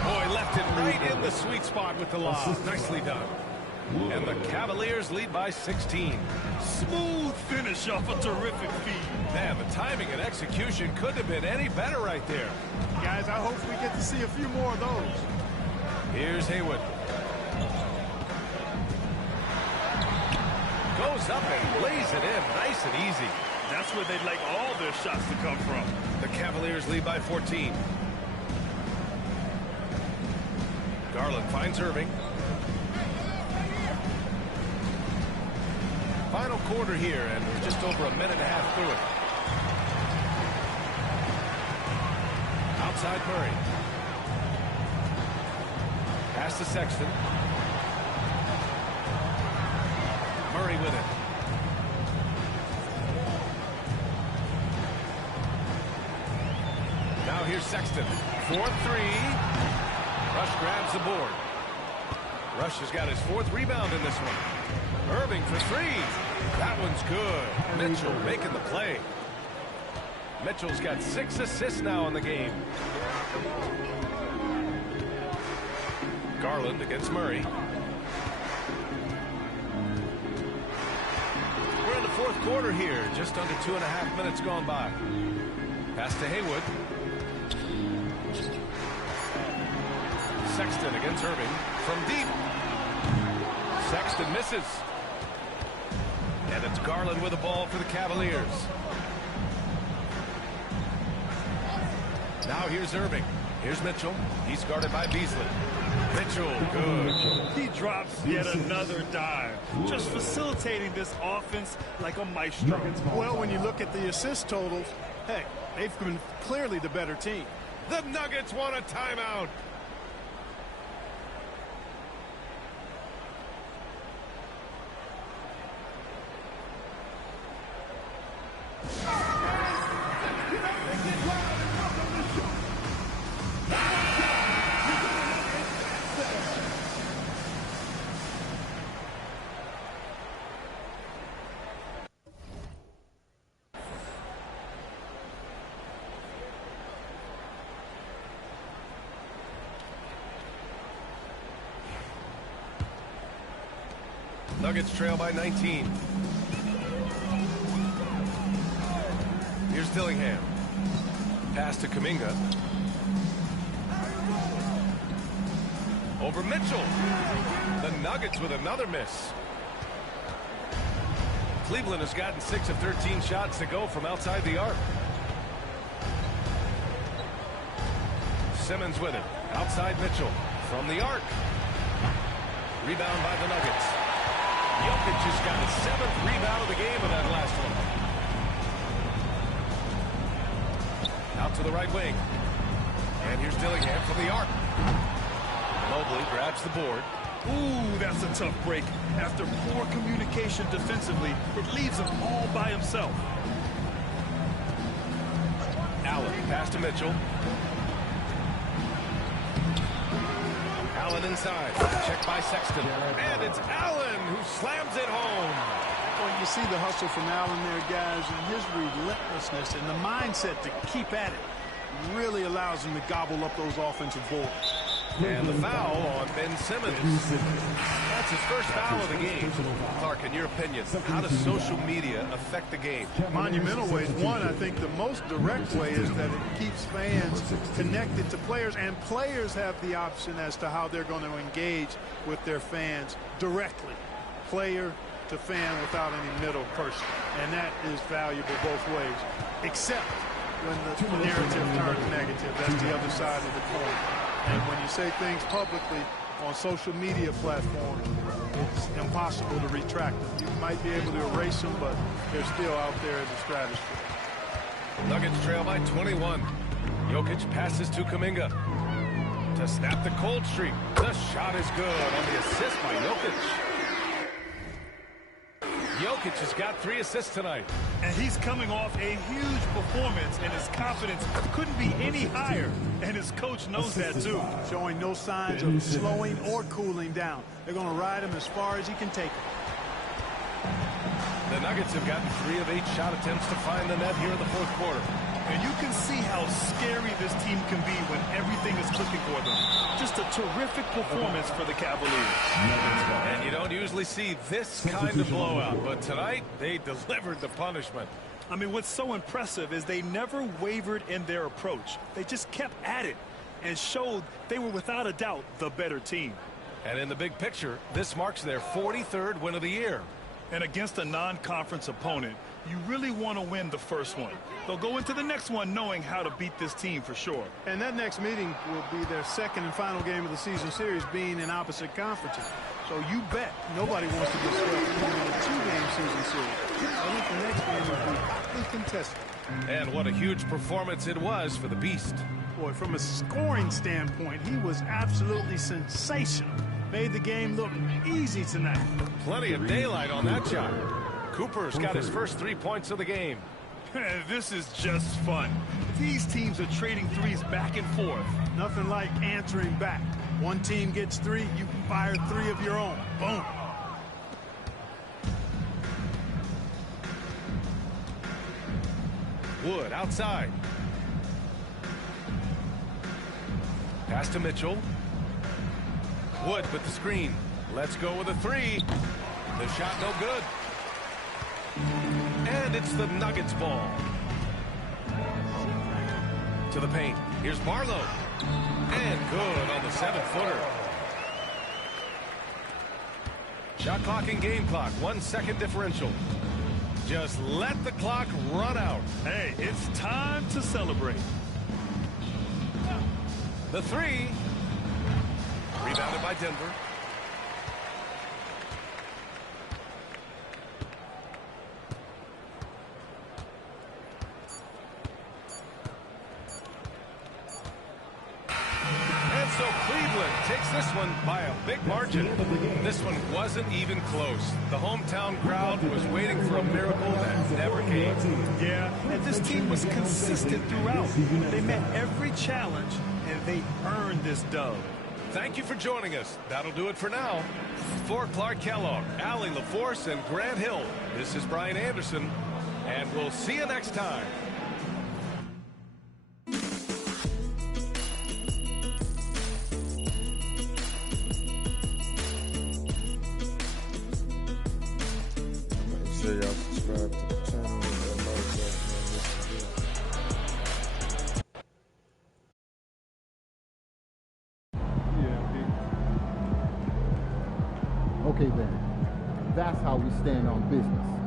Boy, left it right in the sweet spot with the lob. Nicely done. And the Cavaliers lead by 16. Smooth finish off a terrific feed. Man, the timing and execution couldn't have been any better right there. Guys, I hope we get to see a few more of those. Here's Haywood. Goes up and lays it in nice and easy. That's where they'd like all their shots to come from. The Cavaliers lead by 14. Garland finds Irving. Final quarter here, and we're just over a minute and a half through it. Outside Murray. Pass to Sexton. Murray with it. Now here's Sexton. 4-3. Rush grabs the board. Rush has got his 4th rebound in this one. Irving for 3. That one's good. Mitchell making the play. Mitchell's got 6 assists now in the game. Garland against Murray. We're in the 4th quarter here. Just under 2.5 minutes gone by. Pass to Haywood. Sexton against Irving from deep. Sexton misses. And it's Garland with the ball for the Cavaliers. Now here's Irving. Here's Mitchell. He's guarded by Beasley. Mitchell, good. He drops yet another dive. Just facilitating this offense like a maestro. Well, when you look at the assist totals, heck, they've been clearly the better team. The Nuggets want a timeout. Nuggets trail by 19. Here's Dillingham. Pass to Kuminga. Over Mitchell. The Nuggets with another miss. Cleveland has gotten 6 of 13 shots to go from outside the arc. Simmons with it. Outside Mitchell. From the arc. Rebound by the Nuggets. Jokic has got his 7th rebound of the game in that last one. Out to the right wing. And here's Dillingham from the arc. Mobley grabs the board. Ooh, that's a tough break. After poor communication defensively, it leaves him all by himself. Allen, pass to Mitchell. Allen inside. Checked by Sexton. And it's Allen who slams it home. Well, you see the hustle from Allen there, guys, and his relentlessness and the mindset to keep at it really allows him to gobble up those offensive boards. And the foul on Ben Simmons. That's his first foul of the game. Clark, in your opinion, how does social media affect the game? Monumental ways. One, I think the most direct way is that it keeps fans connected to players, and players have the option as to how they're going to engage with their fans directly, player to fan, without any middle person. And that is valuable both ways, except when the narrative turns negative. That's the other side of the coin. And when you say things publicly on social media platforms, it's impossible to retract them. You might be able to erase them, but they're still out there as a stratosphere. Nuggets trail by 21. Jokic passes to Kuminga to snap the cold streak. The shot is good on the assist by Jokic. Jokic has got 3 assists tonight. And he's coming off a huge performance, and his confidence couldn't be any higher. And his coach knows that, too. Showing no signs of slowing or cooling down. They're going to ride him as far as he can take it. The Nuggets have gotten 3 of 8 shot attempts to find the net here in the 4th quarter. And you can see how scary this team can be when everything is clicking for them. Just a terrific performance for the Cavaliers. And you don't usually see this kind of blowout, but tonight they delivered the punishment. I mean, what's so impressive is they never wavered in their approach. They just kept at it and showed they were without a doubt the better team. And in the big picture, this marks their 43rd win of the year. And against a non-conference opponent, you really want to win the first one. They'll go into the next one knowing how to beat this team for sure. And that next meeting will be their second and final game of the season series, being in opposite conferences. So you bet nobody wants to get swept in a 2-game season series. I think the next game will be hotly contested. And what a huge performance it was for the Beast. Boy, from a scoring standpoint, he was absolutely sensational. Made the game look easy tonight. Plenty of daylight on that shot. Cooper's got his first 3 points of the game. This is just fun. These teams are trading threes back and forth. Nothing like answering back. One team gets 3, you fire 3 of your own. Boom. Wood outside. Pass to Mitchell. Wood with the screen. Let's go with a 3. The shot no good. And it's the Nuggets ball. To the paint. Here's Barlow. And good on the 7-footer. Shot clock and game clock. 1 second differential. Just let the clock run out. Hey, it's time to celebrate. The 3. Rebounded by Denver. And so Cleveland takes this one by a big margin. This one wasn't even close. The hometown crowd was waiting for a miracle that never came. Yeah, and this team was consistent throughout. They met every challenge, and they earned this dub. Thank you for joining us. That'll do it for now. For Clark Kellogg, Allie LaForce, and Grant Hill, this is Brian Anderson, and we'll see you next time. Make sure y'all subscribe to the channel and that notification. Okay then, that's how we stand on business.